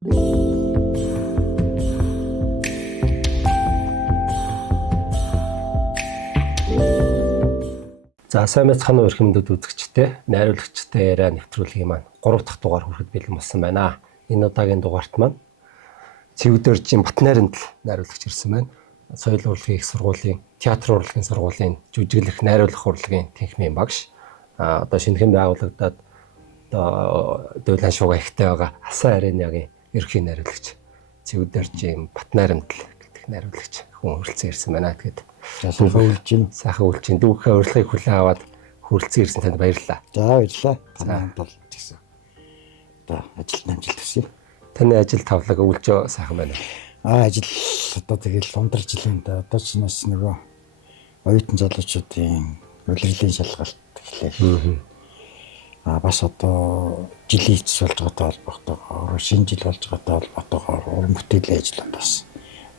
За сайн мэцхан өрхөмдөд үзэгчтэй, найруулагчтай яриа нэвтрүүлгийн маань 3 дахь дугаар хүрэхэд бэлэн болсон байна. Энэ удаагийн дугаарт маань Цэвдэржийн Батнайранд л найруулагч ирсэн байна. Соёл урлагийн их сургуулийн, театр урлагийн сургуулийн жүжиглэх найруулах урлагийн тэнхимийн багш. Одоо шинэхэн байгуулагдаад одоо Дуулан шугаа ихтэй байгаа Асан аренагийн ерөнхий найруулагч Цэвдэржийн Батнайранд л гэдэг найруулагч хүн хүрэлцэн ирсэн байна. Тэгээд сайхан үлжин дүүхээ урилгыг хүлээн аваад хүрэлцэн ирсэн танд баярлалаа. За баярлалаа. Танайд бол гэсэн. Одоо ажилд амжилт хүсье. Таны ажил тавлаг өвлжөө сайхан байна. Ажил одоо тэгэл ундар жилийн да одоо ч бас нөгөө оюутан залуучуудын урилгын шалгалт эхлэв. Бас одоо жилийн эцэс болж байгаатай холбоотойгоор шинэ жил болж байгаатай холбоотойгоор уран бүтээлийн ажлууд бас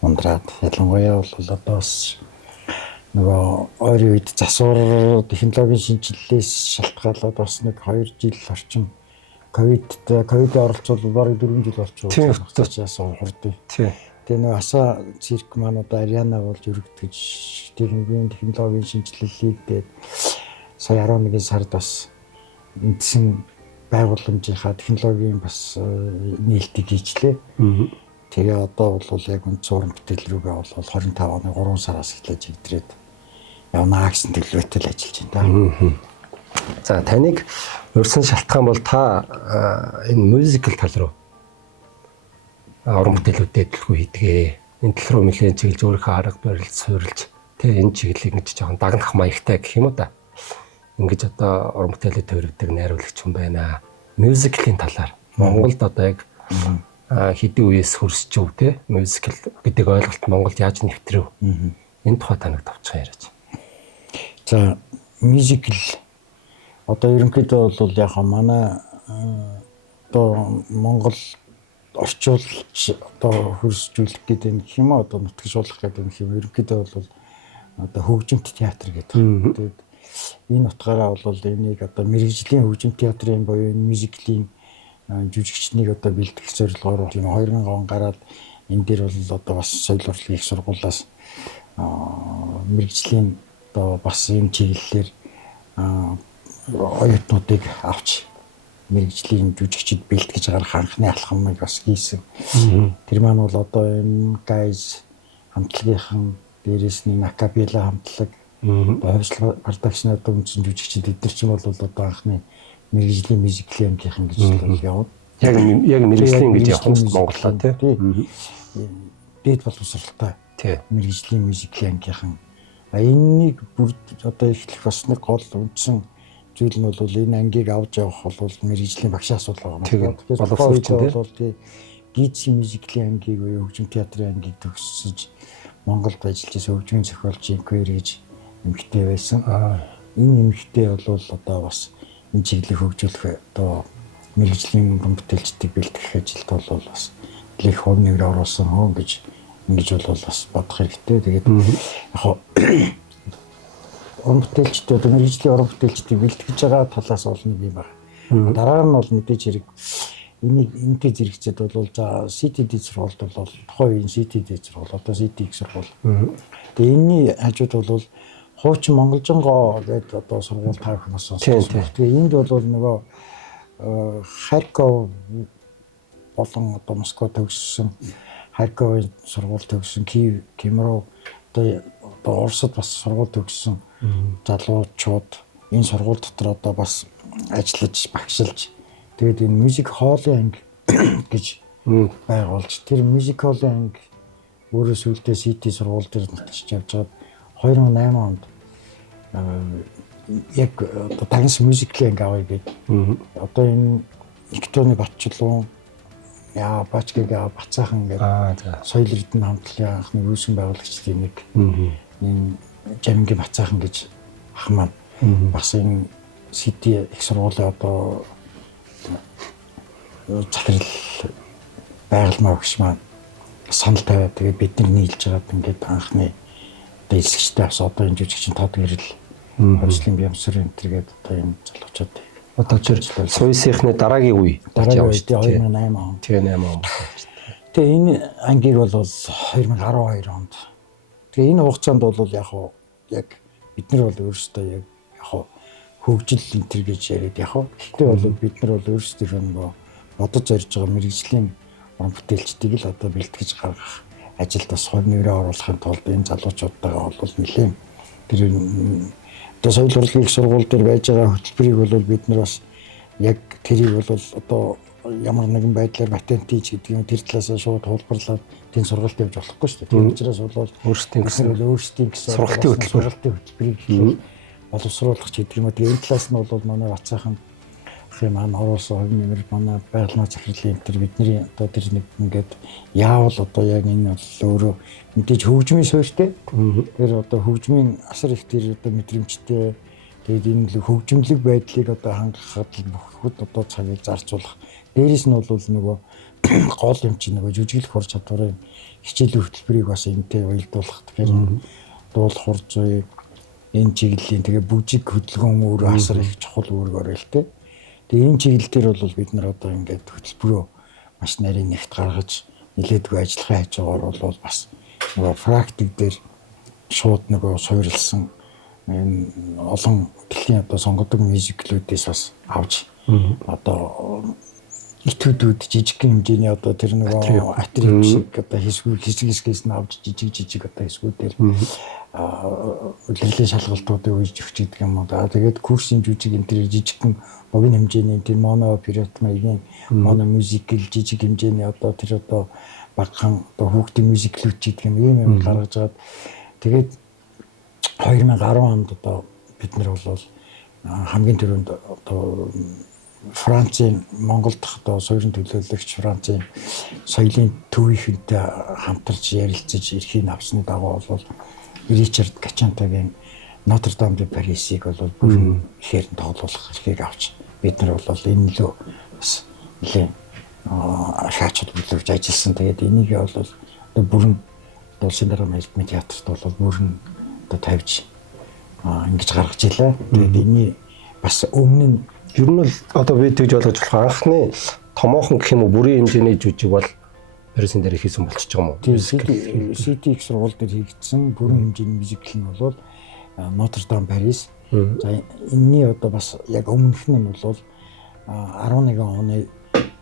ундраад ялангуяа бол одоо бас нөгөө ойрын үед засвар технологийн шинжилгээс шалтгаалаад бас нэг 2 жил орчим ковид оролцвол бараг 4 жил болчихсон. Цаашаас хурдыг. Тэгээ нөгөө Аса цирк маань одоо Ариана болж өргөдгөж технологийн шинжилгээг дээд сая 11 сард бас эндсэн байгууламжийнхаа технологийн бас нээлтийг хийчлээ. Тэгээ одоо бол яг уран бүтээл рүүгээ бол 25 оны 3 сараас эхлэж хэвдрээд явнаа гэсэн төлөвлөлтөд ажиллаж байна. За таныг урьдсан шалтгаан бол та энэ мюзикл тал руу уран бүтээлүүдэд дэлгүү хийдгээ. Энэ тал руу нэлээд чиглэж өөрийнхөө арга барил суурилж тэгээ энэ чиглэлийг ингэж жоохон дагнах маягтай гэх юм уу та. Ингэж одоо уран бүтээлээ төвөрөгдөг найруулагч хүн байна. Мюзиклийн талаар Монголд одоо яг хэдэн үеэс хөрсч өв те мюзикл гэдэг ойлголт Монголд яаж нэвтрэв? Энэ тухай таныг товчхон яриач. За мюзикл одоо ерөнхийдөө бол яг манай одоо Монгол орчуулж одоо хөрсжүүлэх гэдэг юм хэмээн одоо нутгшуулах гэдэг юм хэм ерөнхийдөө бол одоо хөгжимт театр гэдэг. Тэгээд энэ утгаараа бол энийг одоо мэрэгжлийн хөгжим театрын буюу мюзиклийн жүжигчнийг одоо бэлтгэх зорилгоор тийм 2000 он гараад энэ дээр бол одоо бас соёл урлагийн их сургуулиас мэрэгжлийн одоо бас юм чиглэлээр оюутнуудыг авч мэрэгжлийн жүжигчид бэлтгэж байгаа анхны алхамыг бас хийсэн. Тэр маань бол одоо энэ гайз хамтлагийнхан дээрээс нь акапелла хамтлаг хойшлог продакшн одоо үндсэн жүжигчид эдгээр ч юм бол одоо анхны мэрэгжлийн мюзиклийн ангийнхан гэж явна. Яг мэрэгжлийн гэж явах нь Монголоо тий. Дээд боловсралтай мэрэгжлийн мюзиклийн ангийнхан. Энэнийг бүр одоо эхлэх бас нэг гол үндсэн зүйл нь бол энэ ангийг авч явах бол мэрэгжлийн багшийн асуудал байгаа. Тэгэхээр боловсролтой бол тий гизийн мюзиклийн ангийг буюу хөгжим театрын ангийг төгсөж Монголд ажиллаж исэн хөгжмийн зохиолч инквер гэж эмэгтэй байсан. Энэ эмэгтэй бол одоо бас энэ чиглэлийг хөгжүүлэх одоо мэрэгжлийн уран бүтээлчдийг бэлтгэх ажилд бол бас их хувь нэмэр оруулсан хөө гэж ингэж бол бас бодох хэрэгтэй. Тэгээд яг уран бүтээлчдээ одоо мэрэгжлийн уран бүтээлчдийг бэлтгэж байгаа талаас бол нэг юм байна. Дараа нь бол мэдээж хэрэг энийг энтэй зэрэгцээд бол за CTD сургуульд бол тухайн үеийн CTD сургууль одоо CTX сургууль. Тэгээд энэний хажууд бол хуучин Монголжонгоо гэдэг одоо сургууль таах хүмүүс сонссон. Тэгээ энд бол нөгөө Харьков болон одоо Москва төгссөн, Харьковын сургууль төгссөн, Киев, Кемров одоо Оросд бас сургууль төгссөн залуучууд энэ сургууль дотор одоо бас ажиллаж, багшилж тэгээд энэ мюзик холлын анги гэж байгуулж тэр мюзик холлын анги өөрөө сүүлдээ CT сургууль дээр нутагч явж байгаад 2008 онд яг одоо таньс мюзиклийн анги авъя гэдэг. Одоо энэ Викторны Батчлуун Бачгийн Бацаахан гэдэг соёл эрдэнэ хамтлагийн анхны үүсгэн байгуулагчдын нэг энэ Жамингийн Бацаахан гэж ах маань бас энэ CT их сургуулийн одоо захирал байгалмаа багш маань санал тавиад тэгээд бид нар нийлж байгаад ингээд анхны одоо эсгчтэй бас одоо энэ жүжигчин тод гэрэл ажлын бямсар энэ төргээд одоо энэ залуучууд одоо ч суйсийнхны дараагийн үе явж 2008 он. Тэгээ 8 он. Тэгээ энэ ангийг бол 2012 онд. Тэгээ энэ хугацаанд бол яг бид нар бол өөрсдөө яг хөгжил энтер гэж яриад гэхдээ бол бид нар бол өөрсдөө нөгөө бодож зорж байгаа мэрэгжлийн уран бүтээлчдийг л одоо бэлтгэж гаргах ажилд бас хувь нэмрээ оруулахын тулд энэ залуучуудтайгаа бол нэлээд тэр одоо соёл урлагийн их сургууль дээр байж байгаа хөтөлбөрийг бол бид нар бас яг тэрийг бол одоо ямар нэгэн байдлаар патентийч гэдэг юм тэр талаас шууд хулбарлаад тийм сургалт явуулж болохгүй шүү дээ. Тэр учраас бол өөрсдийн гэсэн сургалтын хөтөлбөрийг боловсруулах гэдэг юм. Тэгээ энэ талаас нь бол манай бацаахан маань оруулсан хувь нэмэр манай байгаль захирлын энэ бидний одоо тэр нэг ингээд яавал одоо яг энэ бол өөрөө мэдээж хөгжмийн суурьтай. Тэр одоо хөгжмийн асар их тэр одоо мэдрэмжтэй. Тэгээд энэ хөгжмөлөг байдлыг одоо хангахад бүхд одоо цагийг зарцуулах. Дээрээс нь бол нөгөө гол юм чинь нөгөө жүжиглэх ур чадварын хичээлийн хөтөлбөрийг бас энэтэй уялдуулах. Тэгэхээр дуулах ур зүй энэ чиглэлийн тэгээ бүжиг хөдөлгөөн өөрөө асар их чухал үүрэг оролтой. Тэгээ энэ чиглэл дээр бол бид нар одоо ингээд хөтөлбөрөө маш нарийн нэгт гаргаж нэлээдгүй ажиллахын хажуугаар бол бас нөгөө практик дээр шууд нөгөө суурилсан олон дэлхийн одоо сонгодог мюзиклүүдээс бас авч одоо итүүдүүд жижиг хэмжээний одоо тэр нөгөө атрибут шиг одоо хэсгээс нь авч жижиг одоо хэсгүүдээр үлрэлийн шалгалтуудыг үйж өгч гэдэг юм уу. Тэгээд курсын жүжиг энэ тэр жижигхэн богино хэмжээний тэр моно оперет маягийн моно мюзикл жижиг хэмжээний одоо тэр одоо багахан одоо хүүхдийн мюзиклүүд гэдэг юм гаргаж аваад тэгээд 2010 онд одоо бид нар бол хамгийн түрүүнд одоо Францын Монголд одоо суурин төлөөлөгч Францын соёлын төвийнхэнтэй хамтарч ярилцаж эрхийг авсны дагуу бол Ричард Качантагийн Notre Dame de Paris-ийг бол бүрэн ихээр тоглуулах эрхийг авч бид нар бол энэ лөө бас нэлээд шаачд бүлэвж ажилласан. Тэгээд энийг бол бүрэн дуулсан дараа мэлбэм театрт бол бүрэн одоо тавьж ингэж гаргаж илаа. Тэгээд энэ бас өмнө нь ер нь бол одоо би тэгж ойлгож болох анхны томоохон гэх юм уу бүрийн хэмжээний жүжиг бол Парисын дээр хийсэн болчихж байгаа юм уу? CTX сургууль дээр хийгдсэн бүрэн хэмжээний мюзикл нь бол Notre Dame Paris. За энэний одоо бас яг өмнөх нь бол 11 оны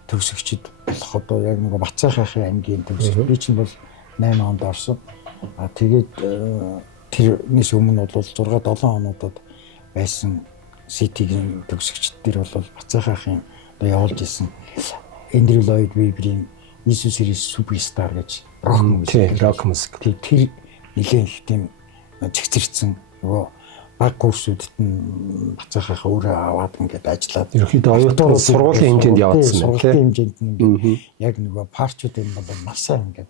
төгсөгчд болох одоо яг нэг Бацаахын ангийн төгсөгч би чинь бол 8 онд орсон. Тэгээд тэрнээс өмнө бол 6 7 онуудад байсан CT-ийн төгсөгчдэр бол Бацаахын одоо явуулж исэн Эндрю Ллойд Веберийн Иесус Христ суперстар гэж рок музик. Тэр нэлээд их тийм чигцэрсэн нөгөө баг курсүүдэд нь Бацаахын өөрөө аваад ингээд ажиллаад ерөөхдөө оюутан сургуулийн хэмжээнд явуулсан. Сургуулийн хэмжээнд нь яг нөгөө парчуудын бол масаа ингээд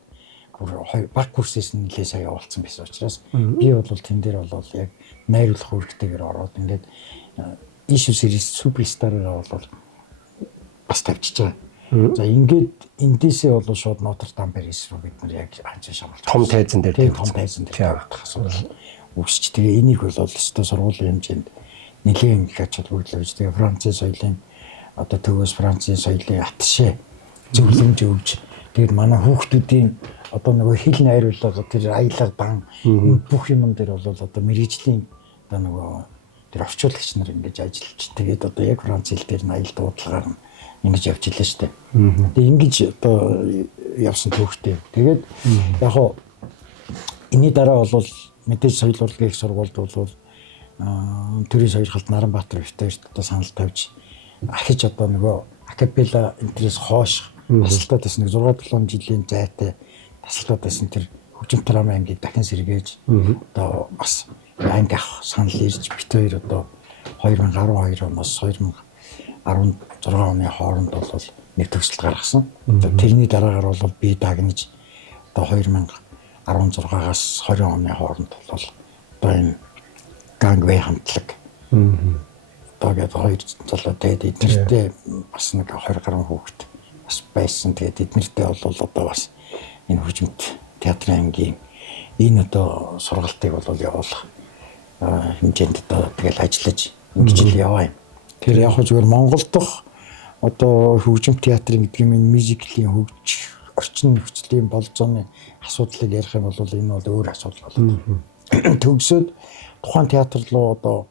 баг курсээс нь нэлээд сайн явуулсан байсан учраас би бол тэн дээр бол яг найруулах үүрэгтэйгээр ороод ингээд Иесус Христ суперстараар бол бас тавьчихж байгаа. За ингээд эндээсээ бол шууд Notre Dame Paris руу бид нар яг анчаа шамлж том тайзан дээр том тайзан дээр асуудал үүсч тэгээ энийг бол өстой сургуулийн хэмжээнд нэлээд их ач холбогдлоо. Тэгээ Францын соёлын одоо төвөөс Францын соёлын атшаа зөвлөмж өгж тэгээд манай хүүхдүүдийн одоо нөгөө хэл найруулга тэр аялал дан бүх юм дээр бол одоо мэрэгжлийн одоо нөгөө тэр орчуулагч нар ингэж ажиллаж тэгээд одоо яг Франц хэл дээр аялал дуудлагаар ингэж явж илээ шүү дээ. Тэгээд ингэж одоо явсан төвхтэй. Тэгээд яг хоо энэний дараа бол мэдээж соёл урлагийн их сургуульд бол төрийн соёлгалт Наранбаатар өвтөөрт одоо санал тавьж ахиж одоо нөгөө акапелла энтрээс хоош тасалтаад байсан нэг 6-7 жилийн зайтай тасалтаад байсан тэр хөгжим драмын ангийг дахин сэргээж одоо бас анги авах санал ирж бит хоёр одоо 2012 оноос 2016 оны хооронд бол нэг төгсөлт гаргасан. Тэрний дараагаар бол би дагнаж одоо 2016-аас 20 оны хооронд бол одоо энэ гангвей хамтлаг одоо гээд хоёр залуу тэгээд эднэртэй бас нэг 20 гаруй хүүхэд бас байсан. Тэгээд эднэртэй бол одоо бас энэ хөгжимт театрын ангийн энэ одоо сургалтыг бол явуулах хэмжээнд одоо тэгэл ажиллаж ингэж л яваа юм. Тэр яг зүгээр Монгол дахь одоо хөгжим театрын гэдэг юм мюзиклийн орчин нөхцөлийн болзооны асуудлыг ярих юм бол энэ бол өөр асуудал болоод. Төгсөөд тухайн театр руу одоо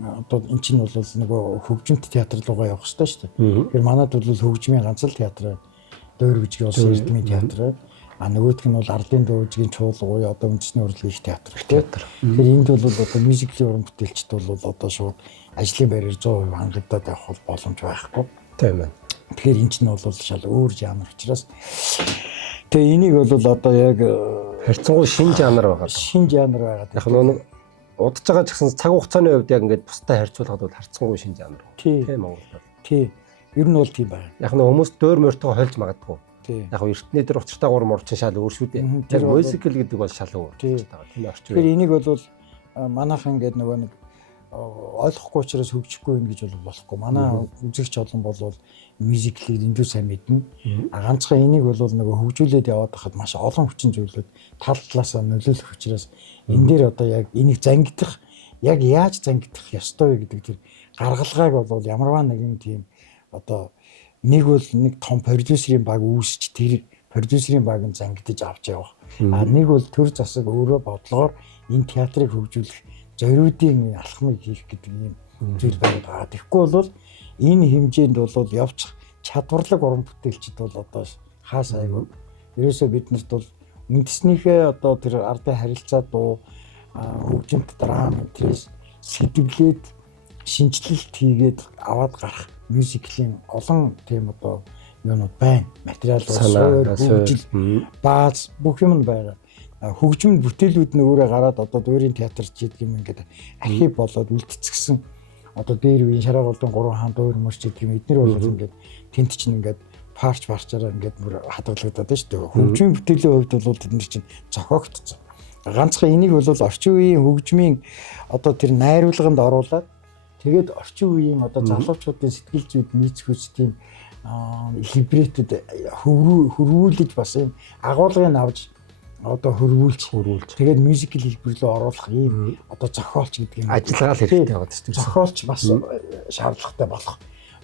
эн чинь бол нөгөө хөгжимт театр руугаа явах хэрэгтэй шүү дээ. Тэгэхээр манайд бол хөгжмийн ганц л театр Дөөр бүжгийн улсын эрдэмийн театр. Нөгөөх нь бол Ардын дуужгийн чуулган одоо үндэсний урлагийн театр. Тэгэхээр энд бол одоо мюзиклийн уран бүтээлчд бол одоо шууд ажлын байраар 100% хангагдаад явах боломж байхгүй. Тийм ээ. Тэгэхээр эн чинь бол шал өөр жанр учраас тэгээ энийг бол одоо яг харьцангуй шин жанр байгаа. Шин жанр байгаа. Яг нэг удаж байгаа ч гэсэн цаг хугацааны хувьд яг ингээд бусдад харьцуулахад бол харьцангуй шин жанр. Тийм Монголд. Тийм. Ер нь бол тийм байна. Яг нэг хүмүүс дөөр мөртөө хольж магадгүй. Тийм. Яг эртний дээр учиртай гурам урчин шал өөр шүү дээ. Яг мюзикл гэдэг бол шал өөр. Тийм орчин. Тэгэхээр энийг бол манайхан ингээд нөгөө нэг ойлгохгүй учраас хөгжихгүй юм гэж бол болохгүй. Манай үзэгч олон бол мюзиклийг дэндүү сайн мэднэ. Ганцхан энийг бол нөгөө хөгжүүлээд яваад хахад маш олон хүчин зүйлүүд тал талаасаа нөлөөлөх учраас энэ дээр одоо яг энийг зангидах яг яаж зангидах ёстой вэ гэдэг тэр гаргалгааг бол ямарваа нэгэн тийм одоо нэг бол нэг том продюсерийн баг үүсч тэр продюсерийн баг нь зангидаж авч явах. Нэг бол төр засаг өөрөө бодлогоор энэ театрыг хөгжүүлэх зориудын алхмыг хийх гэдэг юм зүйл байгаа. Тэгэхгүй бол энэ хэмжээнд бол явчих чадварлаг уран бүтээлчд бол одоо хаас айгүй. Ерөөсөө биднэрт бол үндэснийхээ одоо тэр ардын харилцаа дуу хөгжимт драм тэрс сэтгэлээд шинжилэлт хийгээд аваад гарах мюзиклийн олон тийм одоо юунууд байна. Материал хөгжил бааз бүх юм байгаа. Хөгжмөнд бүтээлүүд нь өөрөө гараад одоо дуурийн театрч гэдэг юм ингээд архив болоод үлдцэгсэн. Одоо дээр үеийн Шарааголдын 3 хаан дуур мөрч гэдэг юм эднэр бол ингээд тент чинь ингээд парчаараа ингээд бүр хадгалагдаад байна шүү дээ. Хөгжмийн бүтээлийн хувьд бол тэд нар чинь зохиогдсон. Ганцхан энийг бол орчин үеийн хөгжмийн одоо тэр найруулганд оруулаад тэгээд орчин үеийн одоо залуучуудын сэтгэл зүйд нийцхүүс тийм либретүүд хөрвүүлж бас юм агуулгыг авч одоо хөрвүүлж тэгээд мюзикл хэлбэр рүү оруулах ийм одоо зохиолч гэдэг юм ажиллагаа л хэрэгтэй байгаа шүү дээ. Зохиолч бас шаардлагатай болох.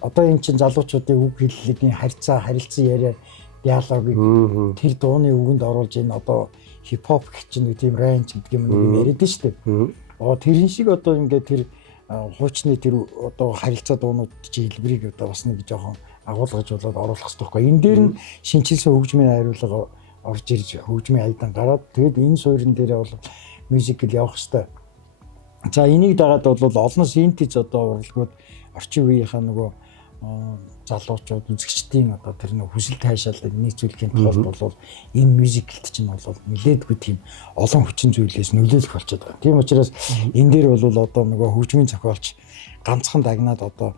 Одоо эн чинь залуучуудын үг хэллэгийн харилцан яриа диалогийг тэр дууны үгэнд оруулж энэ одоо хипхоп гэх чинь тийм ранч гэдэг юм яриад шүү дээ. Тэрэн шиг одоо ингээд тэр хуучны тэр одоо харилцаа дуунууд чи хэлбэрийг одоо бас нэг жоохон агуулгаж болоод оруулах хэрэгтэй байхгүй. Энэ дээр нь шинчилсэн хөгжмийн хариулга орж ирж хөгжмийн айдан гараад тэгээд энэ суурин дээрээ бол мюзикл явах хэрэгтэй. За энийг дагаад бол олон синтез одоо урлагууд орчин үеийнхаа нөгөө залуучууд үзэгчдийн одоо тэр нэг хүсэл тайшаалыг нийцүүлэхийн тулд бол энэ мюзиклт чинь бол нэлээдгүй тийм олон хүчин зүйлээс нөлөөлөх болчиход байгаа. Тийм учраас энэ дээр бол одоо нөгөө хөгжмийн зохиолч ганцхан дагнаад одоо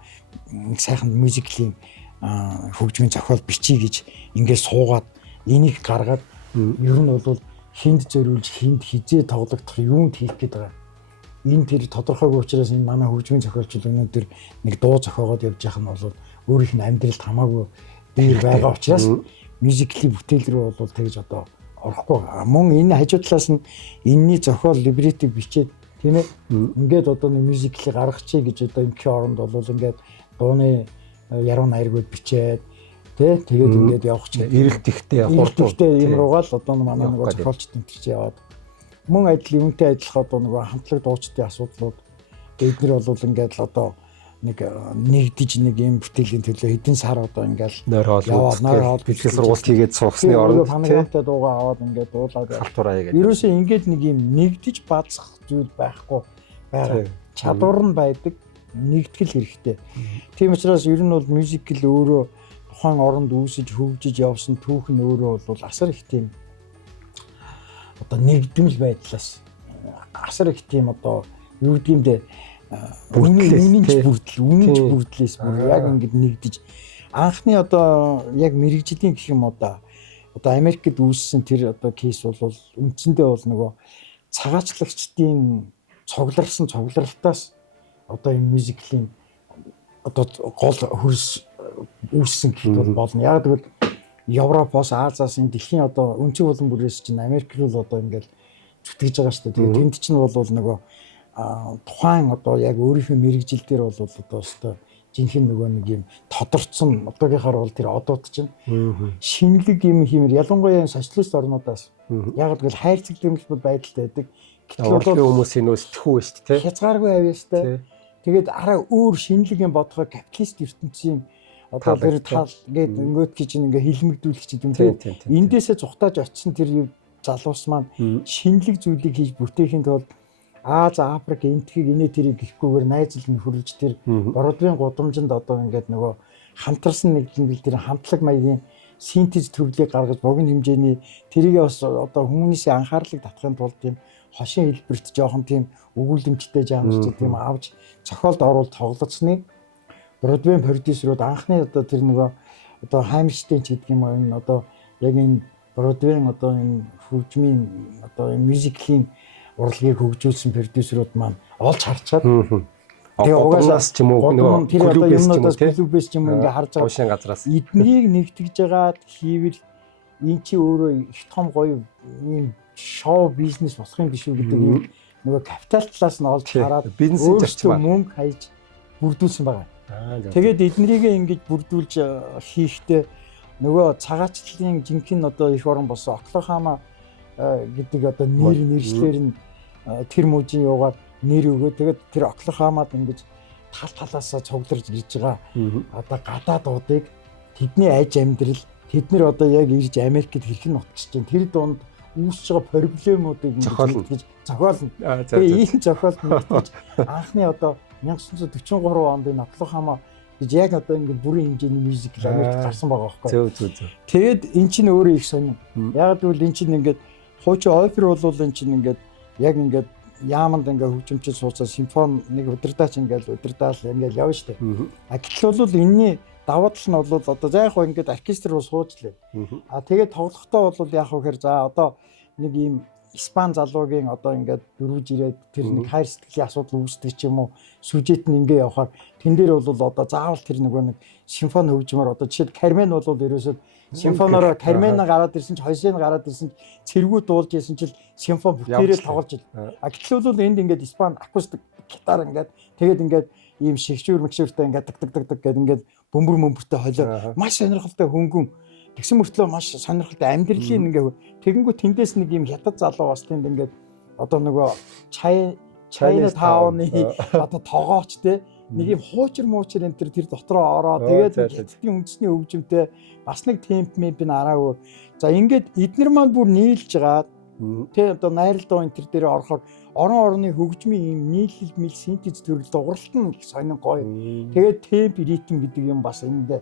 сайхан мюзиклийн хөгжмийн зохиол бичиж гэж ингээд суугаад энийг гаргаад ер нь бол хинд зориулж хинд хизээ тоглогдох юунд хийх гээд байгаа. Энэ тэр тодорхойгүй учраас энэ манай хөгжмийн зохиолчид өнөөдөр нэг дуу зохиогоод явж байгаа нь бол өөрийнх нь амьдралд хамаагүй дээр байгаа учраас мюзиклийн бүтээл рүү бол тэгж одоо орохгүй. Мөн энэ хажуу талаас нь энэний зохиол либретиг бичээд тийм ээ ингээд одоо нэг мюзиклийг гаргачихъя гэж одоо эмхийн оронд бол ингээд дууны яруу найргууд бичээд тэгээд ингээд явах чинь эрэлт ихтэй хурдтай юм руугаа л одоо манай нэг зохиолч тэмтэрч яваад мөн адил юмтай ажиллах одоо нэг хамтлаг дуучдын асуудлууд эдгээр бол ингээд л одоо нэгдэж нэг юм бүтээлийн төлөө хэдэн сар одоо ингээд нойр бичлэг сургалт хийгээд суухсны оронд хамгаалалттай дуугаа аваад ингээд дуулаад халтураа гэдэг. Ерөөсөө ингээд нэг юм нэгдэж баазах зүйл байхгүй байгаа. Чадвар нь байдаг, нэгтгэл хэрэгтэй. Тийм учраас ер нь бол мюзикл өөрөө тухайн оронд үүсэж хөгжиж явсан түүх нь өөрөө бол асар их тийм одоо нэгдмэл байдлаас асар их тийм одоо юу гэдгиймдээ үнэнч бүрдлээс бүр яг ингэж нэгдэж анхны одоо яг мэрэгжлийн гэх юм одоо Америкт үүссэн тэр одоо кейс бол үндсэндээ бол нөгөө цагаачлагчдын цугларсан цугларалтаас одоо энэ мюзиклийн одоо гол хөрс үүссэн гэх бол болно. Яг тэгвэл Европоос Азиас энэ дэлхийн одоо өнцөг болон бүрээс чинь Америк руу одоо ингээл зүтгэж байгаа шүү дээ. Тэгээд тэнд чинь бол нөгөө тухайн одоо яг өөрийнхөө мэрэгжил дээр бол одоо өстой жинхэнэ нөгөө нэг юм тодорцсон одоогийнхаар бол тэр одууд чинь шинэлэг юм хиймэр ялангуяа социалист орнуудаас яг л хайрцаг дэмжлэл байдалтай байдаг. Гэтэл хүмүүсийн нөө сэтгхүү шүү дээ. Хязгааргүй авьяастай. Тэгээд араа өөр шинэлэг юм бодохоор капиталист ертөнцийн одоо тэр тал гээд өнгөт гэж ингээ хилмигдүүлэх ч юм тийм. Эндээсээ зүхтааж очисон тэр залуус маань шинэлэг зүйлийг хийж бүтээхийн тулд Аз Африк энтхийг инээ тэрийг гэхгүйгээр найзал нөхөрлөж тэр Бродвейн гудамжинд одоо ингээд нөгөө хамтарсан нэг тэр хамтлаг маягийн синтез төрлийг гаргаж богино хэмжээний тэрийг бас одоо хүмүүсийн анхаарлыг татахын тулд тийм хошин хэлбэрт жоохон тийм өгүүлэмжтэй жаамч тийм авч зохиолд оруулалт тоглоцны Бродвейн продюсерууд анхны одоо тэр нөгөө одоо Хаймштейн ч гэдэг юм аа энэ одоо яг энэ Бродвейн одоо энэ хөгжмийн одоо энэ мюзиклийн урлагийг хөгжүүлсэн продюсерууд маань олж харцгаад тэгээ угаасаас ч юм уу нөгөө тэр одоо юмнуудаас клубээс ч юм уу ингээ харж байгаа уушин газраас эднийг нэгтгэж жагаад хийвэл эн чи өөрөө их том гоё ийм шоу бизнес болох юм биш үү гэдэг ийм нөгөө капитал талаас нь олж хараад бизнесийн зарчмаар мөнгө хайж бүрдүүлсэн байгаа. Тэгээд эднэрийг ингэж бүрдүүлж хийхдээ нөгөө цагаачлалын жинхэнэ одоо их орон болсон Оклахома гэдэг одоо нэршлэр нь тэр мужийн юугаар нэр өгөө. Тэгээд тэр Оклахомад ингэж тал талаасаа цугларч ирж байгаа одоо гадаадуудыг тэдний аж амьдрал тэд нар одоо яг ирж Америкт хэрхэн нутгиж чинь тэр донд үүсэж байгаа проблемуудыг ингэж зохиолно. Тэгээ ийм зохиолд нэгтгэж анхны одоо 1943 онд энэ Оклахома гэж яг одоо ингэ бүрийн хэмжээний мьюзик Америкт гарсан байгаа байхгүй. Зөв. Тэгээд эн чинь өөрөө их сонир. Яг л эн чинь ингээд хуучин опера бол эн чинь ингээд яг ингээд яаманд ингээ хөгжимчд сууцаа симфони нэг удирдаач ингээл удирдаал ингээл явна штэ. Гэтэл бол энэний давуу тал нь бол одоо за яг хөө ингээд оркестр руу сууж лээ. Тэгээд тоглохдоо бол яг хөө хэр за одоо нэг ийм Испани залуугийн одоо ингээд дөрвж ирээд тэр нэг хайр сэтгэлийн асуудал үүсдэг ч юм уу сюжет нь ингээ явахаар тэн дээр бол одоо заавал тэр нөгөө нэг симфони хөгжмөр одоо жишээд Кармен бол ерөөсөө симфониороо Кармена гараад ирсэн ч Хойсен гараад ирсэн ч цэргүүд дуулж ирсэн ч симфони бүтээрээ тоглож ил. Гэтэл бол энд ингээд Испани акустик гитар ингээд тэгээд ингээд ийм шигшүүр мэгшүүртэй ингээд даг гэд ингээд бөмбөртэй холио маш сонирхолтой хөнгөн тэгсэн мөртлөө маш сонирхолтой амьдралын ингээ тэгэнгүү тэндээс нэг юм хятад залуу бас тэнд ингээд одоо нөгөө Чайна тауны одоо тогооч те нэг юм хуучир муучир энэ тэр дотроо ороо тэгээд хятадын үндэсний хөгжимтэй бас нэг темп мэмп нь араагүй. За ингээд эднэр маань бүр нийлж жагаад те одоо найрал дуу энэ төр дээр орохоор орон орны хөгжмийн юм нийлэл мэл синтез төрөл дууралт нь сонин гоё. Тэгээд темп ритм гэдэг юм бас энд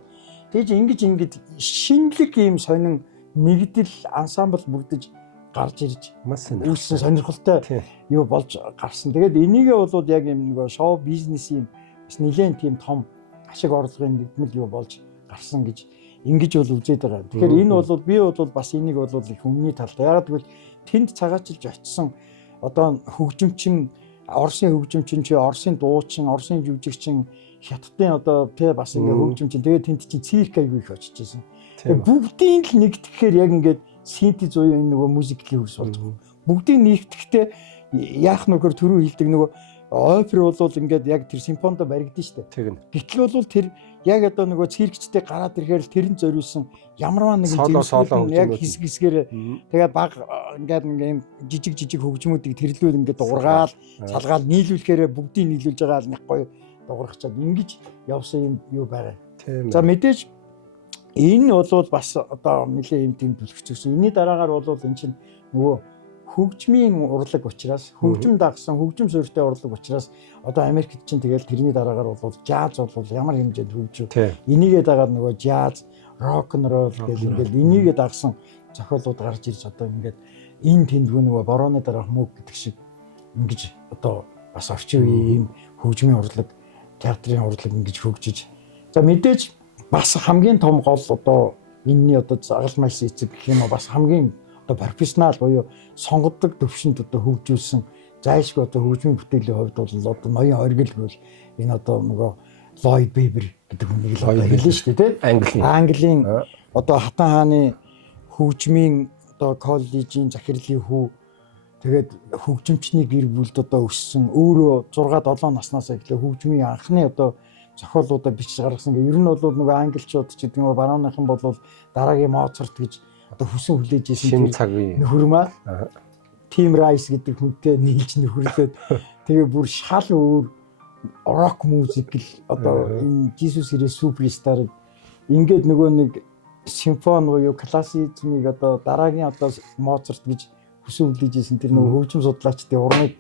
тэгж ингэж шинэлэг юм сонин нэгдэл ансамбл бүрдэж гарч ирж маш үүссэн сонирхолтой юу болж гарсан. Тэгээд энийгээ бол яг юм нөгөө шоу бизнесийн бас нэлээд тийм том ашиг орлогын нэгмэл юу болж гарсан гэж ингэж бол үзээд байгаа. Тэгэхээр энэ бол би бол бас энийг бол их өмнөний талтай. Яг тэгвэл тэнд цагаачилж очисон одоо хөгжимчин Оросын хөгжимчин чи Оросын дуучин, Оросын жүжигчин хятадын одоо тэ бас ингээ хөгжимчин тэгээд тэнд чи цирк аягүй их очиж байсан. Бүгдийн л нэгтгэхээр яг ингээд синтез уу энэ нөгөө музикийн хөрс болж байгаа. Бүгдийг нэгтгэхдээ яах нөхөр төрөө хилдэг нөгөө опера бол ингээд яг тэр симфонида баригдсан шүү дээ. Тэгнэ. Гэтэл бол тэр яг одоо нөгөө циркчтэй гараад ирэхээр тэрэн зориулсан ямарваа нэгэн зөвлөлт яг хэсгээр тэгээ баг ингээд юм жижиг хөгжмүүдийг тэрлүүл ингээд ургаал салгаал нийлүүлэхээр бүгдийг нийлүүлж байгаа л нэг гоё дуурахчаад ингэж явсан юм юу байгаа. За мэдээж энэ бол бас одоо нэлээ юм тийм төлөвчсөн. Энийний дараагаар бол эн чинь нөгөө хөгжмийн урлаг учраас хөгжим дагсан хөгжим суурьтай урлаг учраас одоо Америкт чинь тэгэл тэрний дараагаар бол жаз бол ямар хэмжээнд хөгжив. Энийгээ дагаад нөгөө жаз, рок н ролл гэх ингээл энийгээ дагсан зохиолууд гарч ирж одоо ингээд энэ тэндгүү нөгөө борооны дараах мөг гэдэг шиг ингэж одоо бас орчин үеийн хөгжмийн урлаг, театрын урлаг ингэж хөгжиж. За мэдээж бас хамгийн том гол одоо энэний одоо загалмайлс эцэг гэх юм уу бас хамгийн одоо профессионал буюу сонгодог төвшөнд одоо хөгжүүлсэн зайлшгүй одоо хөгжмийн бүтээлийн хувьд бол одоо ноён оргил бол энэ одоо нөгөө Lloyd Webber гэдэг хүнийг л одоо хэлнэ шүү дээ тийм Английн одоо хатан хааны хөгжмийн одоо коллежийн захирлын хүү тэгээд хөгжимчний гэр бүлд одоо өссөн өөрөө 6 7 наснаас эхлээ хөгжмийн анхны одоо зохиолуудаа бичиж гаргасан. Ингээ ер нь бол нөгөө англичууд ч гэдэг нь барууныхан бол дараагийн Моцарт гэж одоо хүсэн хүлээж Шинэ исэн цаг үеийн нөхөрмаа Тим Райс гэдэг хүнтэй нийлж нөхөрлөөд тэгээ бүр шал өөр рок музик л одоо энэ Jesus Christ Superstar ингээд нөгөө нэг симфони буюу классицизмыг одоо дараагийн одоо Моцарт гэж хүсэн хүлээж исэн тэр нөгөө хөгжим судлаачдын урмыг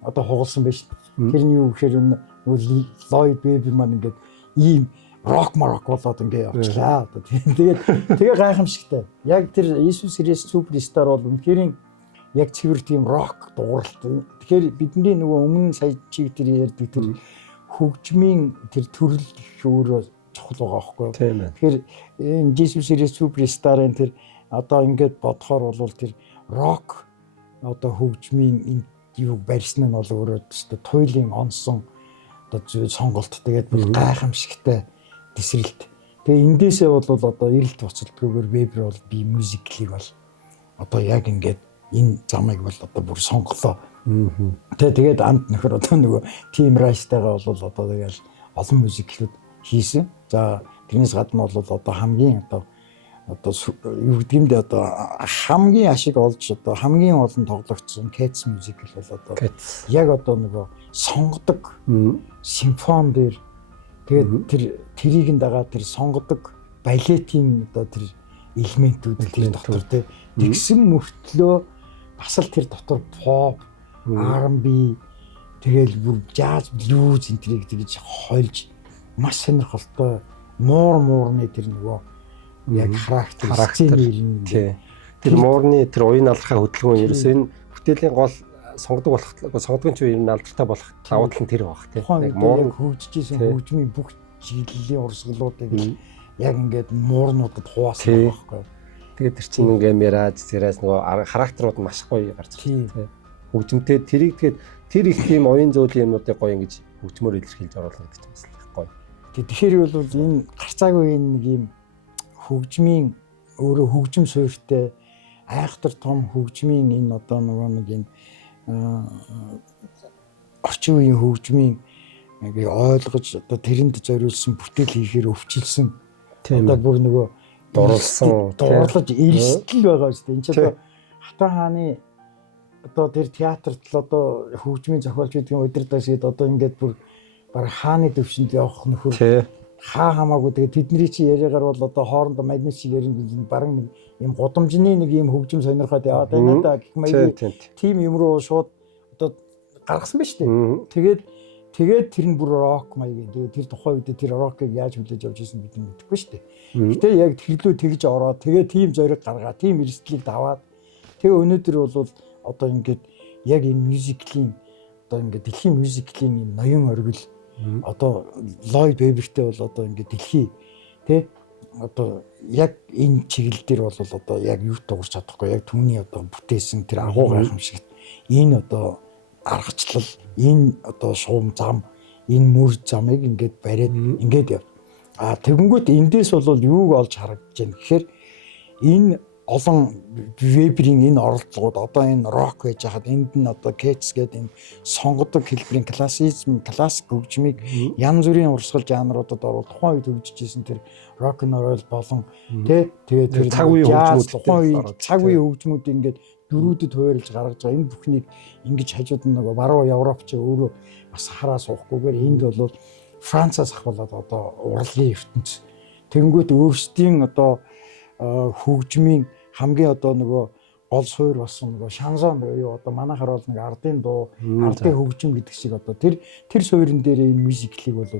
одоо хугалсан байж. Тэрний юу гэхээр нөгөө Lloyd Webber маань ингээд ийм рок болоод ингээд явчлаа. Одоо тэгээ гайхамшигтай. Яг тэр Jesus Christ Superstar бол үнэхээр яг цэвэр тийм рок дууралт. Тэгэхээр бидний нөгөө өмнө сая чиг тэр ярьдаг тэр хөгжмийн тэр төрөл их өөрөө чухал байгаа байхгүй юу? Тэгэхээр энэ Jesus Christ Superstar-ын тэр одоо ингээд бодохоор бол тэр рок одоо хөгжмийн энэ юу барьсан нь бол өөрөө тест туйлын онсон одоо сонголт тэгээд бүр гайхамшигтай тесрэлт. Тэгээ эндээсээ бол одоо эрэлт буцалтгүйгээр Вебер бол би мюзиклийг бол одоо яг ингээд энэ замыг бол одоо бүр сонголоо. Тэгээд анд нөхөр одоо нөгөө Тим Райстайгаа бол одоо тэгэл олон мюзиклүүд хийсэн. За тэрнээс гадна бол одоо хамгийн одоо юу гэдгиймдээ одоо хамгийн ашиг олж одоо хамгийн олон тоглогдсон Cats мюзикл бол одоо яг одоо нөгөө сонгодог симфон дээр тэгээд тэрийг нь дагаад тэр сонгодог балетийн одоо тэр элементүүд тэр дотор тэгсэн мөртлөө бас л тэр дотор pop, R&B тэгэл бүр jazz, blues энтрийг тэгж хойлж маш сонирхолтой муурны тэр нөгөө яг характер тэр муурны тэр уян алрахаа хөдөлгөөн ерөөсөө энэ бүтээлийн гол сонгодог ч юм алдартай болох давуу тал нь тэр баг тийм яг муур хөгжижсэн хөгжмийн бүх чиглэлийн урсгалуудыг яг ингээд муурнуудад хуваасан байхгүй. Тэгээд тэр чинь ингээ мэраж зэрэг нөгөө характерууд маш гоё гарч ирсэн тийм хөгжимтэй тэрийг тэгээд тэр их тийм оюун зөүлийн юмнуудыг гоё ингэж хөгжмөөр илэрхийлж оруулах гэдэг чинь бас гоё. Тэгэхээр бол энэ гарцаагүй нэг юм хөгжмийн өөрөө хөгжим суурьтай айхтар том хөгжмийн энэ одоо нөгөө нэг энэ орчин үеийн хөгжмийн яг ойлгож одоо тэрэнд зориулсан бүтээл хийхээр өвчлсөн одоо бүр нөгөө дуурлаж эрсдэл байгаа шүү дээ. Энд чинь одоо Хатан хааны одоо тэр театрт л одоо хөгжмийн зохиолч гэдгийн удирдлагч гээд одоо ингээд бүр бараг хааны төвшөнд явах нөхөр хаа хамаагүй тэгээд тэдний чи яриагаар бол одоо хоорондоо маднис шиг ярин бараг нэг юм гудамжны нэг юм хөгжим сонирхоод яваад байна да гэх маяг тийм юм руу шууд одоо гаргасан ба шүү дээ. Тэгээд тэр нь бүр рок маяг. Тэгээд тэр тухайн үед тэр рокыг яаж хүлээж авч ирсэн бид мэдэхгүй шүү дээ. Гэтэ яг тэрлүү тэгж ороод тэгээд тийм зориг гаргаа, тийм эрсдлийг даваад тэгээ өнөөдөр бол одоо ингээд яг энэ мюзиклийн одоо ингээд дэлхийн мюзиклийн юм ноён оргил одоо Lloyd Webber-тэй бол одоо ингээд дэлхий тий одоо яг энэ чиглэл дээр бол одоо яг юу дуурч чадахгүй яг түүний одоо бүтээсэн тэр агуу гайхамшигт энэ одоо аргачлал энэ одоо шуум зам энэ мөр замыг ингээд бариад ингээд яв. Тэгэнгүүт эндээс бол юуг олж харагдаж байна гэхээр энэ олон Веберийн энэ оролдлогууд одоо энэ рок гэж хахад энд нь одоо Cats гэдэг энэ сонгодог хэлбэрийн классицизм, классик хөгжмийг янз бүрийн урсгал жанруудад оруулах тухайн үед хөгжижсэн тэр рок н рол болон тэгээд тэр цаг үеийн хөгжмүүд тухайн үед цаг үеийн хөгжмүүд ингээд дөрүүдэд хуваарлж гаргаж байгаа энэ бүхнийг ингэж хажууд нь нөгөө баруун Европч өөрөө бас хараа суухгүйгээр энд бол Францаас ахвалаад одоо урлагийн ертөнц тэгэнгүүт өөрсдийн одоо хөгжмийн хамгийн одоо нөгөө гол суур болсон нөгөө шансон буюу одоо манайхаар бол нэг ардын дуу, ардын хөгжим гэдэг шиг одоо тэр суурин дээр энэ мюзиклийг бол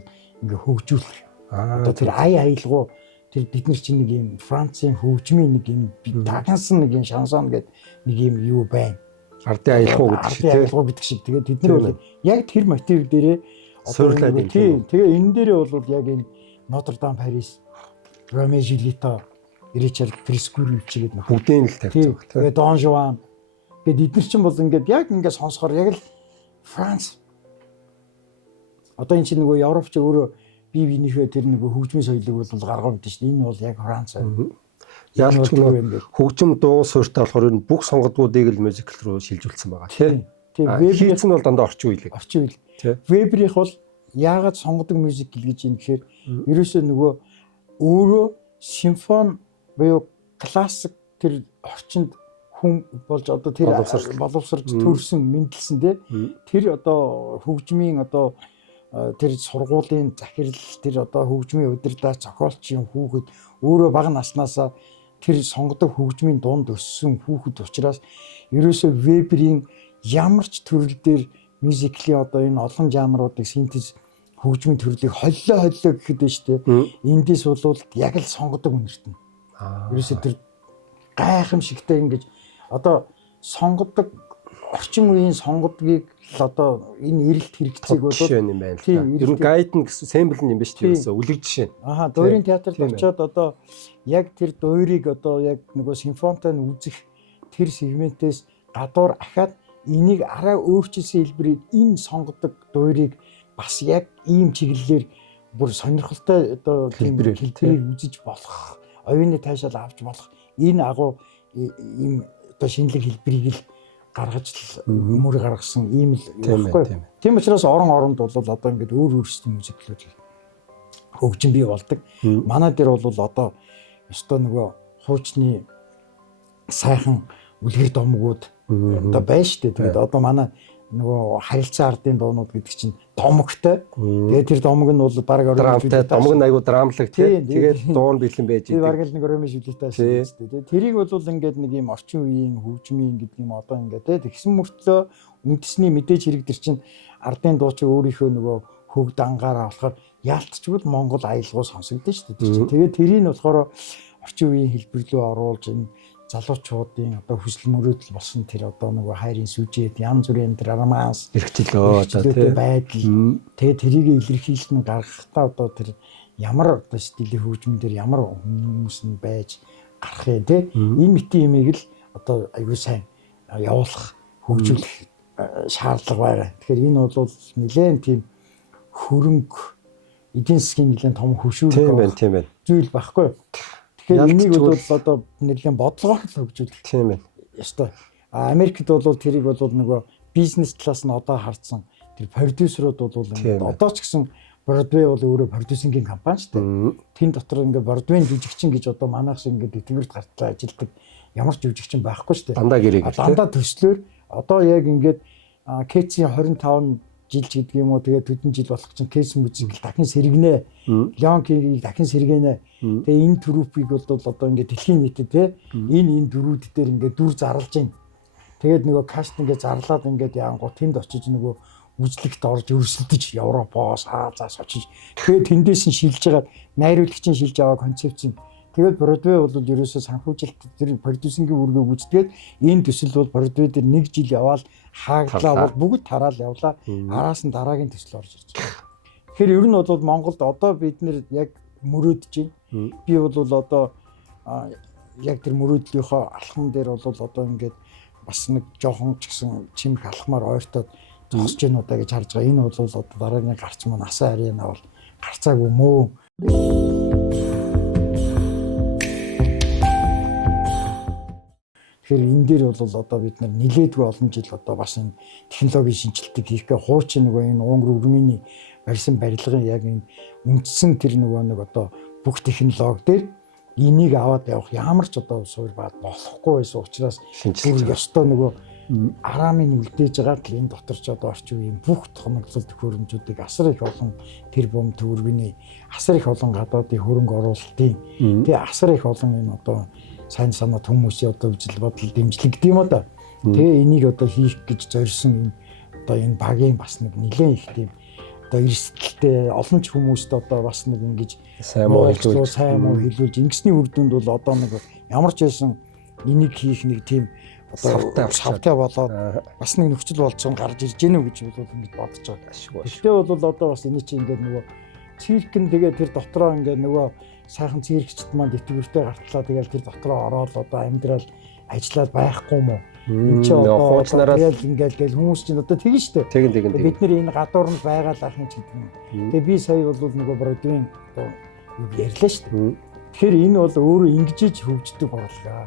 ингээ хөгжүүлэх. Одоо тэр аялгуу тэр бид нар чинь нэг юм Францын хөгжмийн нэг юм дагнсан нэг юм шансон гэдэг нэг юм юу байна. Ардын аялгуу гэдэг шиг тэгээд бид нар бол яг тэр мотив дээрээ суурлаад байна. Тэгээ энэ дээрээ бол яг энэ Notre-Dame Paris, Romeo et Juliet Ричард Прескури чигээд бүгдийн л тавьчих. Тэгээ Дон Жуан гэдэг эдгээр чинь бол ингээд яг ингээд сонсохоор яг л Франц. Одоо энэ чинь нөгөө Европч өөрөө бие биенийхээ тэр нөгөө хөгжмийн соёлыг бол гаргав гэдэг чинь энэ бол яг Франц. Ялч нөгөө хөгжим дуу суурьтай болохоор энэ бүх сонгодгуудыг л мюзикл руу шилжүүлсэн байгаа тийм. Веберийнх нь бол дандаа орчин үеийг. Веберийнх бол яагаад сонгодог мюзик гэж юм гэхээр ерөөсөө нөгөө өөрөө симфони буюу классик тэр орчинд хүн болж одоо тэр боловсрж төрсөн мэдлсэн тэр одоо хөгжмийн одоо тэр сургуулийн захирал тэр одоо хөгжмийн удирдаа зохиолчийн хүүхэд өөрөө бага наснаасаа тэр сонгодог хөгжмийн дунд өссөн хүүхэд учраас ерөөсөө Веберийн ямар ч төрөл дээр мюзиклийн одоо энэ олон жанруудыг синтез хөгжмийн төрлийг холлоо гэхэд байна шүү дээ. Эндээс бол яг л сонгодог үнэртэн. Ерөөсөө тэр гайхамшигтай ингэж одоо сонгодог орчин үеийн сонгодгийг л одоо энэ эрэлт хэрэгцээг бол жишээ юм байна л да. Ер нь гайдн гэсэн сэмбл юм биш тийм үсэ үлэг жишээ. Дуурийн театрт очиод одоо яг тэр дуурийг одоо яг нөгөө симфонитой нь үзэх тэр сегментээс гадуур ахаад энийг арай өөрчилсөн хэлбэрээр энэ сонгодог дуурийг бас яг ийм чиглэлээр бүр сонирхолтой одоо хэлбэрээр үзэж болох, оюуны таашаал авч болох энэ агуу ийм одоо шинэлэг хэлбэрийг л гаргаж мөр гаргасан ийм л байхгүй. Тийм учраас оронд бол одоо ингээд өөр өөрсдийн мюзиклүүд хөгжин бий болдог. Манай дээр бол одоо өстой нөгөө хуучны сайхан үлгэр домгууд одоо байна шүү дээ. Тэгээд одоо манай нөгөө харилцан ардын дуунууд гэдэг чинь домогтой. Тэгээд тэр домог нь бол баг драмтай домог нь айгу драмлаг тийм. Тэгээд дуун бэлэн байж идэг. Баг л нэг ромын шүлэгтэй шүү дээ. Тэрийг бол ингээд нэг юм орчин үеийн хөгжмийн гэдэг юм одоо ингээд тэгсэн мөртлөө үндэсний мэдээж хэрэгдэр чинь ардын дуучин өөрийнхөө нөгөө хөг дангаараа болохоор яалтчгүй Монгол аялгау сонсогдсон шүү дээ. Тэгээд тэрийг нь болохоор орчин үеийн хэлбэр рүү оруулж энэ залуучуудын одоо хүсэл мөрөөдөл болсон тэр одоо нөгөө хайрын сүжээд янз бүрийн драмаас эрхчлөө одоо тийм байдал тэгээ тэрийг илэрхийлэн гаргахтаа одоо тэр ямар одоо стилийн хөгжмөн дээр ямар хүмүүс нь байж гарах юм те энэ мэтийн имийг л одоо аюу сайн явуулах хөгжүүлэх шаардлага байгаа. Тэгэхээр энэ бол нэлээд тийм хөрөнгө эдийн засгийн нэлээд том хөшүүрэг тийм байна. Зүйл байхгүй. Тэгэхээр энийг бол одоо нэлээд бодлогоор л хөгжүүлэх тийм байна. Ястай. Америкт бол тэрийг бол нөгөө бизнес талаас нь одоо хардсан тэр продюсерууд бол одоо ч гэсэн Бродвей бол өөрөө продюсингийн компани шүү дээ. Тэн дотор ингээ Бродвейн жүжигчин гэж одоо манайх шиг ингээ тэтгэврт гартлаа ажилдаг ямар ч жүжигчин байхгүй шүү дээ. Дандаа гэрээ. Дандаа төслөөр одоо яг ингээд Кэцийн 25 жил ч гэдэг юм уу тэгээд төдөн жил болох чинь Кэц мюзикл дахин сэргэнэ. Леонкийг дахин сэргэнэ. Тэгээ энэ трупыг бол одоо ингээд дэлхийн нийтэд те энэ дөрүүд дээр ингээд дүр зарлж байна. Тэгээд нөгөө каст ингээд зарлаад ингээд яангуу тэнд очиж нөгөө үзлэгт орж өрсөлдөж Европоос Азаас очиж тэгээд тэндээс нь шилж байгаа найруулагчийн шилж аваа концепц нь тэгээд Бродвей бол ерөөсөө санхүүжилт тэр продюсингийн үргийг үзтгээд энэ төсөл бол Бродвей дээр 1 жил яваал хааглаа бол бүгд тараал явлаа. Араас нь дараагийн төсөл орж ирж байгаа. Тэгэхээр ер нь бол Монголд одоо бид нэр яг мөрөөдөж байна. Би бол одоо яг тэр мөрөөдлийнхөө алхам дээр бол одоо ингээд бас нэг жоохон ч гэсэн чимэг алхмаар ойртоод зогсож байна удаа гэж харж байгаа. Энэ бол одоо дараагийн гарч маань асаа арена бол гарцаагүй мөө. Тэгэхээр энэ дээр бол одоо бид нар нилээдгүй олон жил одоо бас энэ технологийн шинжилтийг хийхгээ хуучин нөгөө энэ Унгар өрмөний барьсан барилгын яг энэ үндсэн тэр нөгөө нэг одоо бүх технологи дээр энийг аваад явах ямар ч одоо суур баад болохгүй байсан учраас бүр ёстой нөгөө арамын үлдээж байгаа л энэ дотор ч одоо орчин үеийн бүх тохиомжлол төхөөрөмжүүдийг асар их олон тэрбум төгрөгийн асар их олон гадаадын хөрөнгө оруулалтын тэгээ асар их олон энэ одоо сайн санаад хүмүүсийн одоо үжил бодол дэмжлэг гэдэм үү да. Тэгээ энийг одоо хийх гэж зорьсон энэ одоо энэ багийн бас нэг нэлээд их тийм одоо эрсдэлтэй олон ч хүмүүст одоо бас нэг ингэж сайн муу хэлүүлж ингэсний үр дүнд бол одоо нэг ямар ч байсан энийг хийх нэг тийм одоо савтай болоод бас нэг нөхцөл болцсон гарч ирж гэнэ үү гэж бол ингэж бодож байгаа. Гэхдээ бол одоо бас энэ чинь ингээд нөгөө циркэн тэгээ тэр дотроо ингээд нөгөө сайхан циркчд маань тэтгэвртэй гартлаа тэгэл тэр дотроо ороод одоо амьдрал ажиллаад байхгүй юм уу? Энд чи одоо хуучнараас ингээл хүмүүс чинь одоо тэгнь штэ. Тэгин. Бид нэр энэ гадуур нь байгаа л ахын ч гэдэг юм. Тэгээ би сая бол нөгөө Бродвейн одоо ярьлаа штэ. Тэгэхээр энэ бол өөрөө ингэжиж хөгждөг борлоо.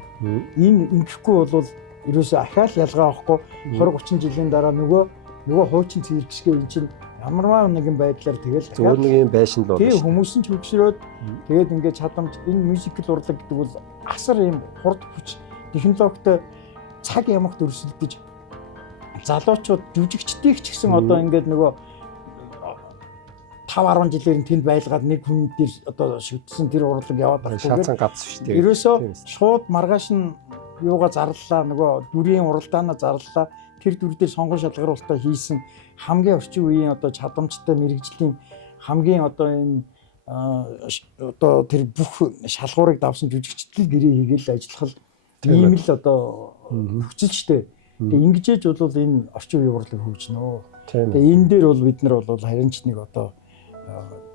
Энэ ингэхгүй бол ерөөсөө ахаал ялгаа авахгүй 20 30 жилийн дараа нөгөө хуучин циркшгээ эн чинь ямарваа нэгэн байдлаар тэгэл зөвөр нэг юм байшин л тийм болно. хүмүүс нь ч хөгжрөөд тэгээд ингээд чадамж энэ мюзикл урлаг гэдэг бол асар юм хурд хүч технологитой цаг ямагт өрсөлдөж залуучууд жүжигчдийг ч гэсэн одоо ингээд нөгөө 5-10 жилээр нь тэнд байлгаад нэг хүн дээр одоо шүтсэн тэр урлаг яваад байгаа. Шаацсан гац шүү дээ. Ерөөсөө шууд маргааш нь юугаа зарлалаа нөгөө дүрийн уралдаанаа зарлалаа. Тэр дүр дээр сонгон шалгаруулалтаа хийсэн хамгийн орчин үеийн одоо чадамжтай мэрэгжлийн хамгийн одоо энэ одоо тэр бүх шалгуурыг давсан жүжигчдэл гэрээ хийгээл ажиллах ийм л одоо хөгжилчтэй. Тэгээ ингэжээж бол энэ орчин үеийн урлаг хөгжнө. Тэгээ энэ дээр бол бид нар бол харин ч нэг одоо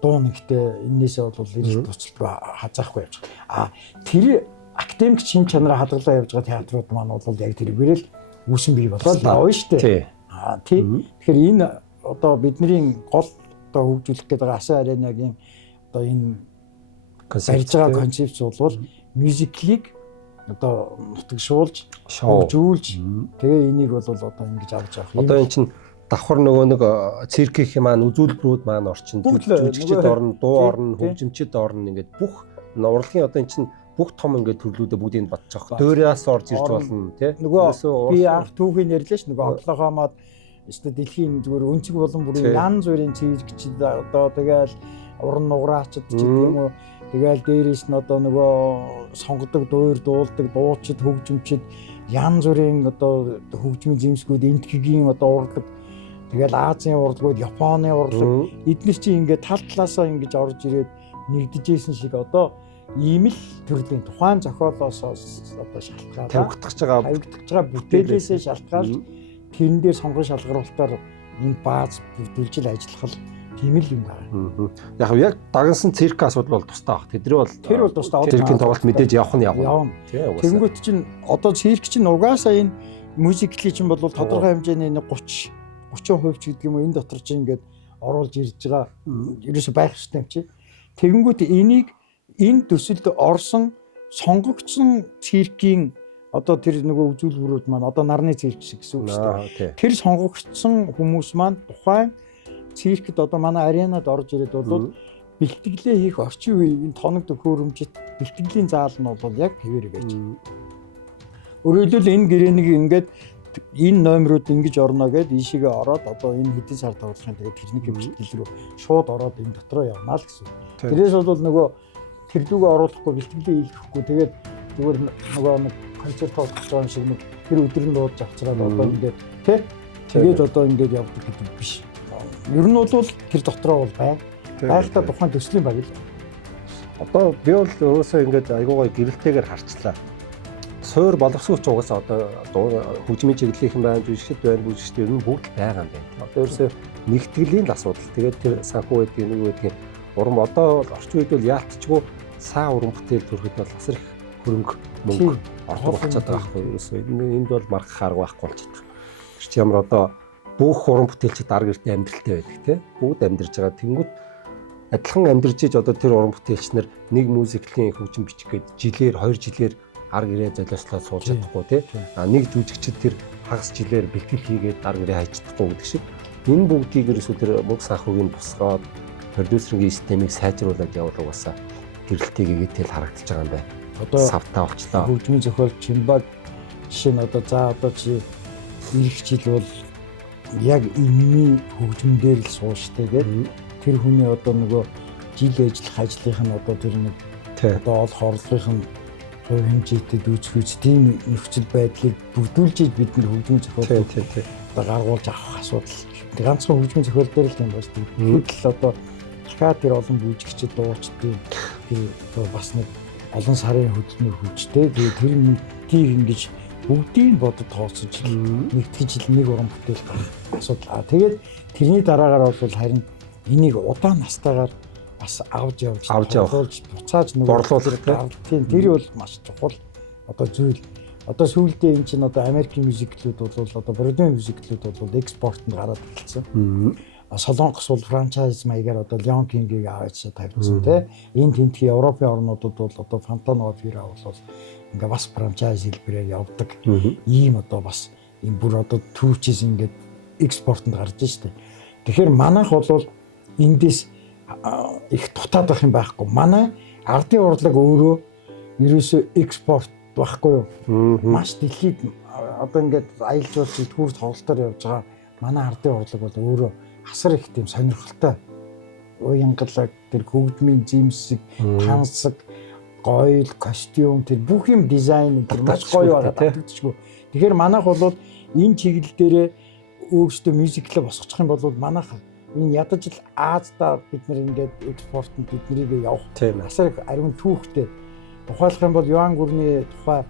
дуу нэгтэй энээсээ бол ирэх туцалгүй хазаахгүй явж байгаа. Тэр академик шин чанараа хадгалаа явж байгаа театрууд маань бол яг тэргээр л үүсэн бий болоод явна шүү дээ. Тийм. Тэгэхээр энэ одоо бидний гол одоо хөгжүүлэх гэдэг Асан аренагийн одоо энэ барьж байгаа концепц бол мюзиклийг одоо нутагшуулж, хөгжүүлж тэгээ энийг бол одоо ингэж авч явах. Одоо эн чинь давхар нөгөө нэг циркийн маань үзүүлбэрүүд маань орчинд жүжигчд орно, дуу орно, хөгжимчд орно ингээд бүх урлагийн одоо эн чинь бүх том ингээд төрлүүдээ бүгдийг батчих. Дөөрөөс орж ирж болно тий. Нөгөө би анх түүхийн ярьлаа ш нөгөө Оклахомад өстө дэлхийн зүгээр өнцөг болон бүрийн янз бүрийн циркчд одоо тэгэл уран нугараачд ч гэдэг юм уу. Тэгэл дээрээс нь одоо нөгөө сонгодог, дуур дуулдаг, дуучид, хөгжимчд янз бүрийн одоо хөгжмийн зэмсгүүд, энтхэгийн одоо урлаг тэгэл Азийн урлагууд, Японы урлаг эдгээр чинь ингээд тал талаасаа ингэж орж ирээд нэгдэжсэн шиг одоо ийм л төрлийн тухайн зохиолоос одоо шалтгаалаад тавигдаж байгаа бүтээлээсээ шалтгаалж тэрэн дээр сонгон шалгаруулалтаар энэ бааз бүрдүүлж ажиллах тийм л юм байна. Яг дагнсан цирк асуудал бол тустай баг. Тэр бол тустай. Циркийн тоглолт мэдээж явах нь явна. Тэнгүүт чинь одоо цирк чинь угаасаа энэ мюзиклийн чинь бол тодорхой хэмжээний 30% ч гэдэг юм уу энэ дотор чинь ингээд оруулж ирж байгаа ерөөсөй байх хэрэгтэй юм чи. Тэгэнгүүт энийг энэ төсөлд орсон сонгогдсон циркийн одоо тэр нөгөө үзүүлбэрүүд маань одоо нарны цирк шиг гэсэн үг шүү дээ. Тэр сонгогдсон хүмүүс маань тухайн циркэд одоо манай аренад орж ирээд бол бэлтгэлээ хийх орчин үеийн тоног төхөөрөмжит бэлтгэлийн заал нь бол яг хэвээр байж. Өөрөөр хэлбэл энэ гэрээнийг ингээд энэ номерууд ингэж орно гэд ийшээгээ ороод одоо энэ хэдийн сар тоглохын тэгээд техник бэлтгэл рүү шууд ороод энэ дотроо явна л гэсэн. Тэрээс бол нөгөө тэр лүгөө оруулахгүй бэлтгэлээ хийхгүй тэгээд зүгээр нөгөө нэг концерт тоглох юм шиг нэг тэр өдөр нь дуудаж авчраад одоо ингээд тэгээд одоо ингээд явдаг гэдэг биш. Ер нь бол тэр дотроо бол байгалаа тухайн төслийн баг л. Одоо би бол өөрөөсөө ингээд айгуугаа гэрэлтэйгээр харчлаа. Суур боловсгооч угаасаа одоо хөгжмийн чиглэлийн юм байна, жүжигчд байна, бүжигчд ер нь бүгд байгаа юм байна. Одоо ерөөсөө нэгтгэлийн л асуудал. Тэгээд тэр санхүү байдгийг нэг байдгийг уран одоо орчин үед бол яалтчгүй сайн уран бүтээл төрөхөд бол асар их хөрөнгө мөнгө орох болчиход байгаа байхгүй юу? Ерөөсөө энд бол маргах арга байхгүй болчиход байгаа. Тэр чинь ямар одоо бүх уран бүтээлчид арга гэртээ амьдралтай байдаг тийм. Бүгд амьдарч байгаа. Тэнгүүт адилхан амьдарч иж одоо тэр уран бүтээлчнэр нэг мюзиклийн хөгжим бичих гээд жилээр 2 жилээр арга гэрээ золиослоод сууж чадахгүй тийм. Нэг жүжигчд тэр хагас жилээр бэлтгэл хийгээд арга гэрээ хайж чадахгүй гэдэг шиг энэ бүгдийг ерөөсөө тэр мөнгө санхүүгийн тусгаад продюсерийн системийг сайжруулад явуулах басаа гэрэлтэйгээ тэл харагдаж байгаа юм байна. Одоо савтаа болчлоо. Хөгжмийн зохиол Чимбаг жишээ нь одоо за одоо чи ирэх жил бол яг энэний хөгжмөн дээр л сууштай гэдэг тэр хүний одоо нөгөө жил ажиллах ажлынх нь одоо тэр нэг одоо олох орлогын хувь хэмжээтэй дүүцгүүц тийм нөхцөл байдлыг бүрдүүлж бид нар хөгжмийн зохиол одоо гаргуулж авах асуудал. Ганцхан хөгжмийн зохиол дээр л юм байна шүү дээ. Хөдөл одоо дахиад тэр олон бүжигчд дуучдын тэр бас нэг олон сарын хөдөлмөр хүчтэй. Тэр мэдгийг ингэж бүгдийг бодод тооцож нэгтгэж нэг уран бүтээл гаргах асуудал. Тэгээд тэрний дараагаар бол харин энийг удаан настайгаар бас авч явуулж буцааж нэг борлуулах тийм тэр бол маш чухал одоо зүйл. Одоо сүүлдээ эн чинь одоо Америкийн мюзиклүүд бол одоо Бродвей мюзиклүүд бол экспортод гараад ирсэн. Солонгос бол франчайз маягаар одоо Lion King-ийг аваад тавьсан тийм. Энэ тентхийн Европын орнуудад бол одоо Fountain of Opera бол ингээ бас франчайз хэлбэрээр явдаг. Ийм одоо бас энэ бүр одоо түүчээс ингээд экспортод гарч штэ. Тэгэхээр манайх бол эндээс их дутаад байх юм байхгүй. Манай ардын урлаг өөрөө ерөөсөө экспорт байхгүй юу? Маш дэлхийд одоо ингээд аялал жуулчлал төр тоглолтоор явж байгаа манай ардын урлаг бол өөрөө асар их тийм сонирхолтой. Уянгалаг, тэр хөгжмийн жимсэг, тансаг, гоёл, костюм тэр бүх юм дизайн тэр маш гоё байгаа татагдчихгүй. Тэгэхээр манайх бол энэ чиглэл дээрээ өөрсдөө мюзиклээ босгочих юм бол манайх энэ ядаж л Аазда бид нэр ингээд экспортод биднийг явах асар их ариун түүхтэй. Тухайлах юм бол Юан гүрний тухай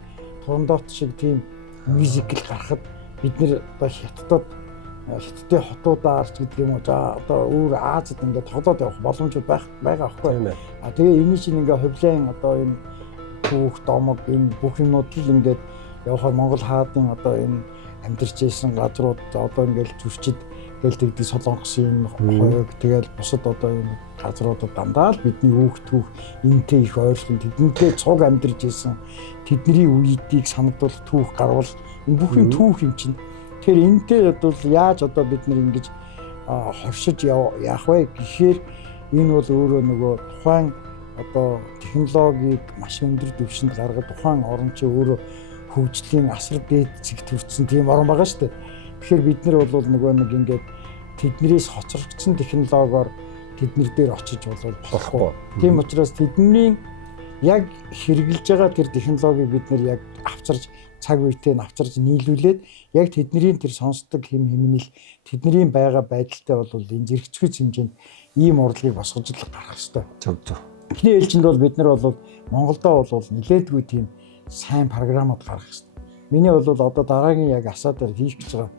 Турандот шиг тийм мюзикл гарахад бид нэр одоо хятадын хотуудаарч гэдэг юм уу за одоо өөр Аазад ингээд холоод явах боломжууд байгаа аахгүй. А тэгээ энэ чинь ингээд хувлын одоо энэ түүх домог энэ бүх юмуд л ингээд явахаар Монгол хаадын одоо энэ амьдарч ирсэн газрууд одоо ингээд зөрчид гээл тэгдэг Солонгосын хойг тэгэл бусад одоо энэ газруудад дандаа л бидний үүх түүх энтэй их ойрхон тэднтэй цуг амьдарч ирсэн тэдний үеийг санагдуулах түүх гарвал энэ бүх юм түүх юм чинь. Тэгэхээр энтэй бол яаж одоо бид нар ингэж хоршиж яах вэ гэхээр энэ бол өөрөө нөгөө тухайн одоо технологиг маш өндөр дэвшинд гаргаад тухайн орн чи өөрөө хөгжлийн асар дээд зэг төрсэн тийм орн байгаа шүү дээ. Тэгэхээр бид нар бол нөгөө нэг ингээд тэднээс хоцрогдсон технологиор тэднэр дээр очиж болохгүй. Тийм учраас тэдний яг хэрэгжилж байгаа тэр технологиг бид нар яг авчирч цаг үетэй авчирч нийлүүлээд яг тэдний тэр сонсдог хэмнэл тэдний байгаа байдалтай бол энэ зэрэгцгүйц хэмжээнд ийм урлагийг босгож л гарах хэрэгтэй. Зөв. Эхний ээлжинд бол бид нар бол Монголдо бол нэлээдгүй тийм сайн програмууд гаргах хэрэгтэй. Миний бол одоо дараагийн яг асаа дээр хийх гэж байгаа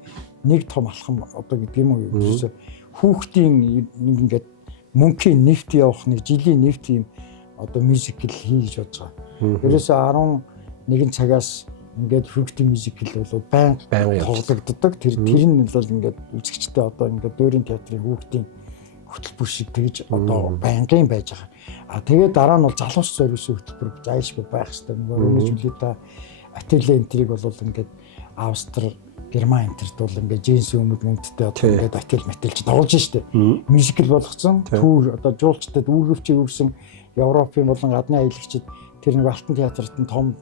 нэг том алхам одоо гэдэг юм уу ерөөсөө хүүхдийн ингээд мөнхийн нефт явах нэг жилийн нефт юм одоо мюзикл хий гэж бодож байгаа. Ерөөсөө 11 цагаас ингээд хүүхдийн мюзикл бол байнга тоглогддог. Тэр нь бол ингээд үзэгчтэй одоо ингээд Дөрийн театрын хүүхдийн хөтөлбөр шиг тэгж одоо байнгын байж байгаа. А тэгээд дараа нь бол залуус зориулсан хөтөлбөр зайлшгүй байх хэрэгтэй. Нөгөө Жулита ателье энтриг бол ингээд Австри, Герман энтерт бол ингээд джинс өмдмөнттэй одоо ингээд ателье металж тоглож штэ. Мюзикл болгоцсон. Түүр одоо жуулчдад үүргэвч өгсөн Европын болон гадны аялагчид тэр нэг алтан театрт нь том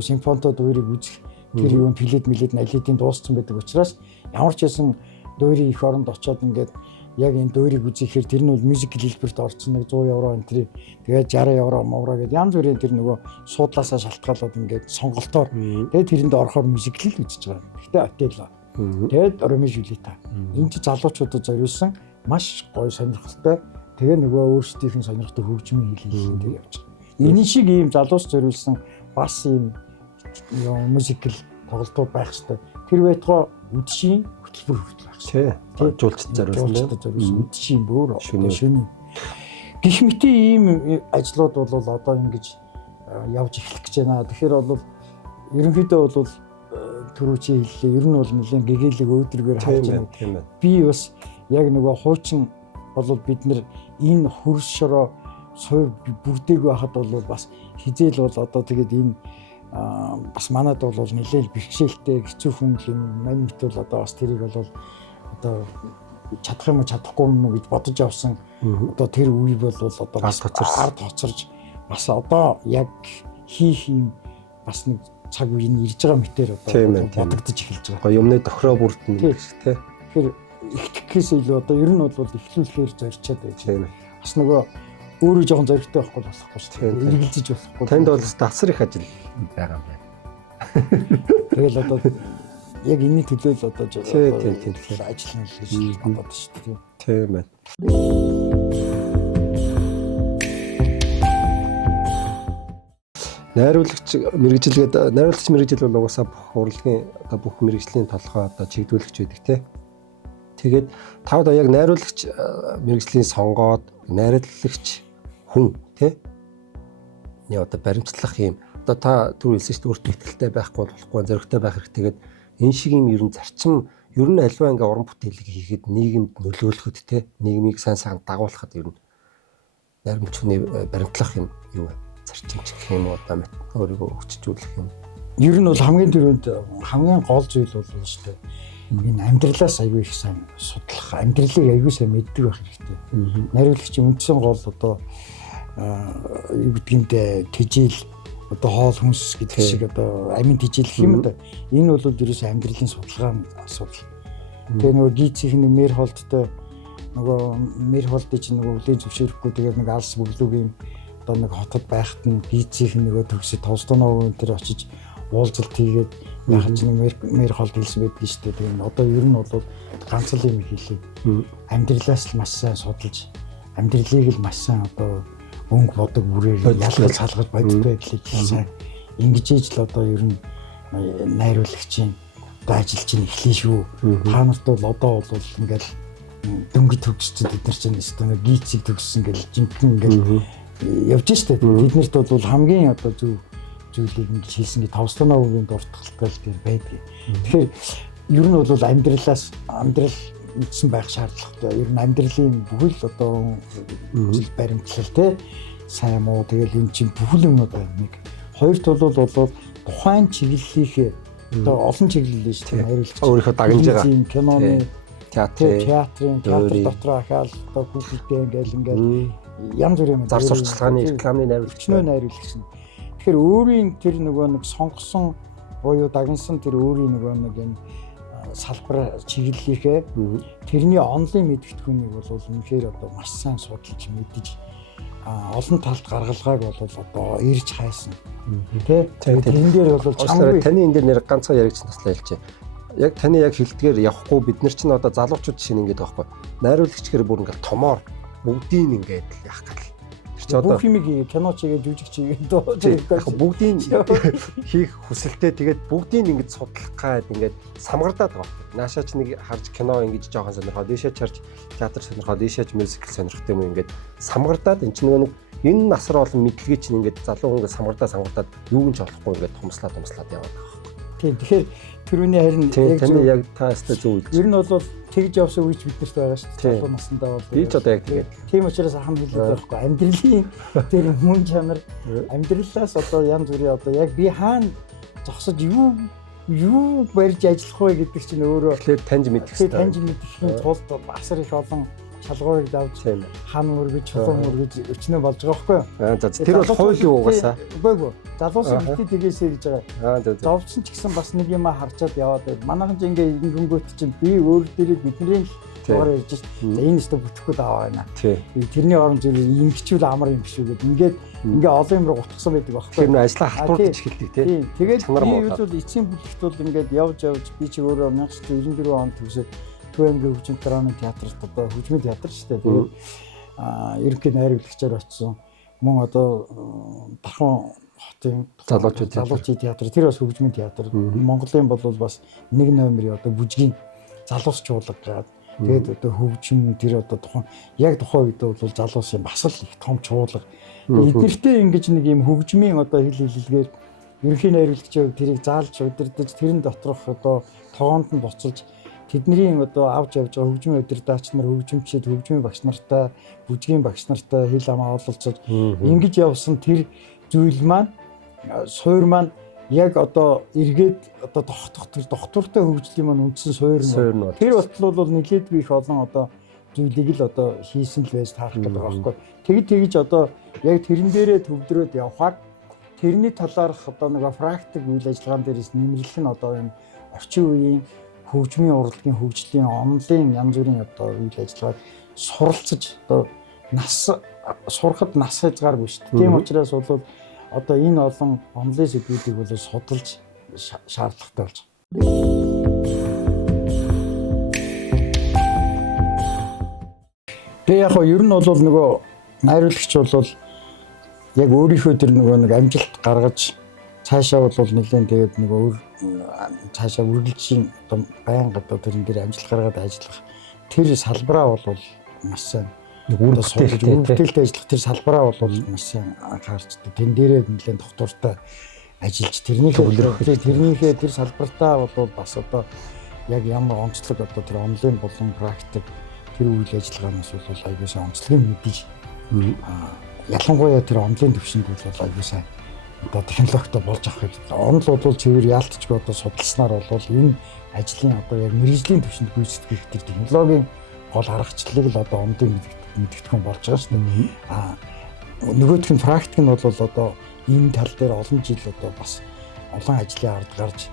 симфонитод дуурийг үзэх тэр юунд плед налидын дууссан байдаг учраас ямар ч байсан дуурийн их оронд очиод ингээд яг энэ дуурийг үзэхээр тэр нь бол мюзикл хэлбэрт орсон нэг 100 евро энтри тэгээд 60 евро мовро гэдэг янз бүрийн тэр нөгөө суудлаасаа шалтгаалаад ингээд сонголтоор тэгээд тэрэнд орохоор мюзикл л үзэж байгаа. Гэхдээ ателло. Тэгээд Ромео Жулита. Энэ ч залуучуудад зориулсан маш гоё сонирхолтой тэгээ нөгөө өөрсдийнх нь сонирхдаг хөгжмийн хэлэлцээр явж байгаа. Энэ шиг ийм залуус зориулсан бас ийм мюзикл тоглолтууд байх хэрэгтэй. Тэр байтугай үдшийн хөтөлбөр байх хэрэгтэй. Жуулчд зориулсан үдшийн бүр шөнийн. Гэх мэт ийм ажлууд бол одоо ингэж явж эхлэх гэж байна. Тэгэхээр бол ерөнхийдөө бол түрүүчийн хэллээ. Ер нь бол нэлийн гэгээлэг өөдрөгээр хайж байна. Би бас яг нөгөө хуучин бол бид нар энэ хөрс шороо суур бүгдээг байхад бол бас хизээл бол одоо тэгээд энэ бас манад бол нэлээл бэрхшээлтэй хэцүү хүн юм манайд бол одоо бас тэрийг бол одоо чадах юм уу чадахгүй юм уу гэж бодож явсан одоо тэр үе бол одоо бас ард хоцорж бас одоо яг хийх юм бас нэг цаг үе нь ирж байгаа мэтэр одоо бодогдож эхэлж байгаа. Гоё юмны тохироо бүрдэн гэх тий. Тэгэхээр ихтгэхээс илүү одоо ер нь бол эхлүүлэхээр зорчоод байж. Бас нөгөө өөрөө жоохон зоригтой байхгүй болохгүй шүү дээ. Эргэлзэж болохгүй. Танд бол асар их ажил байгаа юм байна. Тэгэл одоо яг энэний төлөө л одоо ажиллана гэж бодож шүү дээ. Тийм байна. Найруулагч мэргэжил бол угаасаа бүх урлагийн одоо бүх мэргэжлийн толгой одоо чигдүүлэгч байдаг тий. Тэгээд та одоо яг найруулагч мэргэжлийн сонгоод найруулагч хүн тий. Яа одоо баримтлах юм. Одоо та түр хэлсэн шүү дээ өөртөө ихтэй байхгүй болохгүй зоригтой байх хэрэгтэй гэдэг энэ шиг юм ер нь зарчим ер нь альва ингээ уран бүтээлийг хийхэд нийгэмд нөлөөлөхөд тий нийгмийг сайн дагуулхад ер нь найрамч хүний баримтлах юм юу вэ? Зарчимч гэх юм уу одоо өөрийгөө өгчжүүлэх юм. Ер нь бол хамгийн түрүүнд хамгийн гол зүйл бол шүү дээ. энэ амьдралаас аягүй их сайн судлах, амьдралыг аягүй сайн мэддэг байх хэрэгтэй. Найруулагчийн үндсэн гол одоо юу гэдгиймдээ тэжээл одоо хоол хүнс гэдэг шиг одоо амин тэжээлэх юм да. Энэ бол ерөөсөө амьдралын судалгааны асуудал. Тэгээ нөгөө гийцийн мэр холдтой нөгөө мэр холдыг чинь нөгөө хүлээн зөвшөөрөхгүй тэгээд нэг алс бүглүүгийн одоо нэг хотод байхад нь гийцийн нөгөө төгсөд Толстоновын тэр очиж уулзалт хийгээд яхаж нэг мэр холд хэлсэн байдаг шүү дээ. Тэгээд одоо ер нь бол ганц л юм хэлээ. Амьдралаас л маш сайн судалж, амьдралыг л маш сайн одоо өнгө бодог бүрээр ялгаж салгаж боддог байдлыг сайн ингэж ээж л одоо ер нь найруулагчийн одоо ажил чинь эхлэн шүү. Та нарт бол одоо бол ингээл дөнгөж төгсчихэд бид нар чинь өстө гийцийг төгссөн гэл жинхэнэ ингээл явж штэ. Биднэрт бол хамгийн одоо зүйлийг ингэж хийсэн гэ Толстоновын дуртгалтай л тэр байдаг. Тэгэхээр ер нь бол амьдрал мэдсэн байх шаардлагатай. Ер нь амьдралын бүхэл одоо жил баримтлал те сайн муу тэгэл энэ чинь бүхэл юм одоо нэг хоёрт бол тухайн чиглэлийнхээ одоо олон чиглэл шүү дээ найруулагч өөрийнхөө дагнаж байгаа киноны театрын театр өөрийн дотор ахаал одоо хүүхдтэй ингээл янз бүрийн зар сурталчилгааны рекламны найруулагч нь. Тэгэхээр өөрийн тэр нөгөө нэг сонгосон буюу дагнсан тэр өөрийн нөгөө нэг энэ салбар чиглэлийнхээ тэрний онлын мэдгэдэгхүүнийг бол үнэхээр одоо маш сайн судалж мэдэж олон талд гаргалгааг бол одоо ирж хайсан. Тэ? Тэрэн дээр бол чамгүй таны энэ дээр нэр ганцхан яригч таслаа хэлчихэ. Яг таны яг хэлдгээр явахгүй бид нар чинь одоо залуучууд чинь ингэж байгаа байхгүй. Найруулагч гэхээр бүр ингээд томоор бүгдийг ингээд яах гал. Тэр чинь одоо бүх юмыг кино чигээ жүжиг чигээ дуу яг бүгдийг хийх хүсэлтэй тэгээд бүгдийг ингэж судлах гад ингээд самгардаад байгаа. Наашаа ч нэг харж кино ингэж жоохон сонирхоод дээшээ чарж театр сонирхоод дээшээ ч мюзикл сонирхох юм ингээд самгардаад эн чинь нэг энэ насар олон мэдлэгээ чинь ингээд залуу хүн ингээд самгардаад юу ч олохгүй ингээд томслаад яваад байгаа. Тийм тэгэхээр тэрүүний харин яг таны яг таастай зөв үйлч. Ер нь бол тэгж явсан үеч биднэрт байгаа шүү дээ. Залуу наснда бол. Би ч одоо яг тэгээд. Тийм учраас хам хэлээд байхгүй. Амьдралын тэр мөн чанар амьдралаас одоо янз бүрийн одоо яг би хаана зогсож юу барьж ажиллах вэ гэдэг чинь өөрөө тэгэхээр таньж мэдэх хэрэгтэй. Таньж мэдэхийн тулд асар их олон шалгуурыг давж хан мөргөж чулуун мөргөж өчнөө болж байгаа байхгүй. Тэр бол хууль юу угаасаа. Үгүй залуус мэдээ тэгээсэй гэж байгаа. Зовцсон ч гэсэн бас нэг юм харчаад яваад байд. Манайхан ч ингээ ингэнгүүт чинь би өөр дээрээ бидний дугаар ярьж шээ. Энэ өстө бүтэхгүй даваа байна. Тэрний орон зүй ингэчүүл амар юм биш үү гэд ингээ олон юм руу гутгсан байдаг байхгүй. Тэр нь ажлаа халтуурч эхэлдэг тий. Тэгээд би бол эцсийн бүлэгт бол ингээд явж би ч өөрөө 1994 онд төгсөөд Төвөмгийн хөгжим драмын театрт одоо хөгжмийн театр шүү дээ. Тэгээд ерөнхий найруулагчаар очсон. Мөн одоо Дархан хотын залуучуудын театр тэр бас хөгжмийн театр. Монголын бол бас нэг номерын одоо бүжгийн залуус чуулга гад. Тэгээд одоо хөгжим тэр одоо тухайн үед бол залуус юм бас л их том чуулга. Эдгэртээ ингэж нэг юм хөгжмийн одоо хэлэлгээр ерөнхий найруулагчаа тэрийг заалж удирдах тэрэн доторх одоо тогоонд нь буцалж тэдний одоо авч явж байгаа хөгжмийн удирдаач нар хөгжимчид хөгжмийн багш нартай бүжгийн багш нартай хэл амаа ололцож ингэж явсан тэр зүйл маань суур маань яг одоо эргээд одоо тогтох тэр доктортой хөгжлийн маань үндсэн суур нь тэр болтол бол нэлээдгүй их олон одоо зүйлийг л одоо хийсэн л байж таарах гэдэг байгаа байхгүй. Тэгж одоо яг тэрэн дээрээ төвлөрөөд явхаар тэрний талаарх одоо нэг практик үйл ажиллагаан дээрээс нэмэрлэх нь одоо энэ орчин үеийн хөгжмийн урлагийн хөгжлийн онлын янз бүрийн одоо үйл ажиллагааг суралцаж одоо сурахад нас хязгааргүй шүү дээ. Тийм учраас бол одоо энэ олон онлын сэдвүүдийг бол судалж шаардлагатай болж байгаа. Тэгээ яг нь ер нь бол нөгөө найруулагч бол яг өөрийнхөө тэр нөгөө нэг амжилт гаргаж цаашаа бол нэлээд тэгээд нөгөө цаашаа үргэлжийн одоо байнга одоо тэрэн дээр амжилт гаргаад ажиллах тэр салбараа бол маш сайн үргэлжлэлтэй ажиллах тэр салбараа бол маш сайн анхаарчдаг. Тэн дээрээ нэлээд доктортой ажиллаж тэрнийхээ тэр салбартаа бол бас одоо яг ямар онцлог одоо тэр онлайн болон практик тэр үйл ажиллагаанаас бол аягүй сайн онцлогийг мэдээж ялангуяа тэр онлайн төвшөнд бол аягүй сайн одоо технологитой болж авахыг онл бол цэвэр яалтчгүй одоо судалснаар бол энэ ажлын одоо яг мэргэжлийн түвшинд гүйцэтгэх тэр технологийн гол аргачлалыг л одоо ондын мэдгэдэгхэн болж байгаа шүү дээ. Нөгөөх нь практик нь бол одоо энэ тал дээр олон жил одоо бас олон ажлын ард гарч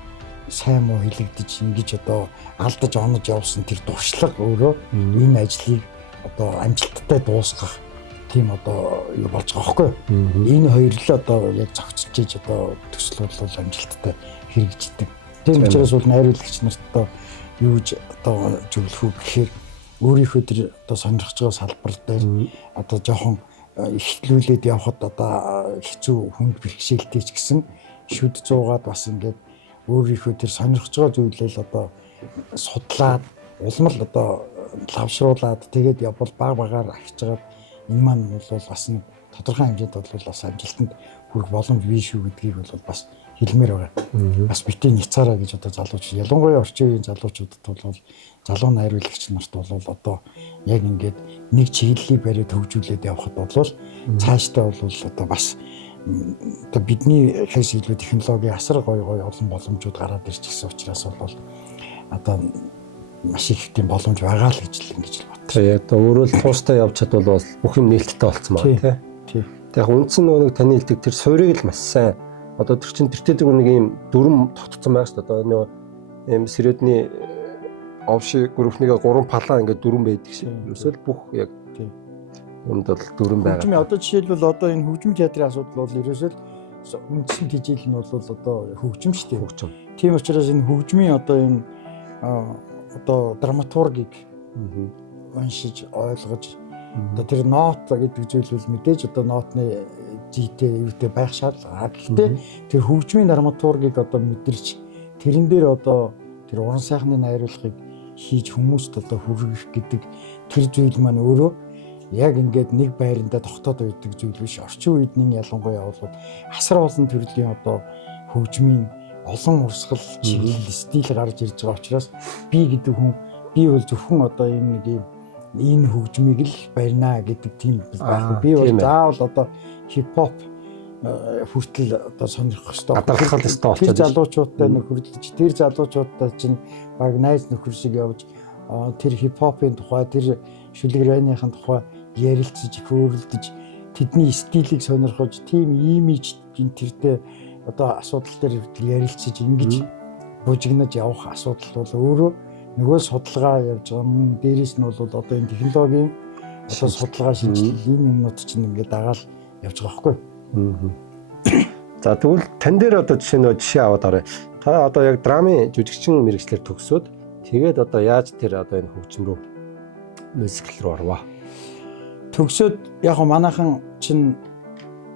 сайн муу хилэгдэж ингэж одоо алдаж онож явсан тэр дуршлаг өөрөө энэ ажлыг одоо амжилттай дуусгах тийм одоо юу болж байгаа байхгүй. Энэ хоёр л одоо яг зохицож иж одоо төсөл бол амжилттай хэрэгждэг. Тийм учраас бол найруулагч нарт одоо юу гэж одоо зөвлөх үү гэхээр өөрийнхөө тэр одоо сонирхож байгаа салбар дээр одоо жоохон ихтлүүлээд явхад одоо хэцүү хүнд бэрхшээлтэй ч гэсэн шүд зуугаад бас ингээд өөрийнхөө тэр сонирхож байгаа зүйлээ л одоо судлаад улмал одоо лавшруулад тэгээд явбал баг багаар ахиж байгаа энэ маань бол бас нэг тодорхой хэмжээнд бол бас амжилтанд хүрэх боломж бий шүү гэдгийг бол бас хэлмээр байгаа. Бас битээ няцаараа гэж одоо залуучууд ялангуяа орчин үеийн залуучуудад бол залуу найруулагч нарт бол одоо яг ингээд нэг чиглэлийг бариад хөгжүүлээд явхад бол цаашдаа бол одоо бас одоо бидний хэс илүү технологийн асар гоё олон боломжууд гараад ирчихсэн учраас бол одоо маш их тийм боломж байгаа л гэж л ингэж бодлоо. Тэгээ одоо өөрөө л тууштай явж чадвал бол бүх юм нээлттэй болцсон байна тий. Тэгээ үндсэн нөгөө нэг таны хэлдэг тэр суурийг л маш сайн одоо тэр чин тэртээ тэр нэг юм дүрм тогтцсон байгаа шүү дээ. Одоо нөгөө юм сэрээдний овши группнийгээ 3 палаа ингээд дүрм байдаг шиг. Ерөөсөө л бүх яг юмд бол дүрм байгаа. Хөгжмийн одоо жишээлбэл одоо энэ хөгжим театрын асуудал бол ерөөсөө л үндсэн тэжээл нь бол одоо хөгжим шүү дээ. Хөгжим. Тийм учраас энэ хөгжмийн одоо энэ одоо драматургийг уншиж ойлгож одоо тэр нот гэдэг зүйл бол мэдээж одоо нотны зүйтэй юутэй байх шаардлага. Гэхдээ тэр хөгжмийн драматургийг одоо мэдэрч тэрэн дээр одоо тэр уран сайхны найруулгыг хийж хүмүүст одоо хүргэх гэдэг тэр зүйл маань өөрөө яг ингээд нэг байранда тогтоод байдаг зүйл биш. Орчин үеийн ялангуяа бол асар олон төрлийн одоо хөгжмийн олон урсгал чиглэл стил гарч ирж байгаа учраас би гэдэг хүн би бол зөвхөн одоо юм нэг юм энэ хөгжмийг л барина гэдэг тийм байхгүй. Би бол заавал одоо хипхоп хүртэл одоо сонирхох хэрэгтэй. Гадархал ёстой болчиход. Тэр залуучуудтай нөхөрлөж, тэр залуучуудтай чинь баг найз нөхөр шиг явж тэр хипхопын тухай, тэр шүлэг райныхын тухай ярилцаж, их өөрлөдөж, тэдний стилийг сонирхож, тийм имиж тэртэй одоо асуудал дээр ярилцаж ингэж бужигнаж явах асуудал бол өөрөө нөгөө судалгаа явж байгаа мөн дээрээс нь бол одоо энэ технологийн одоо судалгаа шинжилэл энэ юмнууд чинь ингээд дагаал явж байгаа байхгүй. За тэгвэл тань дээр одоо жишээ аваад орё. Та одоо яг драмын жүжигчин мэргэжлэр төгсөөд тэгээд одоо яаж тэр одоо энэ хөгжим рүү мюзикл руу орвоо. Төгсөөд яг го манайхан чинь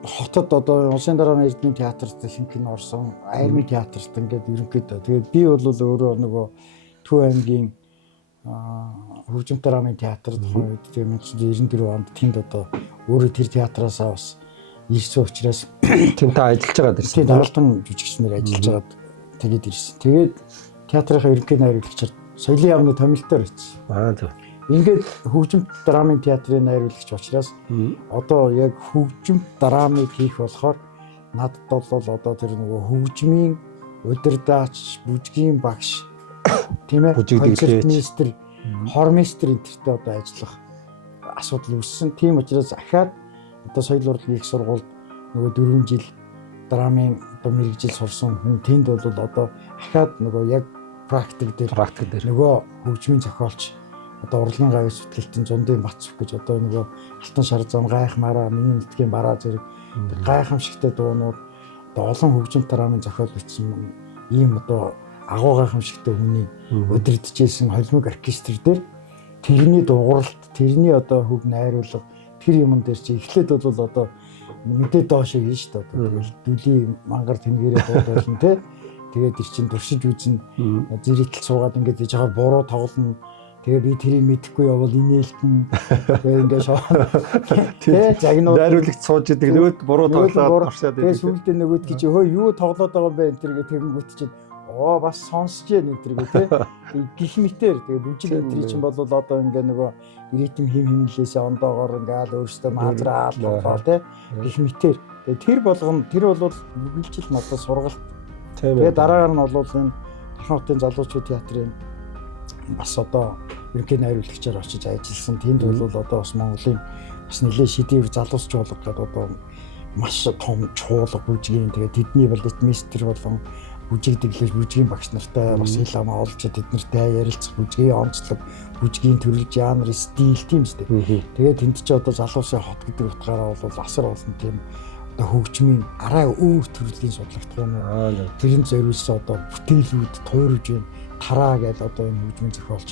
хотод одоо улсын драмын эрдэнэ театрт ихэнх нь орсон, Айрмын театрт ингээд ерөнхийдөө. Тэгээд би бол өөрөө нөгөө Төв аймгийн хөгжим драмын театрт үед тэгээд 1994 онд тэнд одоо өөрөө тэр театраас бас ирсэн учраас тэнд та ажиллаж байгаа дэрсэн. Тэгээд алтан жүжигчнэр ажиллаж байгаад тэгээд ирсэн. Тэгээд театрынхаа ерөнхий найруулагчаар соёлын яамны томилтоор ирсэн. Зөв. Ингээд хөгжим драмын театрын найруулагч учраас одоо яг хөгжим драмыг хийх болохоор надад бол одоо тэр нөгөө хөгжмийн удирдаач, бүжгийн багш тийм ээ, концертмейстер, хормейстер энтертэй одоо ажиллах асуудал үүссэн. Тийм учраас ахаад одоо соёл урлагийн их сургуульд нөгөө 4 жил драмын одоо мэргэжил сурсан хүн тэнд бол одоо ахаад нөгөө яг практик дээр нөгөө хөгжмийн зохиолч одоо урлагийн гавь сэтгэлтэн зундын Бацүх гэж одоо нөгөө алтан шар зам гайхмаараа миний нэтгийн бараа зэрэг гайхамшигтай дуунууд одоо олон хөгжим драмын зохиол бичсэн ийм одоо агуу гайхамшигтай хүний удирдахжсэн холимог оркестр дээр тэрний дууралт, тэрний одоо хөг найруулга тэр юмн дээр чи эхлээд бол одоо мэдээ доошоо хийн шүү дээ. Тэгэл дүлийн мангар тэнгэрээ дуудуулна тий. Тэгээд ир чин туршиж үзэн зэрэгтэл суугаад ингээд хийж байгаа буруу тоглоно. Тэгээ би тэрийг мэдэхгүй явбал инээлтэн тэгээ ингээд шоо. Тэ загнуу найруулагч сууж идэг нөгөөд буруу тоглоод туршаад идэг. Тэгээ сүулдэ нөгөөд гэж хөө юу тоглоод байгаа юм бэ энэ тэргээ тэгэнгүүт чинь бас сонсож яа энэ тэргээ тий. Гих мэтэр тэгээ бүжиг энэ тэр чинь бол одоо ингээд нөгөө ритм хим химнэлээсээ ондоогоор ингээд өөрөөсөө маазраал болоо тий. Гих мэтэр Тэр болгоно тэр бол үргэлжил надад сургалт. Тийм Тэгээ дараагаар нь бол энэ Орхон хотын залуучууд театрын бас одоо ерөнхий найруулагчаар очиж ажилласан. Тэнд бол одоо бас Монголын бас нэлээд шидээр залуус чуулга гэдэг одоо маш том чуулга бүжгийн тэгээ тэдний балетмейстер болон бүжигдэглэж бүжгийн багш нартай бас хэл хамаа олж тэд нартай ярилцах бүжгийн онцлог бүжгийн төрөл жанр стил тийм шүү дээ. Тэгээд тэнд ч одоо залуусын хот гэдэг утгаараа бол асар олон тийм одоо хөгжмийн арай өөр төрлийн судлагтгуунууд тэрийн зориулсан одоо бүтээлүүд туурж байна. Тараа гэдэг одоо энэ хөгжмийн зохиолч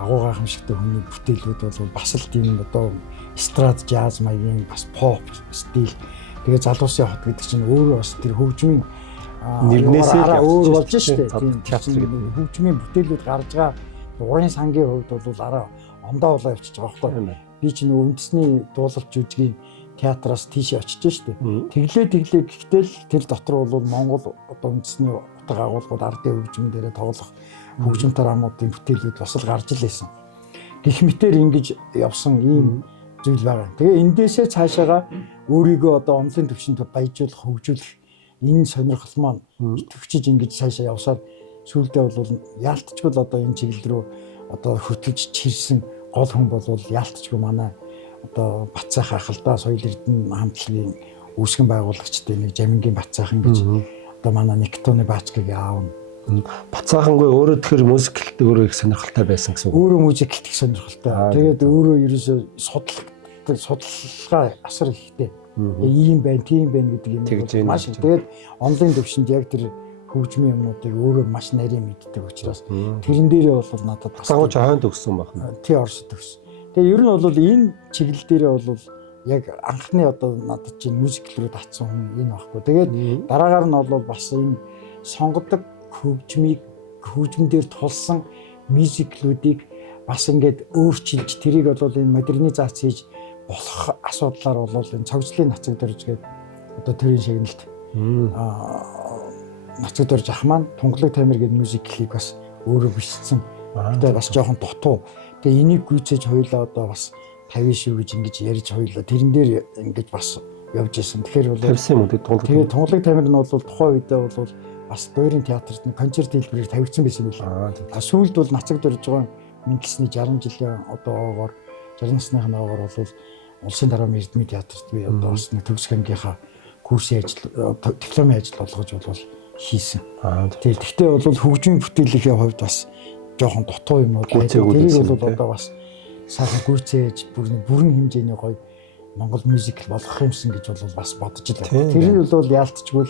агуу гайхамшигтай хүний бүтээлүүд бол бас л тийм одоо эстрад жаз маягийн бас поп стил. Тэгээ залуусын хот гэдэг чинь өөрөө бас тэр хөгжмийн нэрнээсээ өөр болж штэ. Тийм театр гэдэг хөгжмийн бүтээлүүд гарч байгаа урын сангийн хувьд бол арай ондоо болоо явчихж байгаа байхгүй. Би чинь үндэсний дуулалт жүжигийн театраас тийш очиж штэ. Тэглээ гэхдээ л тэр дотор бол Монгол одоо үндэсний утга агуулгууд ардын хөгжмөн дээрээ тоглох хөгжим тараамуудын бүтээлүүд бас л гарч л байсан. Гэх мэтэр ингэж явсан ийм зүйл байгаа. Тэгээ эндээсээ цаашаага өөрийгөө одоо онлын төвшөнд баяжуулах, хөгжүүлэх энэ сонирхол маань төвчж ингэж цаашаа явсаар сүүлдээ бол яалтчгүй л одоо энэ чиглэл рүү одоо хөтлөж чирсэн гол хүн бол яалтчгүй манай одоо Батцайхан ахалдаа соёл эрдэнэ хамтлагийн үүсгэн байгуулагчдын нэг Жамингийн Батцайхан гэж одоо манай Никтоны Баачгийн аав нь Батцайхангүй өөрөө тэгэхээр музикэлт өөрөө их сонирхолтой байсан гэсэн үг. Өөрөө музикэлт их сонирхолтой. Тэгээд өөрөө ерөөсөө судалгаа асар ихтэй. Ийм байна, тийм байна гэдэг юм маш. Тэгээд онлайн төвшөнд яг тэр хөгжмийн юмнуудыг өөрөө маш нарийн мэддэг учраас тэрэн дээрээ бол надад бас Батцайхан хойнд өгсөн байна. Тий Оросд өгсөн. Тэгээ ер нь бол энэ чиглэл дээрээ бол яг анхны одоо надад чинь мюзикл рүү татсан хүн энэ байхгүй. Тэгээд дараагаар нь бол бас энэ сонгодог хөгжмөн дээр тулсан мюзиклүүдийг бас ингээд өөрчилж тэрийг бол энэ модернизац хийж болох асуудлаар бол энэ цогцлын нацаг дөрж гээд одоо тэрийн шагналт нацаг дөрж ах маань Тунгалаг тамир гэдэг мюзиклийг бас өөрөө бичсэн. Тэгээд бас жоохон дутуу. Тэгээ энийг гүйцээж хоёлаа одоо бас 50 шүү гэж ингэж ярьж хоёлаа тэрэн дээр ингэж бас явж исэн. Тэгэхээр бол тавьсан юм уу тэгээ Тунгалаг тамир нь бол тухайн үедээ бол бас Дойрын театрт нэг концерт хэлбэрээр тавигдсан байсан байлаа. Сүүлд бол нацаг дөрж байгаа мэндэлсний 60 жилийн одоогоор 60 насныхаа оогоор бол улсын дарааны эрдмийн театрт би одоо бас нэг төгсөх ангийнхаа курсын ажил дипломын ажил болгож бол хийсэн. Тэгээд тэгтээ бол хөгжмийн бүтээлийн хувьд бас жоохон дутуу юм уу. Тэрийг бол одоо бас сайхан гүйцээж бүрэн хэмжээний гоё Монгол мюзикл болгох юмсан гэж бол бас бодож байна. Тэр бол яалтчгүй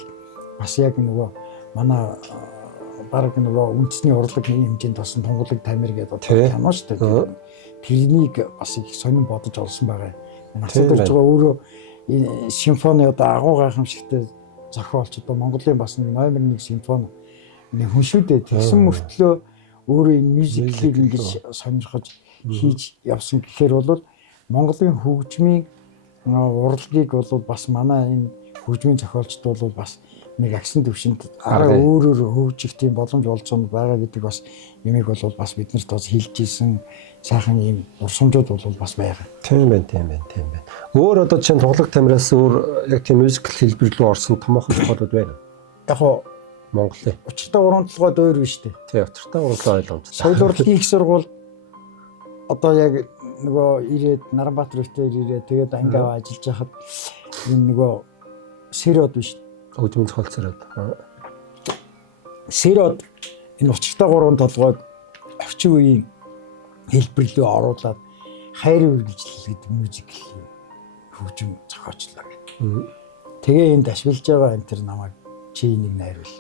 бас яг нөгөө манай баг нөгөө үндэсний урлаг хэмжээнд болсон Тунгалаг тамир гэдэг кино шүү дээ. Тэрнийг бас их сонирн бодож олсон байгаа. Нацад дөрж байгаа өөрөө энэ симфони одоо агуу гайхамшигтай зохиолч одоо Монголын бас нэг номер 1 симфони нэг хүн шүү дээ. Тэгсэн мөртлөө өөрөө энэ мюзиклийг ингэж сонирхож хийж явсан гэхээр бол Монголын хөгжмийн урлагийг бол бас манай энэ хөгжмийн зохиолчд бол бас нэг агсан төвшөнд арай өөрөөр хөгжих тийм боломж олцсон байгаа гэдэг бас юмыг бол бас биднэрт бас хэлж ийсэн сайхан ийм урсамжууд бол бас байгаа. Тийм байна. Өөр одоо чинь Тунгалаг тамираас өөр яг тийм мюзикл хэлбэр рүү орсон томоохон зохиолууд байна. Яг хоо Монголын учиртай уран толгой дөр биш үү? Тий, учиртай урлаа ойлгомжтой. Соёл урлагийн их сургууль одоо яг нөгөө ирээд Наранбаатар өвтөр ирээд тэгээд анги аваа ажиллаж байхад энэ нөгөө Сэрод биш хөгжмийн зохиолцороо. Сэрод энэ учиртай гурван толгойг орчин үеийн хэлбэрлөө оруулаад хайрын үргэлжлэл гэдэг мюзикл хөгжим зохиочлоо. Тэгээ энд ашиглаж байгаа энэ тэр намайг чи энийг найруул.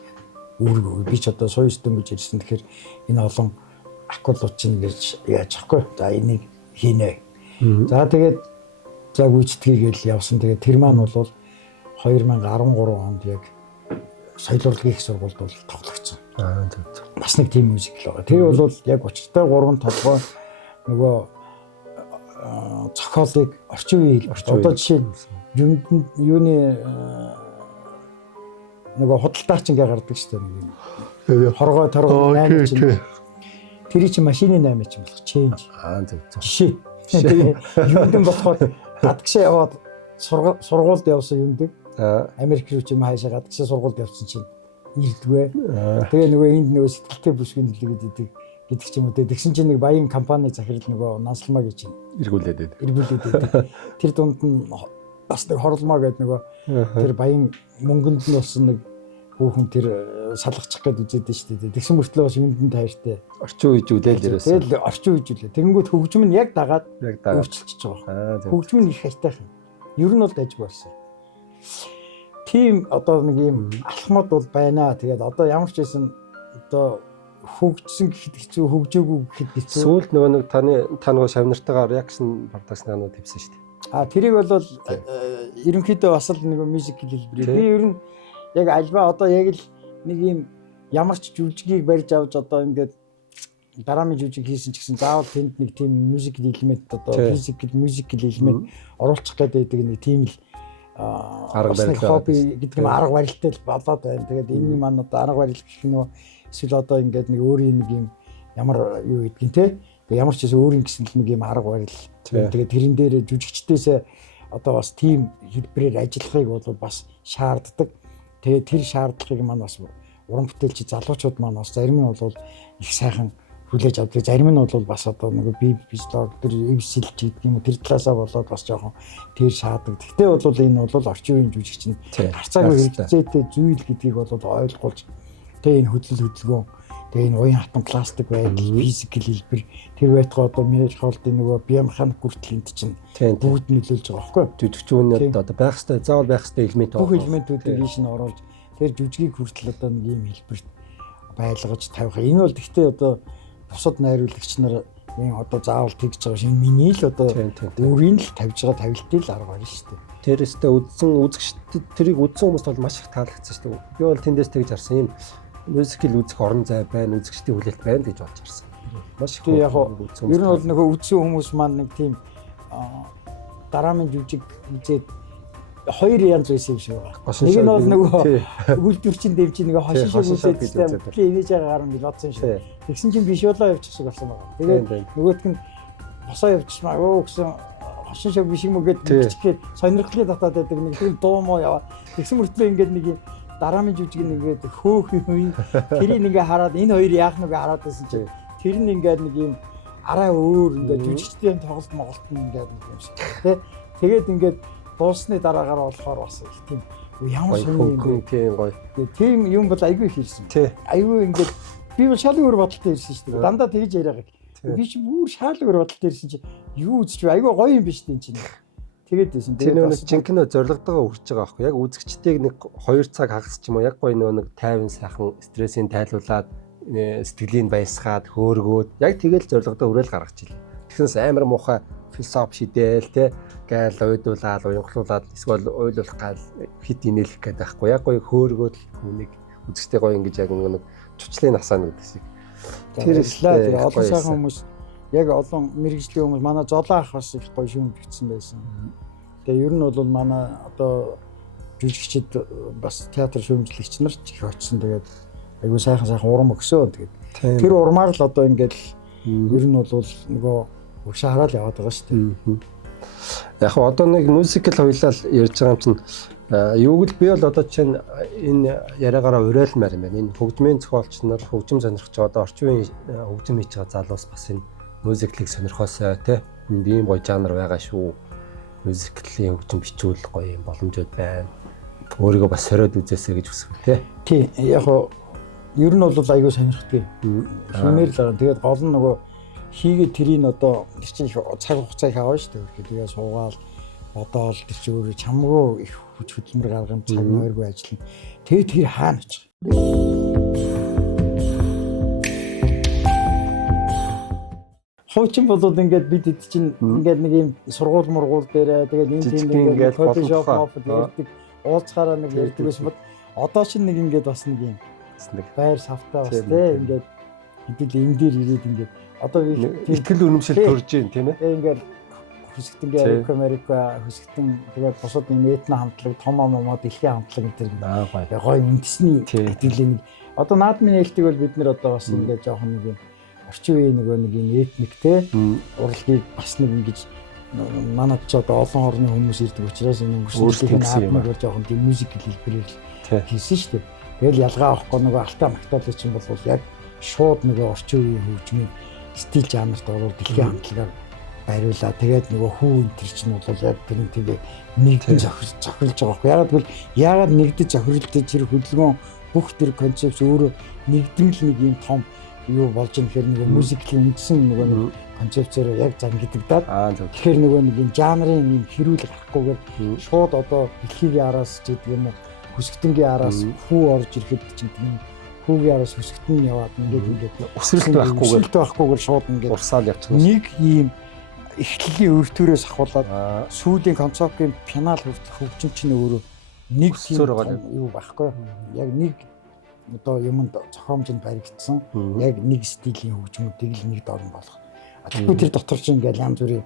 Үүргөө би ч одоо соёл систем гэж ирсэн. Тэгэхээр энэ олон акулууд чинь гэж яаж ахгүй. За энийг хийнэ. За тэгээд за гүйцэтгийгээл явсан. Тэгээд тэр маань бол 2013 онд яг соёл урлагийн их сургуульд бол тоглогдсон. Бас нэг тийм мюзикл байгаа. Тэр бол яг учиртай 3 толгой нөгөө зохиолыг орчин үеийн одоо жишээ юуны нөгөө худалдаач ингээ гардаг шүү дээ. Хоргой торгой 8 чинь. Тэр чинь машины 8 чинь болох change. Жишээ. Юунд нь болохоор гадагшаа яваад сургуульд явсан юмдаг. Америк руу ч юм хаашаа гадагшаа сургуульд явсан чинь ирдвэ. Тэгээ нөгөө энд нөгөө сэтгэлтэй бүсгүй нөлөөд гэдэг ч юм уу. Тэгсэн чинь нэг баян компани захирал нөгөө Нансалмаа гэж эргүүлээд тэр дунд нь бас нэг хорлмоо гэдэг нөгөө тэр баян мөнгөнд нь болсон нэг хүүхэн тэр салгачих гээд үзээд нь шүү дээ. Тэгсэн мөртлөө бас юмд тайртай. Орчин үеж үлээл ерөөсөө. Тэгэл орчин үеж үлээ. Тэгэнгүүт хөгжим нь яг дагаад өөрчилчихэж байгаа. Хөгжим нь их хайртайхан. Ер нь бол дайжгүй болсон. Тийм одоо нэг юм алхмууд бол байна. Тэгээд одоо ямар ч байсан одоо хөгжсөн гэхэд хэцүү, хөгжөөгүй гэхэд хэцүү. Сүүлд нөгөө нэг та нөгөө шавнартайгаар реакшн продакшныг тавьсан шүү дээ. Тэрийг бол ерөнхийдөө бас л нэг мьюзик хэлбэр. Би ер нь яг альва одоо яг л нэг юм ямар ч жүжигийг барьж авч одоо ингээд дараамын жүжиг хийсэн ч гэсэн заавал тэнд нэг тийм мьюзик элемент одоо физикал мьюзик элемент оруулах гэдэг нэг тийм л арга барил хобби гэдэг нь арга барилтай л болоод байна. Тэгээд энэ маань одоо арга барил гэх нь эсвэл одоо ингээд нэг өөрийн нэг юм ямар юу гэдгийг те ямар ч гэсэн өөрийн гэсэн л нэг юм арга барил. Тэгээд тэрэн дээр жүжигчдээс одоо бас тийм хэлбэрээр ажиллахыг бол бас шаарддаг. Тэгээд тэр шаардлагыг маань бас уран бүтээлч залуучууд маань бас зарим нь бол их сайхан хүлээж авдаг. Зарим нь бол бас одоо нэг бизлог тэр эвсэлж гэдэг юм тэр талаасаа болоод бас жоохон тэр шаадаг. Гэхдээ бол энэ бол орчин үеийн жүжигч нь харцаагүй хэрэгцээтэй зүйл гэдгийг бол ойлгуулж тэгээ энэ хөдөлгөөн тэгээ энэ уян хатан пластик байдал физикал хэлбэр тэр байтугай одоо механикийн нөгөө биомеханик хүртэл энд чинь бүгд нөлөөлж байгаа байхгүй жүжигчүүнүүд одоо байх хэвээр заавал байх хэвээр элемент бүх элементүүдийг ийш нь оруулж тэр жүжигийг хүртэл одоо нэг юм хэлбэрт байлгаж тавих. Энэ бол гэхдээ одоо бусад найруулагч нар энэ одоо заавал тэгж байгаа шинэ миний л одоо өөрийн л тавьж байгаа тавилтыг л арга барина шүү дээ. Тэрээсээ үзэгчд тэрийг үзсэн хүмүүст бол маш их таалагдсан шүү дээ. Би бол тэндээс тэгж харсан юм мюзикл үзэх орон зай байна, үзэгчдийн хүлээлт байна гэж бодож харсан. Маш их яг ер нь бол нөгөө үзсэн хүмүүс маань нэг тийм дараамын жүжиг үзээд хоёр янз байсан юм шиг байна. Нэг нь бол нөгөө үйлдвэрчин дэмжин нөгөө хошин шиг үзээд тийм инээж байгаа гарна гэж бодсон шүү. Тэгсэн чинь биш болоо явчихсан болсон байгаа. Тэгээд нөгөөтг нь босоо явчихмаа өө гэсэн хошин шиг биш юм уу гэдэг сонирхлын татаад байдаг нэг тийм дуу мó яваа. Тэгсэн мөртлөө ингээд нэг дараамын жүжиг нэгээд хөөх юм. Тэрийг ингээ хараад энэ хоёр яах нүгэ хараад байсан чинь тэр нь ингээд нэг юм арай өөр ингээд жүжигчдийн тоглолт моголт нь ингээд нэг юм шиг тий. Тэгээд ингээд дуусны дараагаар болохоор бас их тийм ямар сони юм тийм гоё. Тийм юм бол айгүй их ирсэн. Айгүй ингээд би бол шал өөр бодолтой ирсэн шүү дээ. Дандаа тэгж яриагаа. Би чи бүр шал өөр бодолтой ирсэн чи юу үзчих вэ? Айгүй гоё юм биш тийм чинь. Тэгээд байсан. Тэр нэг жинхэнэ зорилготойгоо үрж байгаа байхгүй. Яг үзэгчдийг нэг 2 цаг хагас ч юм уу яг гоё нэг тайван сайхан стрессийг тайлуулад сэтгэлийн баясгаад хөөргөөд яг тэгэл зорилгодоо өрөөл гаргаж ийлээ. Тэгсэнс амар муухай философи шидээл те гайл уйдуулаад уянгалуулаад эсвэл уйлуулах гал хит инээлэх гэдэг байхгүй. Яг гоё хөөргөөд хүнийг үзэгчтэй гоё ингэж яг нэг чучлын насаа нэг гэсэн. Тэр ишлээ олон сайхан хүмүүс яг олон мэрэгжлийн хүмүүс манай золоо ах бас их гоё шүүмж бичсэн байсан. Тэгээ ер нь бол манай одоо жүжигчид бас театр шүүмжлэгч нар ч их очсон. Тэгээд айгүй сайхан урам өгсөө. Тэгээд тэр урмаар л одоо ингээд ер нь бол нөгөө өгшөө хараад яваад байгаа шүү дээ. Яг одоо нэг мюзикл хоёлаа ярьж байгаа юм чинь юуг л би бол одоо чинь энэ яриагаараа уриалмаар юм байна. Энэ хөгжмийн зохиолч нар хөгжим сонирхож одоо орчин үеийн хөгжим хийж байгаа залуус бас энэ мюзиклийг сонирхосоо тий энд ийм гоё жанр байгаа шүү. Мюзиклийн хөгжим бичүүл гоё юм боломжууд байна. Өөрийгөө бас сориод үзээсэй гэж хүсв тий. Тий яг ер нь бол айгүй сонирхдаг. Хэмээр л байгаа. Тэгээд гол нь нөгөө хийгээд тэрийг одоо чинь цаг хугацаа их аваа шүү дээ. Тэгээ суугаал бодоол тэр чи өөрөө чамгүй их хүч хөдөлмөр гарган цаг нойргүй ажиллана. Тэгээд тэр хаана очих. Хуучин болоод ингээд бид чинь ингээд нэг юм сургууль мургуул дээрээ тэгээд энэ тийм ингээд фотошоп ярьдаг уулзахаараа нэг ярьдаг байсан бод одоо ч нэг ингээд бас нэг юм байр савтаа бас тийм ингээд хэдэл энэ дээр ирээд ингээд одоо ихтгэл үнэмшил төрж гин тийм ээ ингээд хөсгөтөнгийн Америка хөсгөтөн тэгээд бусад юм этно хамтлаг том момоо дэлхийн хамтлаг энэ төр гоё үндэсний хэдэл нэг одоо наадмын нээлтийг бол бид нэр одоо бас ингээд жоохон нэг юм орчин үеийн нэг юм этник те урлагийг бас нэг ингэж манайд ч одоо олон орны хүмүүс ирдэг учраас энэ өнгөрсөн наадмыг бол жоохон тийм мюзикл хэлбэрээр хийсэн шүү дээ. Тэгэл ялгаа авахгүй нөгөө алтаа магтаалын чинь бол яг шууд нөгөө орчин үеийн хөгжмийн стил жанрт ороод дэлхийн хамтлагаар бариулаа. Тэгээд нөгөө хүү энэ чинь бол яг тэрнтэйгээ нэгдэн зохирлж байгаа байхгүй. Ягаад нэгдэж зохирлтыг тэр хөдөлгөөн бүх тэр концепц өөрөө нэгдэн л нэг юм том юу болж байгаа гэхээр нөгөө мюзиклийн үндсэн нөгөө нэг концепцээр яг зангидагдаад тэгэхээр нөгөө нэг юм жанрын юм хэрүүл гарахгүйгээр шууд одоо дэлхийн араас ч гэдэг юм уу хүсгтэнгийн араас хүү орж ирэхэд ч гэдэг юм хүүгийн араас хүсгтэн яваад ингээд өсрэлт байхгүй шууд ингээд урсаал явчихсан. Нэг ийм эхлэлийн өртөрөөс ахуулаад сүүлийн концоптын финал хүртэл хөгжим чинь өөрөө нэг юу байхгүй. Яг нэг одоо юмд зохиомжинд баригдсан яг нэг стилийн хөгжмүүдийг л нэг дорн болгох. Тэгэхгүй тэр дотор чинь ингээд янз бүрийн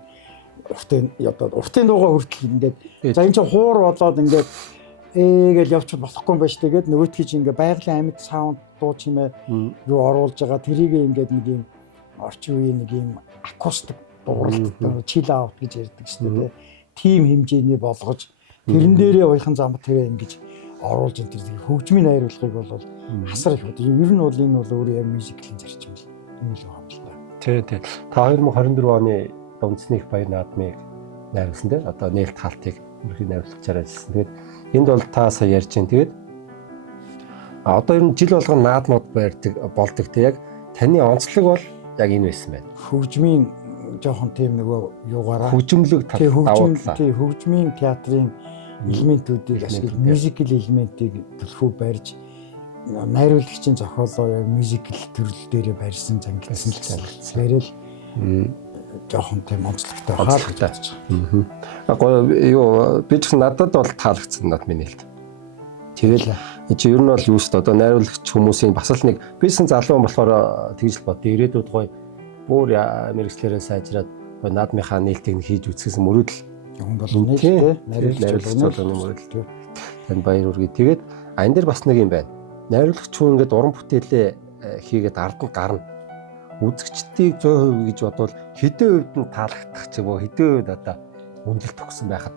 уртын дуугаа хүртэл ингээд за энэ чинь хуур болоод ингээд гэж явчих болохгүй юм байна шүү. Тэгээд нөгөөтгий чинь ингээд байгалийн амьд саунд дуу чимээ юу оруулж байгаа тэрийг ингээд нэг юм орчин үеийн нэг юм акустик дууралт чил аут гэж ярьдаг шүү дээ. Тим хэмжээний болгож тэрэн дээрээ уяхан зам тэгээ ингэж оруулж энэ тэр хөгжмийн найруулгыг бол хасар их бод. Ер нь бол энэ бол өөрөө яг мюзиклийн зарчим л юм л байна л да. Тий. Та 2024 оны Дундсны их баяр наадмыг найруулсан тий. Одоо нээлт хаалтыг ерөнхий найруулагчаар ажилласан. Тэгээд энд бол та сая ярьж байна. Тэгээд одоо ер нь жил болгон наадмууд болдог тий. Яг таны онцлог бол яг энэ байсан байна. Хөгжмийн жоохон тийм нөгөө юугаараа хөгжмөлөг давуудлаа. Тий, хөгжмийн театрын элементүүдийг ашиглаж мюзикл элементийг төлхөө барьж найруулагчийн зохиолоо яг мюзикл төрөл дээрээ барьсан зангидсан л зэрэл жоохон тийм онцлогтой хаалгаж байгаа. Гоё юу би ч надад бол таалагдсан над миний хэлд. Тэгэл чи ер нь бол юу шүү дээ одоо найруулагч хүмүүсийн бас л нэг бисэн залуу болохоор тэгж л бод ирээдүйд гоё бүр мэрэгчлэрээ сайжраад гоё наадмынхаа нээлтийг хийж үсгэсэн мөрөдөл хүн болгоны тийм найруулагч болгоны мөрөдөл тань баяр үргээ. Тэгээд энэ дэр бас нэг юм байна. Найруулагч хүн ингээд уран бүтээлээ хийгээд ард нь гарна. Үзэгчдийг 100% гэж бодвол хэдэн хувьд нь таалагдах ч юм уу хэдэн хувьд одоо үнэлт өгсөн байхад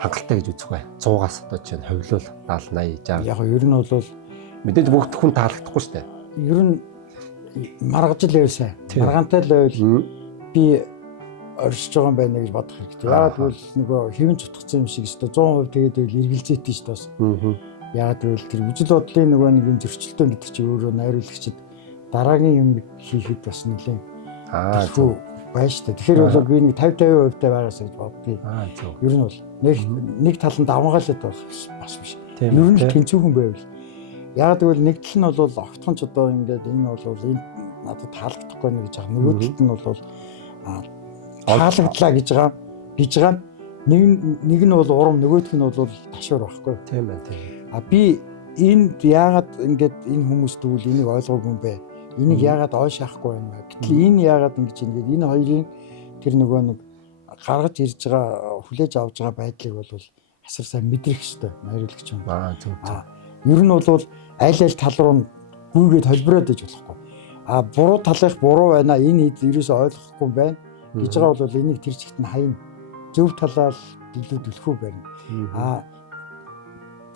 хангалттай гэж үзэх бай. 100-аас одоо чинь хувилуул 70 80 60. Яг нь ер нь бол мэдээж бүгд хүн таалагдахгүй шүү дээ. Ер нь маргаж л байвсаа. Маргаантай л байвал би оршиж байгаа юм байна гэж бодох хэрэгтэй. Яг тэгвэл нөгөө хэвэн чутгацсан юм шиг өстой 100% тэгээд эргэлзээтэй шүү дээ бас. Яг тэгвэл тэр үжил бодлын нөгөө нэг юм зөрчилтөө гэдэг чинь өөрөө найруулагчид дараагийн юм хийхэд бас нэлээд төлөв байна шүү дээ. Тэгэхээр бол би нэг 50-50% таа байгаасаа гэж боддгийг. Ер нь бол нэг таланд авангаалаад байх бас биш. Ер нь л тэнцүүхэн байвал. Яг тэгвэл нэг тал нь бол огтхон ч одоо ингээд энэ бол энэ надад таалагдахгүй нэ гэж байгаа. Нөгөө талд нь бол таалагдлаа гэж байгаа. Нэг нь бол урам, нөгөөх нь бол ташуур байхгүй. Тийм байна. Би энд яагаад ингээд энэ хүмүүс тэгвэл энийг ойлгоогүй юм бэ? Энийг яагаад ойш яахгүй юм бэ? Гэтэл энэ яагаад ингэж ингээд энэ хоёрын тэр нөгөө нэг гаргаж ирж байгаа хүлээж авж байгаа байдлыг бол асар сайн мэдрэх хэрэгтэй найруулагч юм. Ер нь бол аль тал руу гүйгээд холбироод иж болохгүй. Буруу талынх буруу байна. Энэ хэд ерөөсөө ойлгохгүй байна гэж байгаа бол энийг тэр чигт нь хаяна. Зөв талаа л илүү төлхөө барина.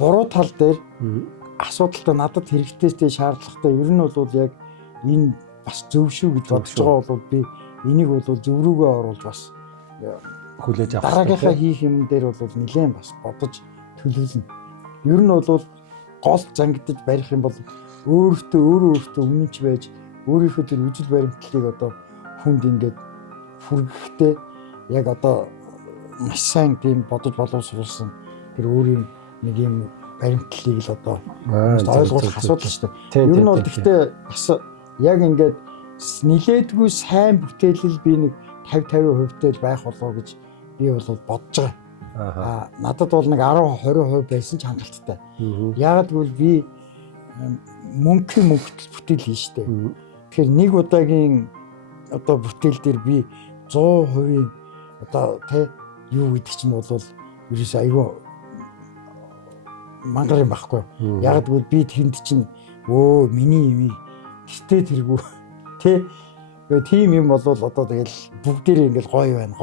Буруу тал дээр асуудалтай надад хэрэгтэйтэй шаардлагатай ер нь бол яг энэ бас зөв шүү гэж бодож байгаа бол би энийг бол зөв рүүгээ оруулж бас хүлээж авах. Дараагийнхаа хийх юм дээр бол нэлээд бас бодож төлөвлөнө. Ер нь бол гол зангидж барих юм бол өөртөө өмнөж байж өөрийнхөө тэр үжил баримтлалыг одоо хүнд ингээд хүргэхдээ яг одоо маш сайн тийм бодож боловсруулсан тэр өөрийн нэг юм баримтлалыг л одоо ойлгох асуудал шүү дээ. Ер нь бол гэхдээ бас яг ингээд нилээдгүй сайн бүтээлэл би нэг 50-50% л байх болоо гэж би бол бодож байгаа. Надад бол нэг 10-20% байсан ч хангалттай. Яагаад гэвэл би мөнгөний бүтээл хийн штэ. Тэгэхээр нэг удаагийн одоо бүтээл дээр би 100% одоо юу гэдэг чинь бол ерөөс айгүй мангар юм байхгүй. Яагаад гэвэл би тэнд чинь миний юмыг гэртээ тэргүү Тэгээ тийм юм бол одоо тэгэл бүгдээрээ ингээл гоё байна.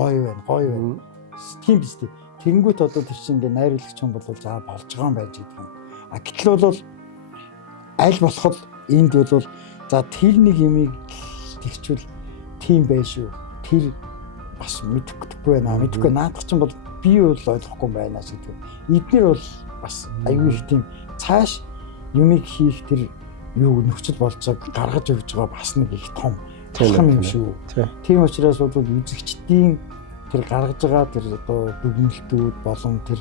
Тийм биз дээ. Тэнгүүт одоо тэр чинь ингээ найруулагч юм бол за болж байгаа юм байж гэдэг юм. А гэтэл бол аль болоход энд бол за тэр нэг юмыг тэгчвэл тийм байш шүү. Тэр бас мэдхгүй байна. Мэдхгүй наадах чинь бол би бол ойлгохгүй байна гэдэг. Эднэр бол бас аюу их тийм цааш юмыг хийх тэр юу нөхцөл болцоог гаргаж өгч байгаа бас нэг их том юм шүү. Тийм учраас бол үзэгчдийн тэр гаргаж байгаа тэр одоо дүгнэлтүүд болон тэр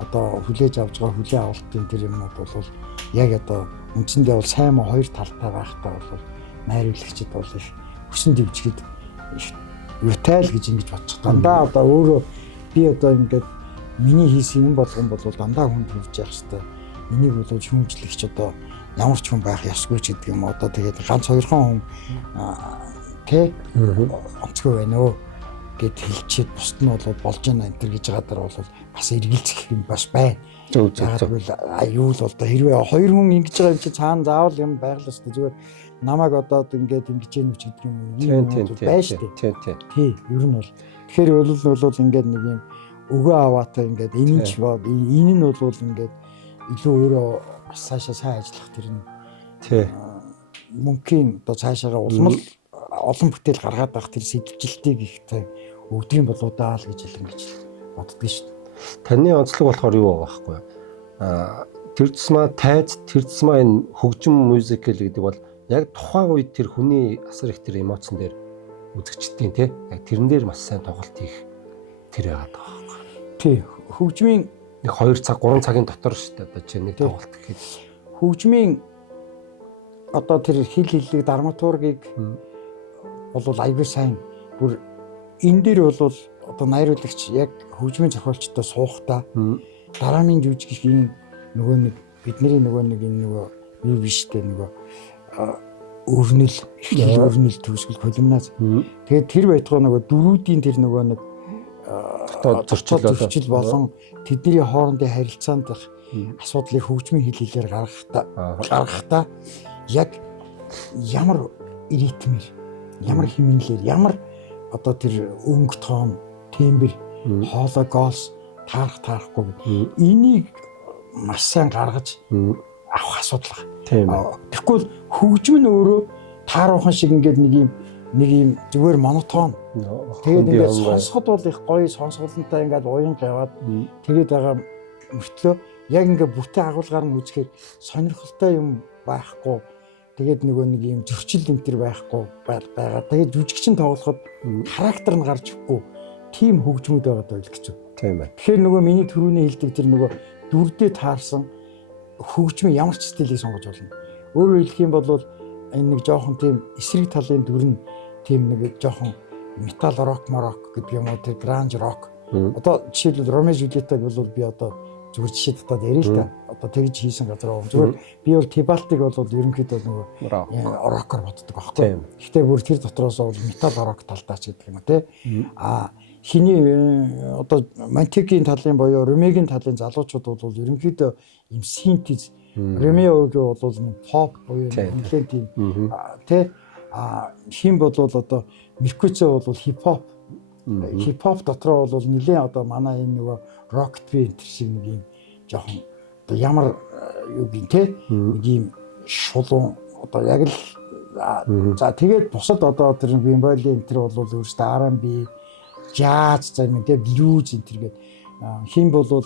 одоо хүлээж авч байгаа хүлээ авалтын тэр юмнууд бол яг одоо үндсэндээ бол сайн муу хоёр талтай байхтай бол найруулагчид бол их хүсэн дэвжгэд юутай л гэж ингэж бодчих. Дандаа одоо өөрөө би одоо ингээд миний хийсэн юм болгон бол дандаа хүнд хүрч явах хэрэгтэй. Энийг бол шүүмжлэгч одоо ямар ч хүн байх ёсгүй ч гэдэг юм одоо тэгээд ганц хоёрхан хүн тэ онцгой байна өө гэд хэлчихэд бусд нь бол болж байна энэ төр гэж байгаа даа бол бас эргэлзэх юм бас байна. Зөв. Аюул бол одоо хэрвээ хоёр хүн ингэж байгаа юм чи цаана заавал юм байглаа шүү дээ. Зүгээр намайг одоо ингээд ингэж юм ч гэдэг юм байна шүү дээ. Тий, ер нь бол тэгэхээр бол ингээд нэг юм өгөө аваатай ингээд энэ нь бол ингээд илүү өөрөө бас цаашаа сайн ажиллах тэр нь тий мөнхийн одоо цаашаага олон бүтээл гаргаад байх тэр сэдвжилтийг ихтэй өгдөг юм болоо даа л гэж ингэж боддог шүү дээ. Таны онцлог болохоор юу байгаа байхгүй юу? Тэр тусмаа тайз, тэр тусмаа энэ хөгжим мюзикл гэдэг бол яг тухайн үед тэр хүний асар их тэр эмоцн дээр үзэгчдийн тий яг тэрэн дээр маш сайн тоглолт хийх тэр яагаад байгаа байхгүй юу? Тий хөгжмийн нэг 2 цаг 3 цагийн дотор шүү дээ одоо чи нэг тоглолт гэхэд хөгжмийн одоо тэр хил хиллэг драматургийг бол аягүй сайн бүр энэ дээр бол одоо найруулагч яг хөгжмийн зохиолчтой суухдаа дараамын жүжигчийн нөгөө нэг бидний нөгөө нэг энэ нөгөө юу биш дээ нөгөө өрнөл төгсгөл колумнаас тэгээд тэр байтугай нөгөө дөрүүдийн тэр нөгөө нэг зөрчил болон тэдний хоорондын харилцаанд их асуудлыг хөгжмийн хэлээр гаргахтаа яг ямар ритмээр ямар хэмнэлээр ямар одоо тэр өнгө тоон тембэр хоолой голс таарахгүй энийг маш сайн гаргаж авах асуудал. Тэгэхгүй хөгжим нь өөрөө тааруухан шиг ингээд нэг юм зүгээр монотон. Тэгээд ингээд сонсоход бол их гоё сонсголонтой ингээд уян гаваад тэгээд байгаа мөртлөө яг ингээд бүтэн агуулгаар нь үзэхээр сонирхолтой юм байхгүй. Тэгээд нөгөө нэг юм зөрчил энэ төр байхгүй байгаа. Тэгээд жүжигчин тоглоход характер нь гарч ирэхгүй тийм хөгжмөд байгаа даа л гэж. Тийм байна. Тэгэхээр нөгөө миний түрүүний хэлдэг тэр нөгөө дүрдээ таарсан хөгжмийн ямар ч стилийг сонгож болно. Өөрөөр хэлэх юм бол энэ нэг жоохон тийм эсрэг талын дүр нь тийм нэг жоохон метал рок гэдэг юм уу тэр гранж рок. Одоо жишээлбэл Ромео Жулиетаг бол би одоо зүгээр жишээ татаад ярил л да. Одоо тэгж хийсэн газар байгаа. Зүгээр би бол Тибалтыг бол ерөнхийдөө нөгөө рокер боддог байхгүй. Гэхдээ бүр тэр дотроос бол метал рок талдаач гэдэг юм те. Хиний одоо Монтекийн талын боёо Ромеогийн талын залуучууд бол ерөнхийдөө юм синтез Ромеог бол pop боёо нэлээд тийм тэ хин бол одоо Меркуци бол хипхоп дотроо бол нэлээд одоо манай энэ нөгөө рок бэнд шиг нэг юм жоохон одоо ямар юу гин тэ нэг юм шулуун одоо яг л за тэгээд бусад одоо тэр бимболи энэ тэр бол өөрөөсөө R&B jazz зам тэ блюз энэ төр гээд хин бол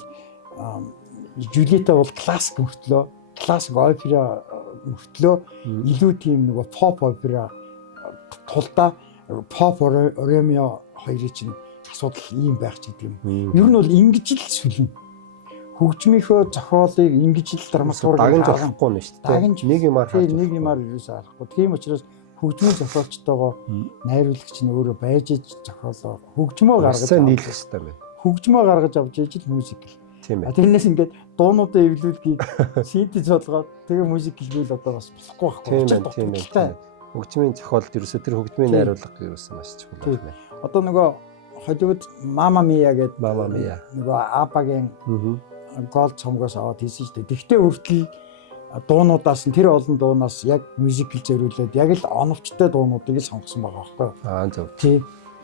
Жулиета бол классик мөртлөө классик опера мөртлөө илүү тийм нөгөө pop опера тулдаа pop Ромео хоёрын чинь асуудал ийм байх ч гэдэг юм. Ер нь бол ингэж л сүлнэ. Хөгжмийнхөө зохиолыг ингэж л драматург дагнж авахгүй нь шүү дээ. Нэг юмар юусаа арахгүй. Тийм учраас хөгжмийн зохиолчтойгоо найруулагч нь өөрөө байж зохиолоо хөгжмөө гаргаж нийлэх хэрэгтэй байна. Хөгжмөө гаргаж авч ижил мюзикл. Тийм ээ. Тэрнээс ингээд дуунуудаа эвлүүлгийг синтез болгоод тэгээ мюзик хэлбэл одоо бас болохгүй байхгүй. Тийм ээ. Хөгжмийн зохиолд ерөөсөө тэр хөгжмийн найруулга ерөөсөө маш чухал байна. Одоо нөгөө Холливуд Мама Мия гэдэг нөгөө Апагийн гол цомгоос аваад хийсэн шүү дээ. Тэгтээ хүртэл дуунуудаас нь тэр олон дуунаас яг мюзикл зориулээд яг л оновчтой дуунуудыг л сонгосон байгаа байхгүй. Зөв. Тий.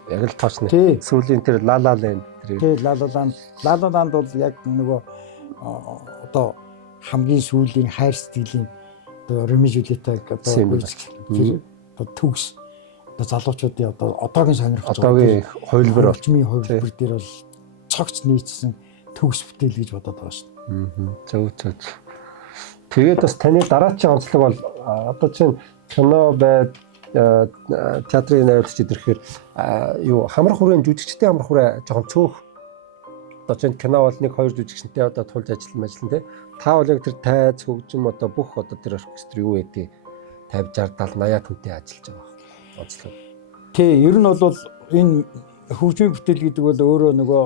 Яг л тоочны. Тий. Сүүлийн тэр La La Land тэр. Тий, La La Land бол яг нөгөө одоо хамгийн сүүлийн хайр сэтгэлийн одоо Ромео Жулиетаг одоо тэр төгс одоо залуучуудын одоо одоогийн сонирхож одоогийн хувилбар орчмын хувилбар дээр бол цогц нийцсэн төгс бүтээл гэж бодоод байгаа шүү дээ. Зөв. Тэгээд бас таны дараачийн онцлог бол одоо чинь кино байд театрын найруулагч идэрэхээр юу хамрах хүрээний жүжигчдийн хамрах хүрээ жоохон цөөх. Одоо чинь кино бол 1-2 жүжигчтэй одоо тулж ажиллан тий. Та бол яг тэр тайз хөгжим одоо бүх одоо тэр оркестр юу гэдэг 50 60 70 80 хүнтэй ажиллаж байгаа онцлог. Тий, ер нь бол энэ хөгжмийн бүтээл гэдэг бол өөрөө нөгөө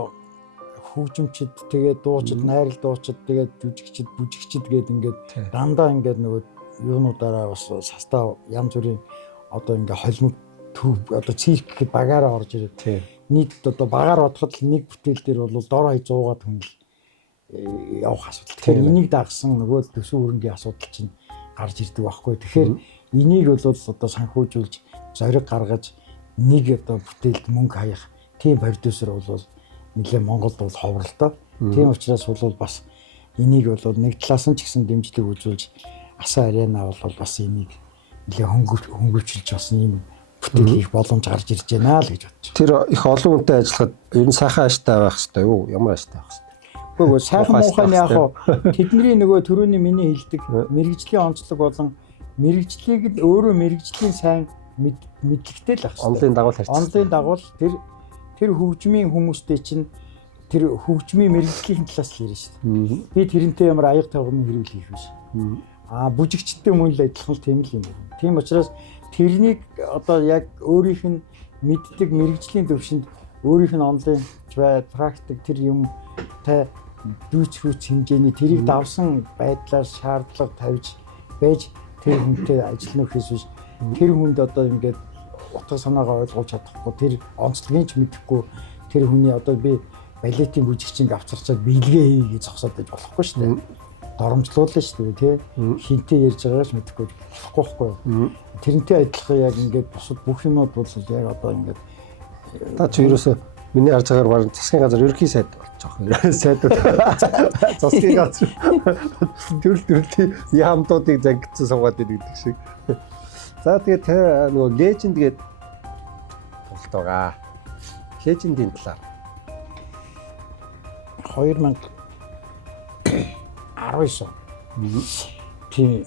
хөгжимчд тэгээд дуучид найрал дуучид тэгээд жүжигчд бүжигчд гээд ингээд дандаа ингээд нөгөө юунуудаараа бас састаа янз бүрийн одоо ингээ холимог төв одоо цирк гэхэд багаараа орж ирээд нийт одоо багаар бодоход нэг бүтээл дээр бол дор хай 100-аад хүн явах асуудал. Тэгэхээр энийг дагсан нөгөө төсөв хөрөнгийн асуудал чинь гарч ирдэг байхгүй. Тэгэхээр энийг бол одоо санхүүжүүлж зориг гаргаж нэг одоо бүтээлд мөнгө хаях тийм продюсер бол нэлээ Монголд бол ховролтой. Тийм учраас бол бас энийг бол нэг талаас нь ч гэсэн дэмжлэг үзүүлж Асан арена бол бас энийг нэлээ хөнгөвчилж бас ийм бүтээл хийх боломж гарч ирж байна л гэж бодчих. Тэр их олон хүнтэй ажиллахад ер нь сайхан ааштай байх хэрэгтэй юу? Ямар ааштай байх хэрэгтэй? Үгүй сайхан муухай яг тэдний нөгөө төрөний миний хэлдэг мэрэгжлийн онцлог болон мэрэгжлийг л өөрөө мэрэгжлийн сайн мэдлэгтэй л байх хэрэгтэй. Онлын дагуул харьцсан. Онлын дагуул тэр хөгжмийн хүмүүстэй чинь тэр хөгжмийн мэрэгжлийн талаас л ярина шүү дээ. Би тэрнтэй ямар аяга тавганы хэрэг хийх биш. Бүжигчтэй мөн л адилхан л тийм л юм. Тийм учраас тэрнийг одоо яг өөрийнх нь мэддэг мэрэгжлийн төвшөнд өөрийнх нь онлын практик тэр юм та дүүч хүч хэмжээний тэрийг давсан байдлаар шаардлага тавьж байж тэр хүнтэй ажил нөхөс биш. Тэр хүнд одоо ингээд утга санаагаа ойлгуулж чадахгүй тэр онцлогийг ч мэдэхгүй тэр хүний одоо би балетын бүжигчийг авчирчаад биелгээ хий гэж зогсоод байж болохгүй шүү дээ. Доромжлуулна шүү дээ тий. Хинтээ ярьж байгаач мэдэхгүй болохгүй байхгүй. Тэрнтэй адилхан яг ингээд бусад бүх юмуд бол яг одоо ингээд та ч ерөөсөө миний харж байгаагаар баг засгийн газар ерөнхий сайд болчих واخ. Сайдууд засгийн газар төрөл яамдуудыг зангидсан суугаад байдаг гэдэг шиг. За тэгээд нөгөө леженд гээд тоглолт байгаа. Лежендийн талаар 2019 тийм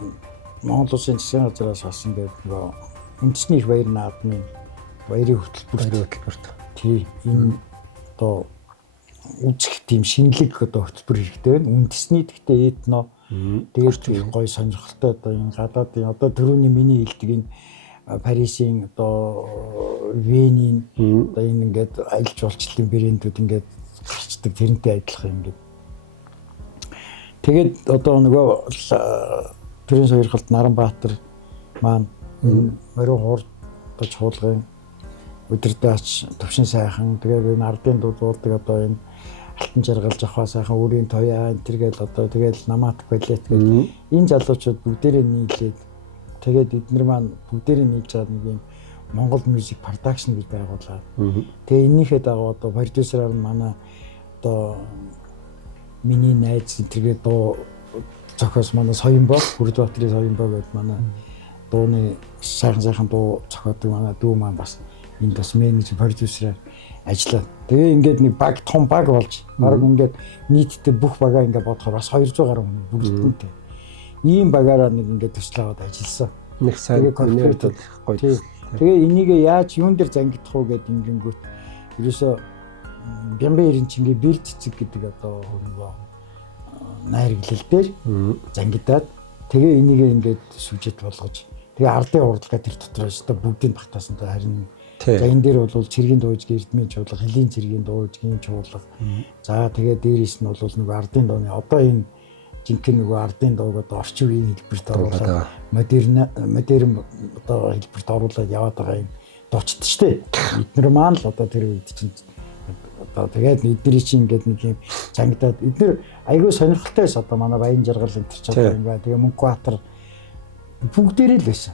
Монгол Улсын засгийн газраас бас ингээд нөгөө үндэсний их баяр наадмын баярын хөтөлбөрт тий энэ одоо үзэх тийм шинэлэг одоо хөтөлбөр хэрэгтэй байна. Үндэсний гэхдээ этно тэгээд их гоё сонирхолтой одоо энэ гадаадын одоо төрөний миний хэлдэг энэ Парисын одоо Венийн одоо энэ ингээд аялал жуулчлалын брэндүүд ингээд гарчдаг тэрнтэй адилхан ингээд. Тэгээд одоо нөгөө төрийн сойрхолд Наранбаатар маань морин хурд одоо чуулгын өдөрдөөч төвшин сайхан тэгээд энэ ардын дуулдаг одоо энэ алтан жаргал жахаа сайхан өрийн тояа энэ тэргээл одоо тэгээд намаат балет гэдэг энэ залуучууд бүгдээрээ нийлээд тэгээд эднэр маань бүгдээрээ нийлж байгаа нэг юм Монгол Music Production гэж байгуулаад тэгээд энэнийхээ дагуу одоо продюсераар манай одоо миний найз тэргээ дуу зохиос манай Соёнбоо Бүрдбаатарын Соёнбоо гэдэг манай дууны сайхан дуу зохиодог манай дүү маань бас энд бас менежер продюсераар ажиллаад. Тэгээ ингээд нэг баг том баг болж баг ингээд нийтдээ бүх багаа ингээд бодохоор бас 200 гаруй хүн бүрдэнтэй. Ийм багаараа нэг ингээд төсөл аваад ажилласан. Нэг сайн концерт гоё. Тэгээ энийг яаж юун дээр зангидах уу гэдэг ингэнгүүт ерөөсөө Бямбэ Эренчингийн бэлд цэцэг гэдэг одоо нөгөө найрглал дээр зангидаад тэгээ энийг ингээд сүжит болгож тэгээ ардын уралдаа тэр дотор өстө бүгдийг багтаасан та харин за энэ дээр бол цэргийн дууж эрдмийн чуулга, хөлийн цэргийн дууж, гин чуулга. За тэгээ дээрээс нь бол нөгөө ардын дууны одоо энэ жинхэнэ нөгөө ардын дууг одоо орчин үеийн хэлбэрт оруулаад модерн одоо хэлбэрт оруулаад яваад байгаа юм дуучид шүү дээ. Эднэр маань л одоо тэр үед чинь Одоо тэгээд эдний чинь ингээд нэг юм зангидаад эднэр айгүй сонирхолтой байсан. Одоо манай Баян Жаргал энэ ч одоо юм байна. Тэгээ Мөнхбаатар бүгдээрээ л байсан.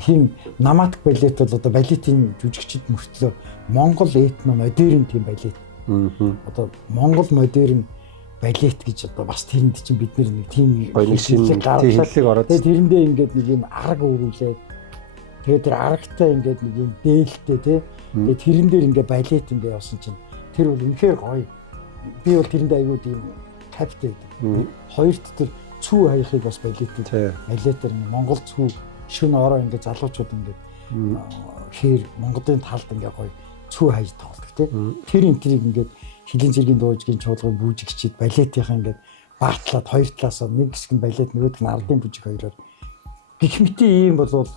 Хин наматик балет бол одоо балетын жүжигчид мөртлөө Монгол этно модерн тийм балет. Одоо Монгол модерн балет гэж одоо бас тэрэнд чинь бид нэг тийм хэллэг ороод тэгээд тэрэндээ ингээд нэг юм арга өрүүлээд тэгээд тэр аргатай ингээд нэг юм дээлтэй тий. Тэгээд тэрэн дээр ингээд балет ингээд явсан чинь тэр бол үнэхээр гоё. Би бол тэрэндээ аягүй тийм каптай байдаг. Хоёрт тэр цүү хаяхыг бас балетээр Монгол цүү шөнө ороо ингээд залуучууд ингээд хээр Монголын талд ингээд гоё цүү хайж тоглодог тий. Тэр энтрийг ингээд хилийн зэргийн дуужгийн чуулгын бүжигчид балетийнхан ингээд баатлаад хоёр талаасаа нэг хэсэг нь балет нөгөөх нь ардын бүжиг хоёроор гэх мэт ийм болвол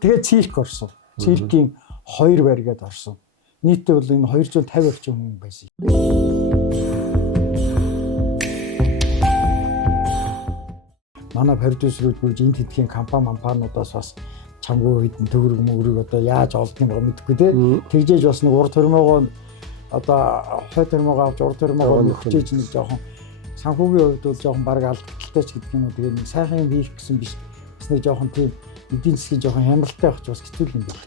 тэгээ цирк орсон. Циркийн 2 байргаад орсон. Нийтдээ бол энэ 250 орчим хүн байсан. Манай продюсерүүд гүйж энэ тэдгийн компаниудаас бас чамгүй хэдэн төгрөг мөрөг одоо яаж олдгийг мэдэхгүй те. Тэгжээж бас нэг урд төрмөөгөө одоо хой төрмөөгөө авч урд төрмөөгөө нөхчээж нэг жоохон санхүүгийн хувьд бол жоохон баг алдагдaltaй ч гэдэг юм уу. Тэгээ нэг сайхан юм хийх гэсэн биш. Бас нэг жоохон тийм эдийн засгийн жоохон хямралтай байх ч бас хэцүү юм байна.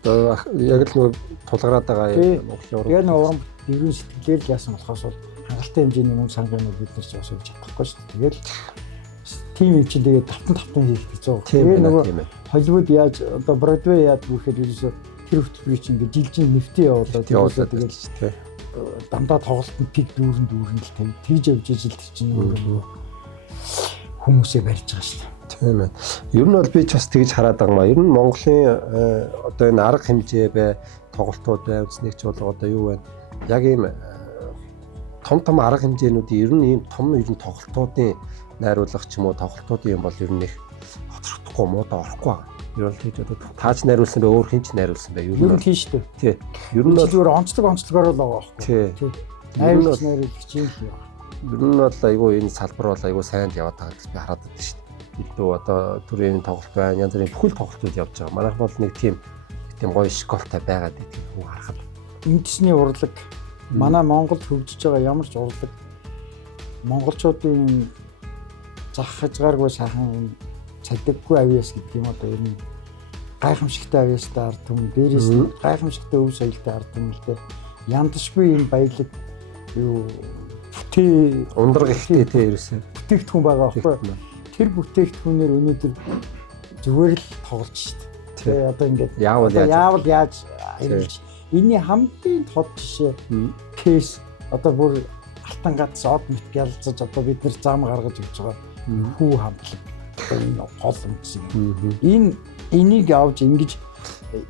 Одоо яг л нэг тулгараад байгаа юм Монголын яг нэг уран дэврийн сэтгэлээр л яасан болохоос бол хангалттай хэмжээний мөнгө санхүүнууд бид нар ч бас өгч чадахгүй шүү дээ. Тэгэл тим юм чинь тэгээд тавтан хийх хэцүү. Тэгээ нөгөө Холливуд яаж одоо Бродвей яаж бүхэхэд ерөөсөө тэр хөтөлбөрийг чинь ингээд жилжин нэвтээ явуулаад тэгээд дандаа тоглолтод пик дүүрэн л тэгж явж ижил тэр чинь нөгөө хүмүүсээ барьж байгаа шүү дээ. Тийм ээ. Ер нь бол би ч бас тэгж хараад байгаа маа. Ер нь Монголын одоо энэ арга хэмжээ бай, тоглолтууд бай, үснэг чуулга одоо юу вэ? Яг ийм том арга хэмжээнүүдийн ер нь ийм том ер нь тоглолтуудын найруулга ч юм уу тоглолтуудын юм бол ер нь их хоцрогдохгүй муудаа орохгүй байгаа. Ер нь хийж одоо тааж найруулсан бай, өөр хинч найруулсан бай. Ер нь тийм шүү дээ. Тий. Ер нь зүгээр онцлогоор л байгаа байхгүй. Тий. Найруулагч юм л яа. Ер нь бол айгүй энэ салбар бол айгүй сайн яваад байгаа гэж би хараад байна шүү дээ. Илүү одоо төрийн тоглолт байна, янз бүрийн бүхэл тоглолтууд явж байгаа. Манайх бол нэг тийм гоё школтой байгаад байдаг хүн харахад. Үндэсний урлаг манай Монголд хөгжиж байгаа ямар ч урлаг монголчуудын зах хязгааргүй сайхан цадаггүй авьяас гэдэг юм одоо ер нь гайхамшигтай авьяастай ард түмэн дээрээс нь гайхамшигтай өв соёлтой ард түмэн л дээ яндашгүй юм баялаг юу ундраг ихтэй тий ерөөсөө бүтээгдэхүүн байгаа байхгүй. Тэр бүтээгдэхүүнээр өнөөдөр зүгээр л тоглож шít. Тэгээ одоо ингээд яавал яаж ажиллаж энэний хамгийн тод жишээ кейс одоо бүр алтан гац од мэт ялцаж одоо бид нар зам гаргаж өгч байгаа хүү хамтлаг энэ гол үндэс юм. Энийг авч ингэж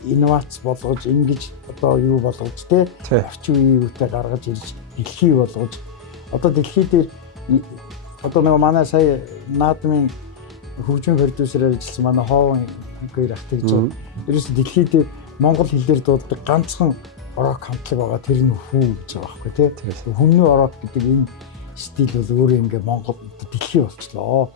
инновац болгож ингэж одоо юу болгож те орчин үеийн үүтэй гаргаж ирж дэлхий болгож одоо дэлхий дээр одоо нэг манай сая наадмын хөгжмийн продюсерээр ажилласан манай хоовын гэр ах тэгж байгаа. Ерөөс дэлхийд монгол хэлээр дууддаг ганцхан рок хамтлаг байгаа тэр нь хүү гэж байгаа байхгүй тий. Хүмүүний рок гэдэг энэ стил бол өөрөө ингээ монгол дэлхий болчлоо.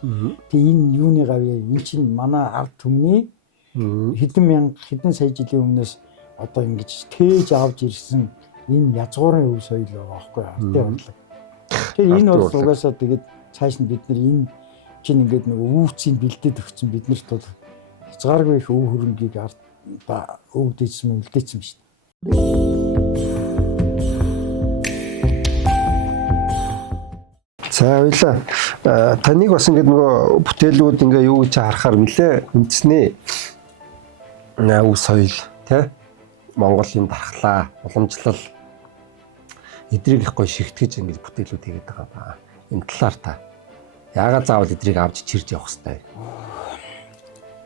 Тэгээ энэ юуны гавьяа энэ чинь манай ард түмний хэдэн сая жилийн өмнөөс одоо ингэж тээж авч ирсэн энэ язгуурын өв соёл байгаа байхгүй ардын онцлог. Тэгэхээр энэ бол угаасаа тэгээд цааш нь бид нар энэ чинь ингээд нэг өвчийн бэлдээд өгсөн биднэрт бол хязгааргүй их өв хөрөнгийг өв дэжсэн үлдээсэн шүү дээ. За баялаа. Таныг бас ингээд нөгөө бүтээлүүд ингээ юу гэж харахаар нэлээ үндэсний өв соёл тий Монголын дархлаа, уламжлал эдрийг их гоё шигтгэж ингэж бүтээлүүд хийгээд байгаа ба. Энэ талаар та яагаад заавал эдрийг авч чирж явах хэрэгтэй?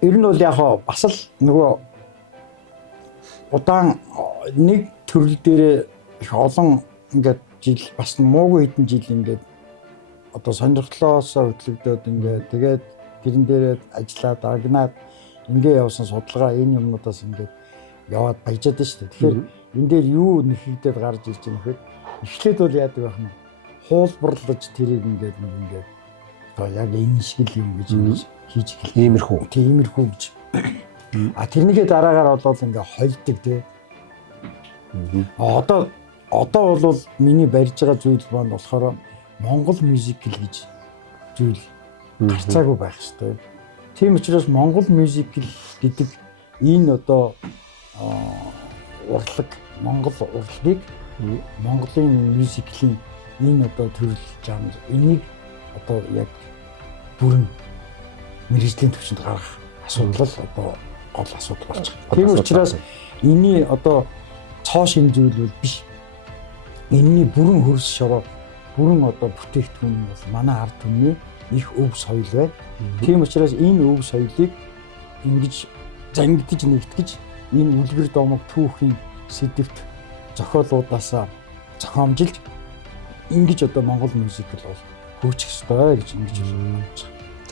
Ер нь бол яг бас л нөгөө удаан нэг төрөл дээр их олон ингээд жил бас муугүй хэдэн жил ингээд одоо сонирхлоос хөтлөгдөөд ингээд тэгээд тэрэн дээрээ ажиллаад агнаад ингээд явсан судалгаа энэ юмнуудаас ингээд яваад баяжаад байна шүү дээ. Тэгэхээр энэ дээр юу нэхэгдээд гарч ирж байгаа нөхөд эхлээд бол яадаг байх нь хуулбарлаж тэрийг ингээд одоо яг энэ шиг л юм гэж хийж эхэллээ. Иймэрхүү. Тиймэрхүү гэж. Тэрнийхээ дараагаар болоод ингээд хольдог тий. Одоо одоо бол миний барьж байгаа зүйл маань болохоор Монгол мюзикл гэж зүйл гарцаагүй байх хэрэгтэй. Тийм учраас Монгол мюзикл гэдэг энэ одоо урлаг Монгол урлагийг Монголын мюзиклийн энэ одоо төрөл жанр энийг одоо яг бүрэн мэргэжлийн төвчөнд гаргах асуудал одоо гол асуудал болж байгаа. Тийм учраас энэний одоо цоо шин зүйл бол биш. Энэний бүрэн хөрс шороо бүрэн одоо бүтээгдэхүүн нь бол манай ард түмний их өв соёл байна. Тийм учраас энэ өв соёлыг ингэж зангидж нэгтгэж энэ үлгэр домог түүхийн сэдвт зохиолуудаасаа зохиомжилж ингэж одоо Монгол мюзикл бол хөгжих ёстой гэж ингэж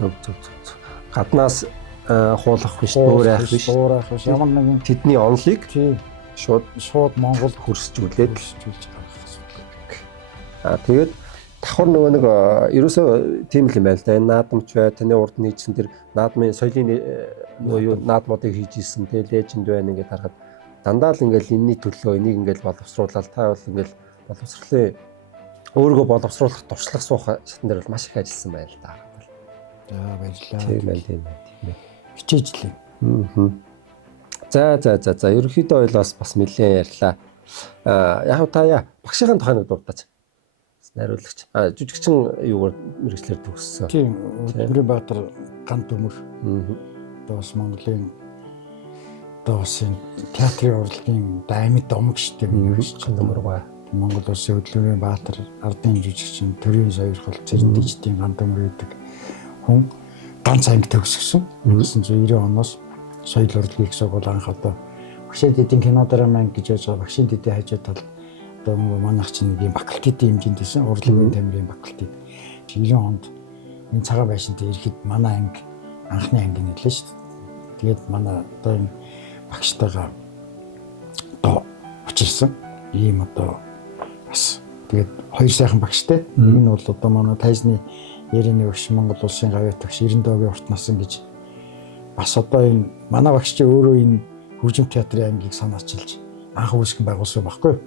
бодож байгаа. Зөв. Гаднаас хуулах биш, дуурайх биш. Ямар нэгэн тэдний онлыг шууд Монгол хөрсжүүлээд хөрсжүүлж гаргах асуудал. Тэгээд давхар нөгөө нэг ерөөсөө тийм л юм байл да. Энэ наадамч бай, таны урд нийцсэн тэр наадмын соёлын нөгөө юу наадмуудыг хийж исэн, тэгээ леженд байна ингээд харахад дандаа л ингээл энэний төлөө энийг ингээл боловсруулаад та бол ингээл боловсруулалтын өөрийгөө боловсруулах туршлага суух шатн дээр бол маш их ажилласан байна л да. За баярлалаа. Тийм байна. Хичээжлээ. За ерөнхийдөө ойлоос бас нэлээд ярьлаа. Яг та багшийн тухайд дурдаж найруулагч. Жүжигчин юугаар мэргэжлэр төгссөн. Тийм. Өдрөбаатар гант төмөр. Одоо бас Монголын одоо бас театрын урлагийн даймид домог штеп мэргэжч төмөр бай. Монгол Улсын хөдөлмөрийн баатар ардын жүжигчин төрийн сойрхол цэрдэгчдийн гант төмөр гэдэг хүн ганц анги төгсгсөн. 1990 оноос соёл урлагийн их сургууль анх одоо багшийн дэдийн кино драма анги гэж байгаа багшийн дэдийн хажуу тал одоо манайх чинь нэг факультетийн хэмжээнд байсан урлагийн тамирын факультет. 90 онд энэ цагаан байшинтай ирэхэд манай анги анхны анги нэлээ шүү дээ. Тэгээд манай одоо энэ багштайгаа одоо учирсан. Ийм одоо бас тэгээд хоёр сайхан багштай. Нэг нь бол одоо манай тайзны ярины багш Монгол Улсын гавьяа багш 90-ийн урт насан гэж бас одоо энэ манай багш чи өөрөө энэ хөгжим театрын ангийг санаачилж анх үүсгэн байгуулсан байхгүй юу?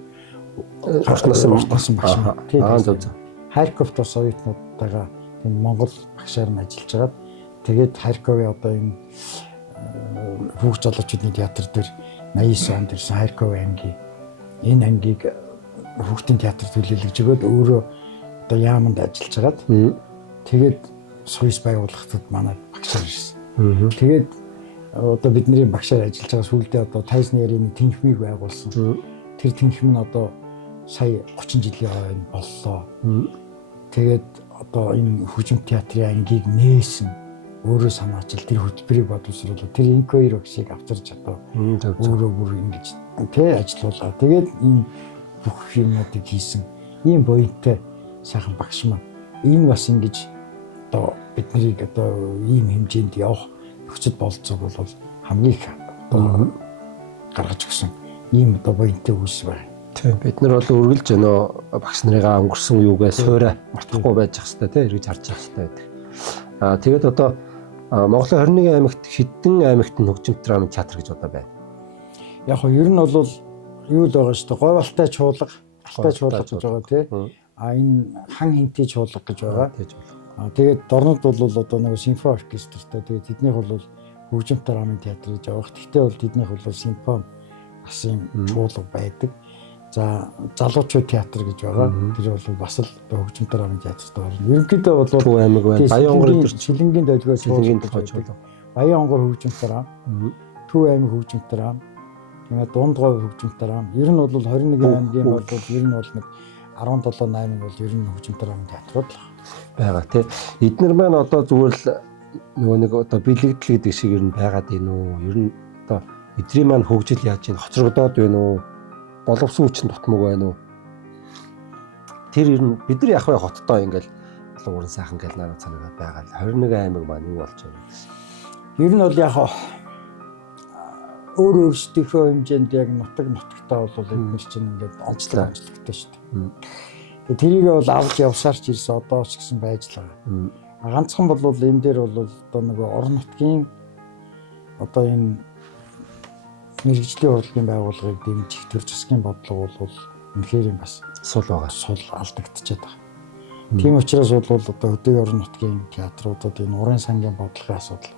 Урт насан багш. Тийм. Харьковт бас оюутнуудтайгаа энэ Монгол багшаар нь ажиллаж байгаа. Тэгээд Харьковын одоо энэ хүүхд залуучуудын театр дээр 89 онд ирсэн Харьковын ангийн энэ ангийг хүүхдийн театрт төлөөлөж өгөөд өөрөө одоо яаманд ажиллаж хагаад тэгээд сувис байгууллагад манай багшаар ирсэн. Тэгээд одоо бидний багшаар ажиллаж байгаа сүүлдээ одоо тайзны ярины тэнхмийг байгуулсан. Тэр тэнхим нь одоо сая 30 жилийн хойно боллоо. Тэгээд одоо энэ хөгжим театрын ангийг нээсэн өөрөө санаачил тэр хөтөлбөрийг боловсруулаад тэр инкоер багшийг авчирч одоо өөрөө бүр ингэж тэ ажиллаулаа. Тэгээд энэ бүх юмнуудыг хийсэн ийм буянтай сайхан багш маань энэ бас ингэж одоо биднийг одоо ийм хэмжээнд явах нөхцөл болцоог бол хамгийн их одоо гаргаж өгсөн ийм одоо буянтай үс байна. Тийм бид нар бол үргэлж өнөө багш нарыгаа өнгөрсөн юугаа суурай мартахгүй байж ах хэвээр тийм эргэж харж ах хэвээр байдаг. Тэгээд одоо Монголын 21 аймагт хэдэн аймагт нь хөгжим драмын театр гэж одоо байна. Яг нь ер нь бол юу л байгаа шүү дээ. Говьалтай чуулга, алтай чуулга гэж байгаа тийм. Энэ хан хинтий чуулга гэж байгаа. Тэгээд дорнод бол одоо нэг симфони оркестртэй. Тэгээд тэднийх бол хөгжим драмын театр гэж байгаа. Гэхдээ бол тэднийх бол симфони асын чуулга байдаг. За залуучууд театр гэж байгаа. Тэр бол бас л хөгжим драмын театрт орно. Ерөнхийдөө бол Төв аймаг байна. Баян онгор дээр Шилэнгийн долгиос чуулга. Баян онгор хөгжим драм. Төв аймаг хөгжим драм. Тэгээд дундгой хөгжим драм. Ер нь бол 21 аймгийн бол ер нь бол нэг 17-8 бол ер нь хөгжим драмын театрууд л байгаа тий. Эднэр маань одоо зүгээр л нөгөө нэг одоо бэлэгдэл гэдэг шиг ер нь байгаад байна уу? Ер нь одоо эдний маань хөгжил яаж ийн хоцрогдоод байна уу? Боловсон хүчин дутмаг байна уу? Тэр ер нь бид нар яг бай хоттой ингээл уран сайхан гэл нараа цанаад байгаа л 21 аймаг маань юу болж байгаа юм. Ер нь бол яг өөр өөрсдийнхөө хэмжээнд яг нутагтаа бол эдгээр чинь ингээд онцлогтой шүү дээ. Тэгээ тэрийг бол авч явсаарч ирсэн одоо ч гэсэн байж л байгаа. Ганцхан бол энэ дээр бол одоо нөгөө орон нутгийн одоо энэ мэргэжлийн урлагийн байгууллагыг дэмжих төр засгийн бодлого бол үнэхээр юм бас сул байгаа. сул алдагдчихад байгаа. Тийм учраас бол одоо хөдөө орон нутгийн театруудад энэ уран сангийн бодлогын асуудал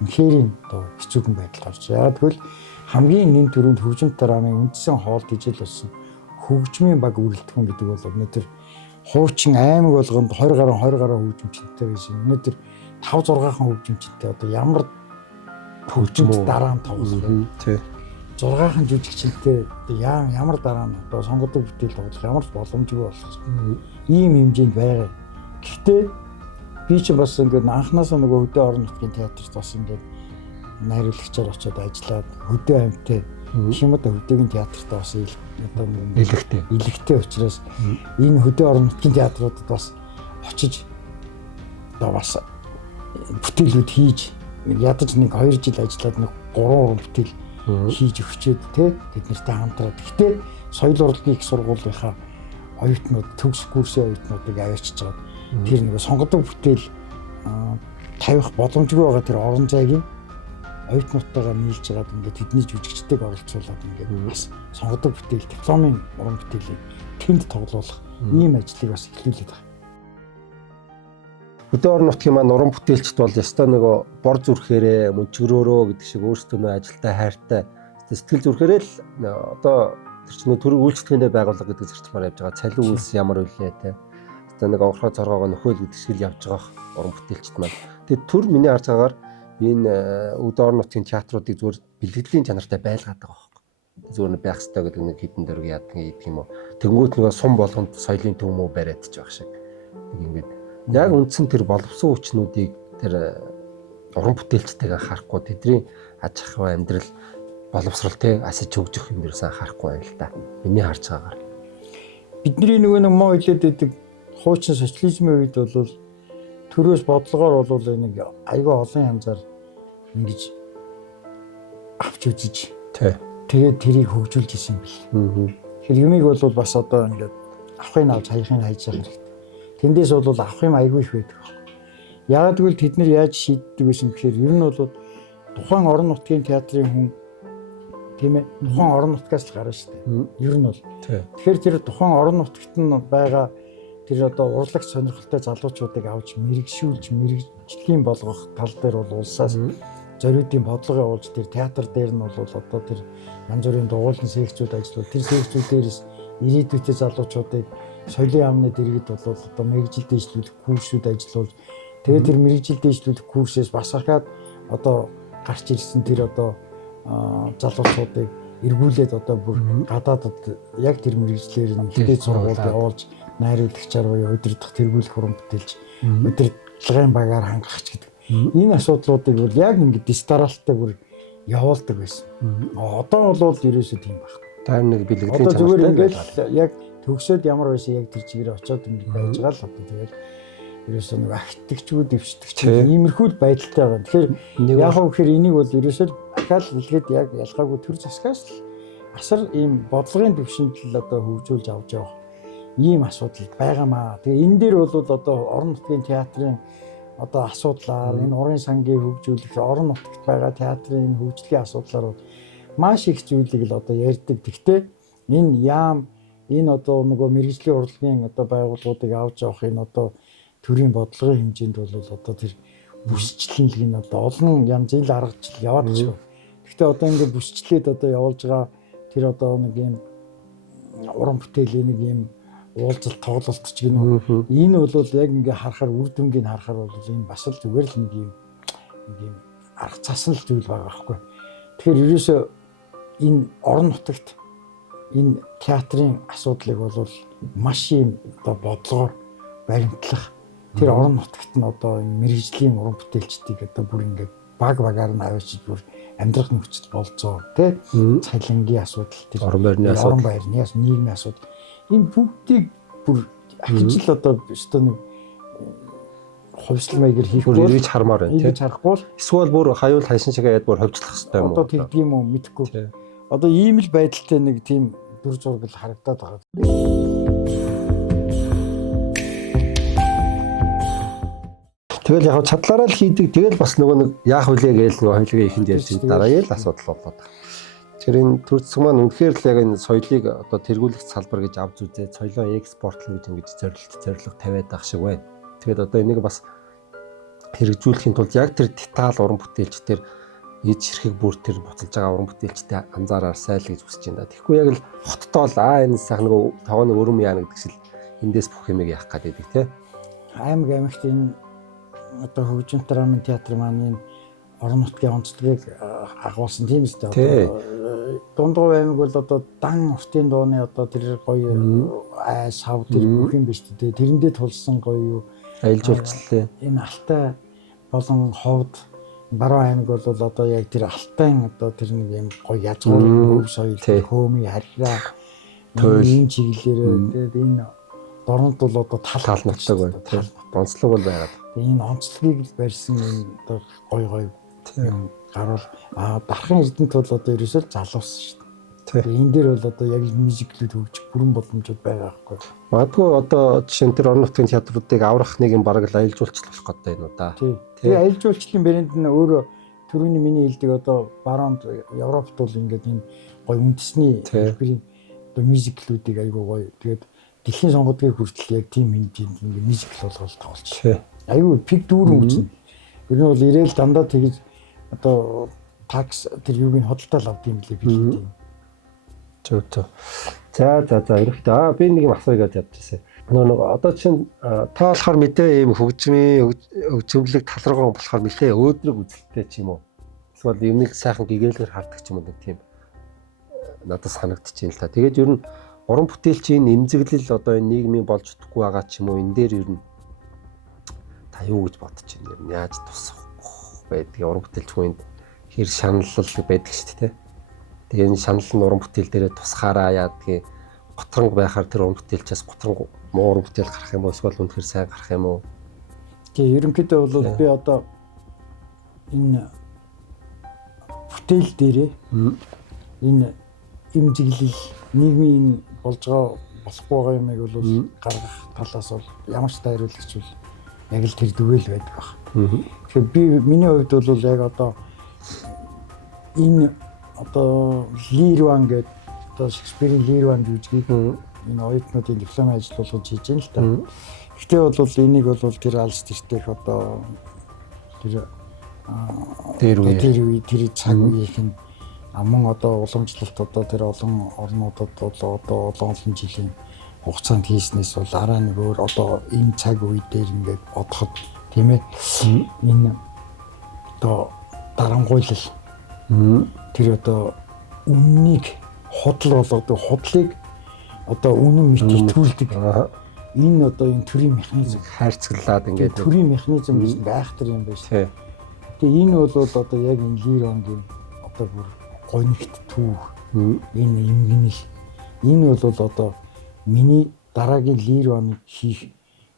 үнэхээр одоо хэцүүхэн байдал гарч. Яг тэгвэл хамгийн нэм төрөнд хөгжим драмын үндсэн хоол дижил болсон хөгжмийн баг үргэлдэхүүн гэдэг бол өнөөдөр хуучин аймаг болгонд 20 гаруй хөгжимчтэй байсан. Өнөөдөр 5-6хан хөгжимчтэй одоо ямар хөгжимд дараа нь тоглох. Тий. 6хан жүжигчтэй ямар дараа нь одоо сонгодог бүтээл тоглох ямар ч боломжгүй болох. Ийм хэмжээнд байгаа. Гэхдээ би ч бас ингээд анхнаасаа нөгөө хөдөө орон нутгийн театрт бас ингээд найруулагчаар очиод ажиллаад хөдөө амьтаа хэмэд хөдөөгийн театрт бас одоо илэгтэй учраас энэ хөдөө орон нутгийн театруудад бас очиж одоо бас бүтээлүүд хийж ядаж нэг 2 жил ажиллаад нэг 3 бүтээл хийж өгчөөд тэд нартай хамтраад. Гэхдээ соёл урлагийн их сургуулийнхаа оюутнууд төгс курсын оюутнуудыг аваачиж байгаа. Тэр нэг сонгодог бүтээл тавих боломжгүй байгаа тэр орон зайг оюутнуудтайгаа нийлж байгаад ингээд тэдний жүжигчдийг оролцуулаад ингээд бас сонгодог бүтээл дипломын уран бүтээлийг тэнд тоглуулах ийм ажлыг бас эхлүүлээд байгаа. Хөдөө орон нутгийн маань уран бүтээлчд бол ёстой нөгөө бор зүрхээрээ мөнчгөрөөрөө гэдэг шиг өөрсдөө нөө ажилдаа хайртай сэтгэл зүрхээрээ л одоо тэр чинь төрөг үйлчлэгээндээ байгуулга гэдэг зэрчмаар явж байгаа. Цалин үйлс ямар үлээ те. Одоо нэг онгорхой цоргоогоо нөхөөл гэдэг шиг л явж байгаа уран бүтээлчд маань. Тэгээд төр миний харж байгаагаар энэ хөдөө орон нутгийн театруудыг зүгээр бэлтгэлийн чанартай байлгаад байгаа байхгүй. Зүгээр байх хэрэгтэй гэдэг нэг хідэн дөрөг яадаг юм уу. Тэнгүүт нөгөө сум болгонд соёлын төмөө бариад ч байх шиг. Нэг ингээд яг үндсэн тэр боловсон хүчнүүдийг тэр уран бүтээлчтэйгээ харахгүй тэдний аж ахуй амьдрал боловсрал те асаж хөгжих юм дээрээс харахгүй байна л да. Миний харж байгаагаар бидний нөгөө нэг муу хэлээд байдаг хуучин социализмын үед бол төрөөс бодлогоор бол нэг айгүй олон янзаар ингэж авч үзэж тэгээд тэрийг хөгжүүлж исэн юм бэл. Тэгэхээр юмыг бол бас одоо ингээд авахын авч хаяхын хайж явах хэрэгтэй. Тэндээс бол авах юм айгүй их байдаг. Яг тэгвэл тэд нар яаж шийддэг гэсэн гэхээр ер нь бол тухайн орон нутгийн театрын хүн тийм ээ тухайн орон нутгаас л гарна шүү дээ. Ер нь бол. Тэгэхээр тэр тухайн орон нутагт нь байгаа тэр одоо урлагч сонирхолтой залуучуудыг авч мэрэгшүүлж мэрэгжлийн болгох тал дээр бол улсаас зориудын бодлого явуулж тэр театр дээр нь бол одоо тэр янз бүрийн дугуйлан секцүүд ажиллавал тэр секцүүдээрээс ирээдүйтэй залуучуудыг соёлын яамны дэргэд бол одоо мэрэгжил дэвшлүүлэх курсүүд ажиллуулж тэгээд тэр мэрэгжил дэвшлүүлэх курсээс бас ахаад одоо гарч ирсэн тэр одоо залуучуудыг эргүүлээд одоо бүр гадаадд яг тэр мэрэгжлэр нэлээд сургууль явуулж найруулагчаар буюу удирдах тэргүүлэх уран бүтээлч удирдлагын багаар хангах ч гэдэг. Энэ асуудлуудыг бол яг ингэ дистаралтай бүр явуулдаг байсан. Одоо бол ерөөсөө тийм байна. Тэр нэг бэлгэдлийн одоо зүгээр ингээл яг төгсөөд ямар байсан яг тэр чигээр очиод ингэ байж байгаа л одоо тэгэл ерөөсөө нэг архитектчүүд дэвшдэгч иймэрхүү байдалтай байгаа. Тэгэхээр яг хөө гэхээр энийг бол ерөөсөө дахиад хэлгээд яг ялгаагүй төр засгаас л асар ийм бодлогын төвшөнд л одоо хөгжүүлж авч явах ийм асуудал байгаамаа. Тэгээ энэ дээр бол одоо орон нутгийн театрын одоо асуудлаар энэ уран сангийн хөгжүүлэх орон нутагт байгаа театрын хөгжлийн асуудлаар бол маш их зүйлийг л одоо ярьдаг. Гэхдээ энэ яам энэ одоо нөгөө мэрэгжлийн урлагийн одоо байгууллагуудыг авч явах энэ одоо төрийн бодлогын хэмжээнд бол одоо тэр бүсчлэлийг нь одоо олон янзын аргажил яваад байгаа. Гэхдээ одоо ингээд бүсчлээд одоо явуулж байгаа тэр одоо нэг юм уран бүтээлийн нэг юм уулзалт тоглолт ч гэнэ. Энэ бол яг ингээ харахаар үр дүнгийг харахаар бол энэ бас л зүгээр л нэг юм арга цасан л зүйл байгаа байхгүй. Тэгэхээр ерөөсөө энэ орон нутагт энэ театрын асуудлыг бол маш юм одоо бодлогоор баримтлах тэр орон нутагт нь одоо энэ мэрэгжлийн уран бүтээлчдийг одоо бүр ингээ баг багаар нь авчиж бүр амьдрах нөхцөл болцоо тий цалингийн асуудал тэр орон байрны нийгмийн асуудал энэ бүгдийг бүр ахиж л одоо өстой нэг хувьслал маягаар хийхгүй эргэж хармаар байна тий харахгүй л эсвэл бүр хаюул хайсан шиг яад бүр хөвчлөх хэрэгтэй юм уу одоо тэгдэг юм уу мэдэхгүй одоо ийм л байдалтай нэг тийм дүр зураг л харагдаад байгаа. Тэгэл яг чадлаараа л хийдэг. Тэгэл бас нөгөө нэг яах вүлээ гээл нөгөө хоёулаа ихэнд ярьж дараа ял асуудал болоод байна. Тэр энэ төр засаг маань үнэхээр л яг энэ соёлыг одоо тэргүүлэх салбар гэж авч үзээ. Соёлоо экспортлох гэж ингэж зорилго тавиад байх шиг байна. Тэгээд одоо энийг бас хэрэгжүүлэхийн тулд яг тэр деталь уран бүтээлчдэр эд ширхэг бүр тэр буцалж байгаа уран бүтээлчтэй анзаараар сайл гэж хүсэж байна. Тэгэхгүй яг л хоттой л энэ сайхан нөгөө тавааны өрөм яана гэдэг шиг эндээс бүх юмыг яах гээд байдаг тий. Аймаг аймагт энэ одоо хөгжим драмын театр маань энэ орон нутгийн онцлогийг агуулсан тийм үстэй. Одоо дундгов аймаг бол одоо дан уртын дууны одоо тэр гоё сав тэр бүх юм биш үү. Тэрэндээ тулсан гоё юу аялал жуулчлалээ. Энэ Алтай болон Ховд баруун аймаг бол одоо яг тэр Алтайн одоо тэр нэг юм гоё язгуур өв соёл хөөмий харьяа энэ чиглэлээр тэгээд энэ дорнод бол одоо тал нутаг байна. Онцлог бол байгаад. Энэ онцлогийг барьсан энэ одоо гоё юм гарвал дарахын эрдэнэт бол одоо ерөөсөө залуусан шүү дээ. Тэгээ энэ дээр бол одоо яг мюзиклүүд хөгжих бүрэн боломжууд байгаа байхгүй. Магадгүй одоо жишээ нь тэр орон нутгийн театруудыг аврах нэг юм бараг л аялал жуулчлал болох гэдэг юм уу да. Тэгээ аялал жуулчлалын брэнд нь өөрөө түрүүний миний хэлдэг одоо баруунд Европт бол ингээд энэ гоё үндэсний хэлбэрийн одоо мюзиклүүдийг айгүй гоё. Тэгээд дэлхийн сонгодгийн хүртэл яг тийм хэмжээнд ингээд мюзикл болгоод тоглож. Айгүй пик дүүрэн үзнэ. Ер нь бол ирээл дандаа тэгж одоо такс тэр юуг нь хөдөлтөд авд юм лээ би хэлдэг. Зөв. За ерөөхдөө би нэг юм асууя гэж ядчихсан. Нөгөө одоо чинь та болохоор мэдээ ийм хөгжмөлөг тал руугаа болохоор мэдээ өөдрөг үзэлттэй ч юм уу. Эсвэл юмыг сайхан гэгээлгээр хардаг ч юм уу нэг тийм надад санагдчихээн л та. Тэгээд ер нь уран бүтээлчийн эмзэглэл одоо энэ нийгмийн болж чадахгүй байгаа ч юм уу энэ дээр ер нь та юу гэж бодож байна? Ер нь яаж тусах байдаг уран бүтээлч хүнд хэр шаналл байдаг шүү дээ. Тэгээ энэ шанал нь уран бүтээл дээрээ тусахаараа яадгийг готронг байхаар тэр уран бүтээлчээс готронг муу уран бүтээл гарах юм уу эсвэл үнэхээр сайн гарах юм уу? Тэгээ ерөнхийдөө бол би одоо энэ бүтээл дээрээ энэ эмзэглэл нийгмийн болж байгаа болохгүй байгаа юмыг бол гаргах талаас бол ямар ч тайруулагч бол яг л тэр дүгэл байдаг баг. Тэгэхээр би миний хувьд бол яг одоо энэ одоо Лирван гэдэг одоо Шекспирийн Лирван жүжигийг энэ оюутнуудын диплом ажил болгож хийж байна л та. Гэхдээ бол энийг бол тэр алс тэртех одоо тэр үе тэр цаг үеийнх нь мөн одоо уламжлалт одоо тэр олон орнуудад одоо олон жилийн хугацаанд хийснээс бол араа нэг өөр одоо энэ цаг үе дээр ингээд бодоход тийм ээ энэ одоо дарангуйлал тэр одоо үннийг худал болгоод худлыг одоо үнэн мэтгүүлдэг энэ одоо энэ төрийн механизм хайрцаглаад ингээд төрийн механизм гэж байхтар юм байна шүү. Тэгээ энэ бол одоо яг энэ Лиронгийн одоо бүр гонигт түүх энэ эмгэнэл энэ бол одоо миний дараагийн Лироныг хийх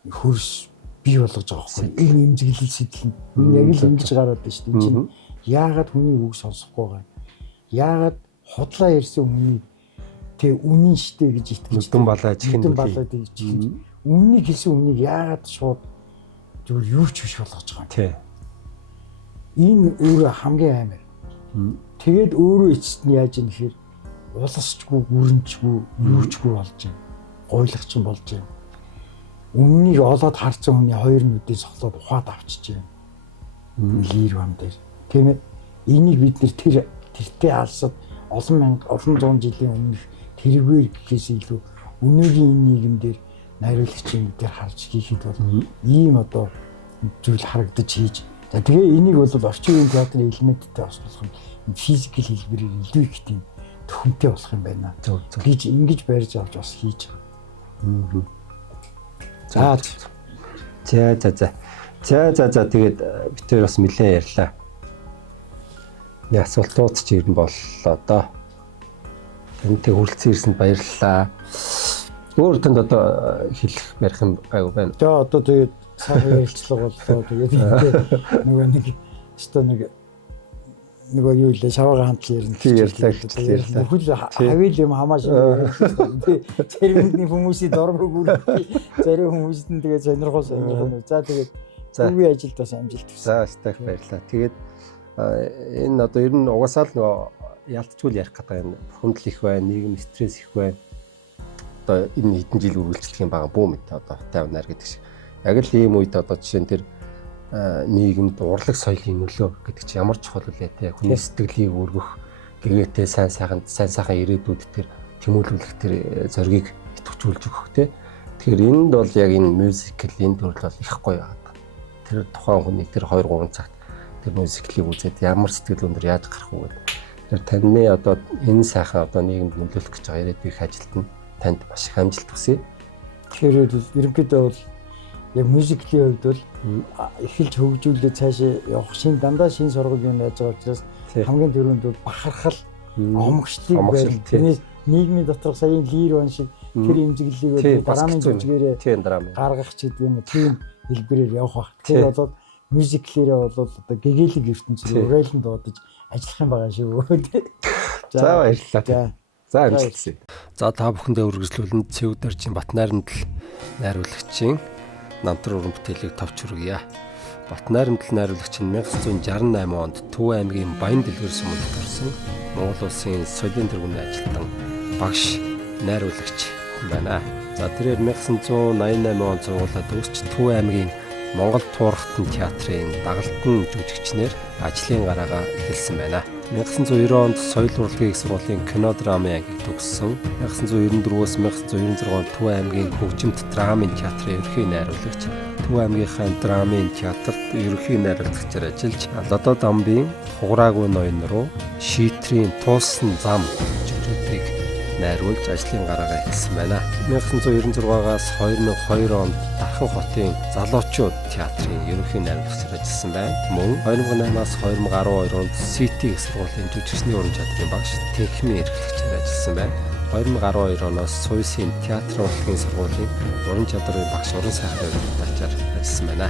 хөрс бий болгож байгаа байхгүй. Энэ эмзэглэл сэтэл нь яг л ингэж гараад байна шүү дээ. Энэ яагаад хүний үг сонсохгүй байгаа? Яагаад худлаа ярьсан хүний тэг үнэн штэ гэж итгэж дүн балаа чихэн гэж үннийг хэлсэн үнийг яагаад шууд зүгээр юу ч биш болгож байгаа юм. Тий. Энэ өөрөө хамгийн амар. Тэгээд өөрөө эцэст нь яаж юм гэхээр уласчгүй, гүрэнчгүй, юучгүй болж байна. Гойлгочин болж байна. Үннийг олоод харсан хүний хоёр нүдээ цоглоод ухаад авчиж байна. Лирван дээр. Тийм ээ. Энийг бид нэр тэртээ алсад олон зуун жилийн өмнөх тэрвэр гэхээс илүү өнөөгийн энэ нийгэмдэр найруулагчийн дээр харж хийхэд бол ийм одоо зүйл харагдаж хийж. За тэгээ энийг бол орчин үеийн театрын элементтэй бас болох юм. Физикал хэлбэрээр илүү их тийм төхөмтэй болох юм байна. Гэж ингэж барьж авч бас хийж байгаа. За тэгээд бид хоёр бас нэлээд ярьлаа. Нэг асуултууд ч ирэн боллоо доо. Тэнтэй хүрэлцэн ирсэнд баярлалаа. Өөр танд одоо хэлэх ярих юм гайгүй байна. За одоо тэгээд цаг ярилцлага боллоо. Тэгээд нөгөө нэг нөгөө юу лээ шаваагаа хамтлан ярина. Тий ярьлаа ярьлаа. Хөл хавил юм хамааш. Зарим хүмүүсийн дормог үргэлж зарим хүмүүст нь тэгээд сонирхол. За тэгээд үеийн ажилд бас амжилт хүсье. За стах баярлалаа. Тэгээд энэ одоо ер нь угаасаа л нөгөө ялцчгүй ярих гэдэг юм. Хүндэл их байна, нийгэм стресс их байна. Одоо энэ хэдэн жил үргэлжлэх юм байгаа бүү мэт одоо 50 гэдэг шиг. Яг л ийм үед одоо жишээ нь тэр нийгэмд урлаг соёлын нөлөө гэдэг чинь ямар чухал үлээ те. Хүний сэтгэлийг өргөх, гэгээтэй сайн сайхан ирээдүйд тэр тэмүүлүүлэх тэр зоригийг идэвхжүүлж өгөх те. Тэгэхээр энд бол яг энэ мюзикл энэ төрөл бол их гоё байгаа. Тэр тухайн хүний тэр 2-3 цагт тэр мюзиклийг үзээд ямар сэтгэл өндөр яаж гарах вэ гэдэг. Тэр таны одоо энэ сайхан одоо нийгэмд нөлөөлөх гэж байгаа ирээдүйн ажилд нь танд маш их амжилт хүсье. Тэгэхээр ерөнхийдөө бол яг мюзиклийн хувьд бол эхэлж хөгжүүлээд цаашаа явах дандаа шин сургууль юм яаж байгаа учраас хамгийн түрүүнд бол бахархал, омгшлыг байна. Тэрнээс нийгмийн доторх саяын лир он шиг тэр имзэглэлийг драмын жүжигээрээ гаргах ч гэдэг юм уу тийм хэлбэрээр явах бах. Тэр болоод мюзиклээрээ бол одоо гэгээлэг ертөнцийн урайлан дуудаж ажиллах юм байгаа шүү. За баярлалаа. За амжилт. За та бүхэндээ үргэлжлүүлэн Цэвдэржийн Батнайрамдал найруулагчийн намтар уран бүтээлийг товч хүргье. Батнайрамдал найруулагч нь 1968 онд Төв аймгийн Баян Дэлгэр суманд төрсэн Монгол улсын соёлын тэргүүний ажилтан багш найруулагч байна. За тэрээр 1988 онд сургуулаа төгсч Төв аймгийн Монгол Туурхтан театрын дагалдан жүжигчнэр ажлын гараагаа эхэлсэн байна. 1990 онд соёл урлагийн их сургуулийн кино драмын ангийг төгссөн. 1994-өөс 1996 онд Төв аймгийн хөгжимт драмын театрын ерөнхий найруулагч, Төв аймгийнхаа драмын театрт ерөнхий найруулагчаар ажиллаж, Лодо Дамбын Хуграагүй ноён руу шийтрийн Туулсан зам жүжигчдийг найруулж ажлын гараагаа эхэлсэн байна. 1996-аас 2002 онд Дархан хотын Залуучууд театрын ерөнхий найруулагчаар ажилласан байна. Мөн 2008-аас 2012 онд Сити их сургуулийн жүжигчний уран чадрын багш техникийн эрхлэгчээр ажилласан байна. 2012 оноос Суйсын театрын урлагийн сургуулийн уран чадрын багш уран сайхны удирдагчаар ажилласан байна.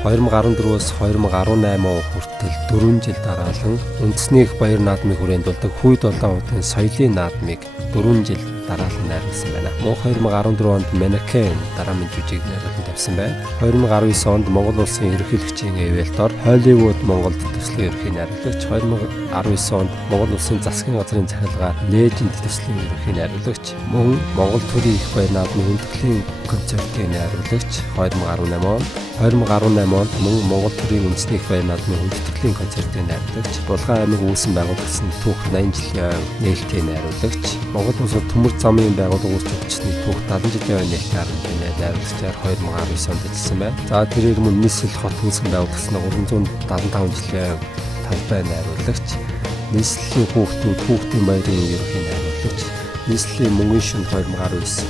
2014-өөс 2018 хүртэл 4 жил дараалан үндэсний их баяр наадмыг хүрээнд болдог Хүйд улаан удын соёлын наадмыг 4 жил дараалан найруулсан байна. Мөн 2014 онд Манекен драмын жүжиг найруулан тавьсан байна. 2019 онд Монгол улсын ерөнхийлөгчийн эвэл дор Холливуд Монголд төслийн ерөнхий найруулагч, 2019 онд Монгол улсын засгийн газрын захиралгаар Леженд төслийн ерөнхий найруулагч, мөн Монгол төрийн их баяр наадмын хүндэтгэлийн концертын найруулагч 2018 онд 2018 онд мөн Монгол төрийн үндэсний их баяр наадмын хүндэтгэлийн концертын найруулагч, Булган аймаг үүсэн байгуулагдсан түүх 80 жилийн нээлтийн найруулагч, Монгол улсад төмөр замын байгууллага үүсгэжсэний түүх 70 жилийн нээлтийн харамтны найруулагчаар 2019 онд ажилласан байна. За тэрээр мөн нийслэл хот үүсгэн байгуулагдсан 375 жилийн талбай найруулагч, нийслэлийн хүүхдийн баярын ерөнхий найруулагч, нийслэлийн мөнгөн шин 2019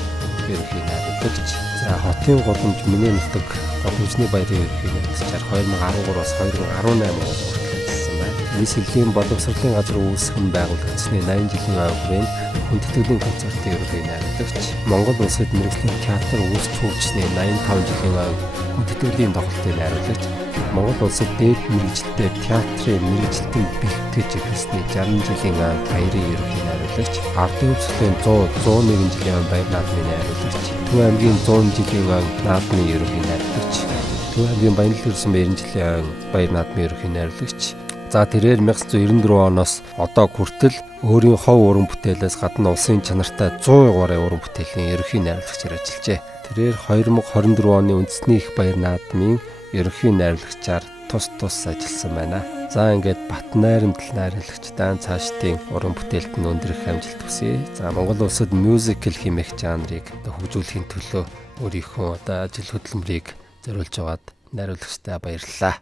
ерөнхий найруулагч, за хотын голомж миний нутаг голомжны баярын ерөнхий найруулагчаар 2013-аас 2018 онд хүртэл ажилласан байна. Нийслэлийн боловсролын газар үүсгэн байгуулагдсны 80 жилийн ойрын хүндэтгэлийн концертын ерөнхий найруулагч, Монгол улсад мэргэжлийн театр үүсч хөгжсөний 85 жилийн ойр хүндэтгэлийн тоглолтын найруулагч, Монгол улсад дээд мэргэжилтэй театрын мэргэжилтийг бэлтгэж эхэлсний 60 жилийн ойр баярын ерөнхий найруулагч, ардын өвсглийн 101 жилийн ойр баяр наадмын найруулагч, Төв аймгийн 100 жилийн ойр наадмын ерөнхий найруулагч, Төв аймгийн Баян Дэлгэр сумын 90 жилийн ойр баяр наадмын ерөнхий найруулагч. За тэрээр 1994 оноос одоо хүртэл өөрийн хов уран бүтээлээс гадна улсын чанартай 100 гаруй уран бүтээлийн ерөнхий найруулагчаар ажиллажээ. Тэрээр 2024 оны үндэсний их баяр наадмын ерөнхий найруулагчаар тус ажилласан байна. За ингээд Батнайрамдал найруулагчдаа цаашдын уран бүтээлд нь өндөр их амжилт хүсье. За Монгол улсад мюзикл хэмээх жанрыг хөгжүүлэхийн төлөө өөрийнхөө ажил хөдөлмөрийг зориулж байгаад найруулагчдаа баярлалаа.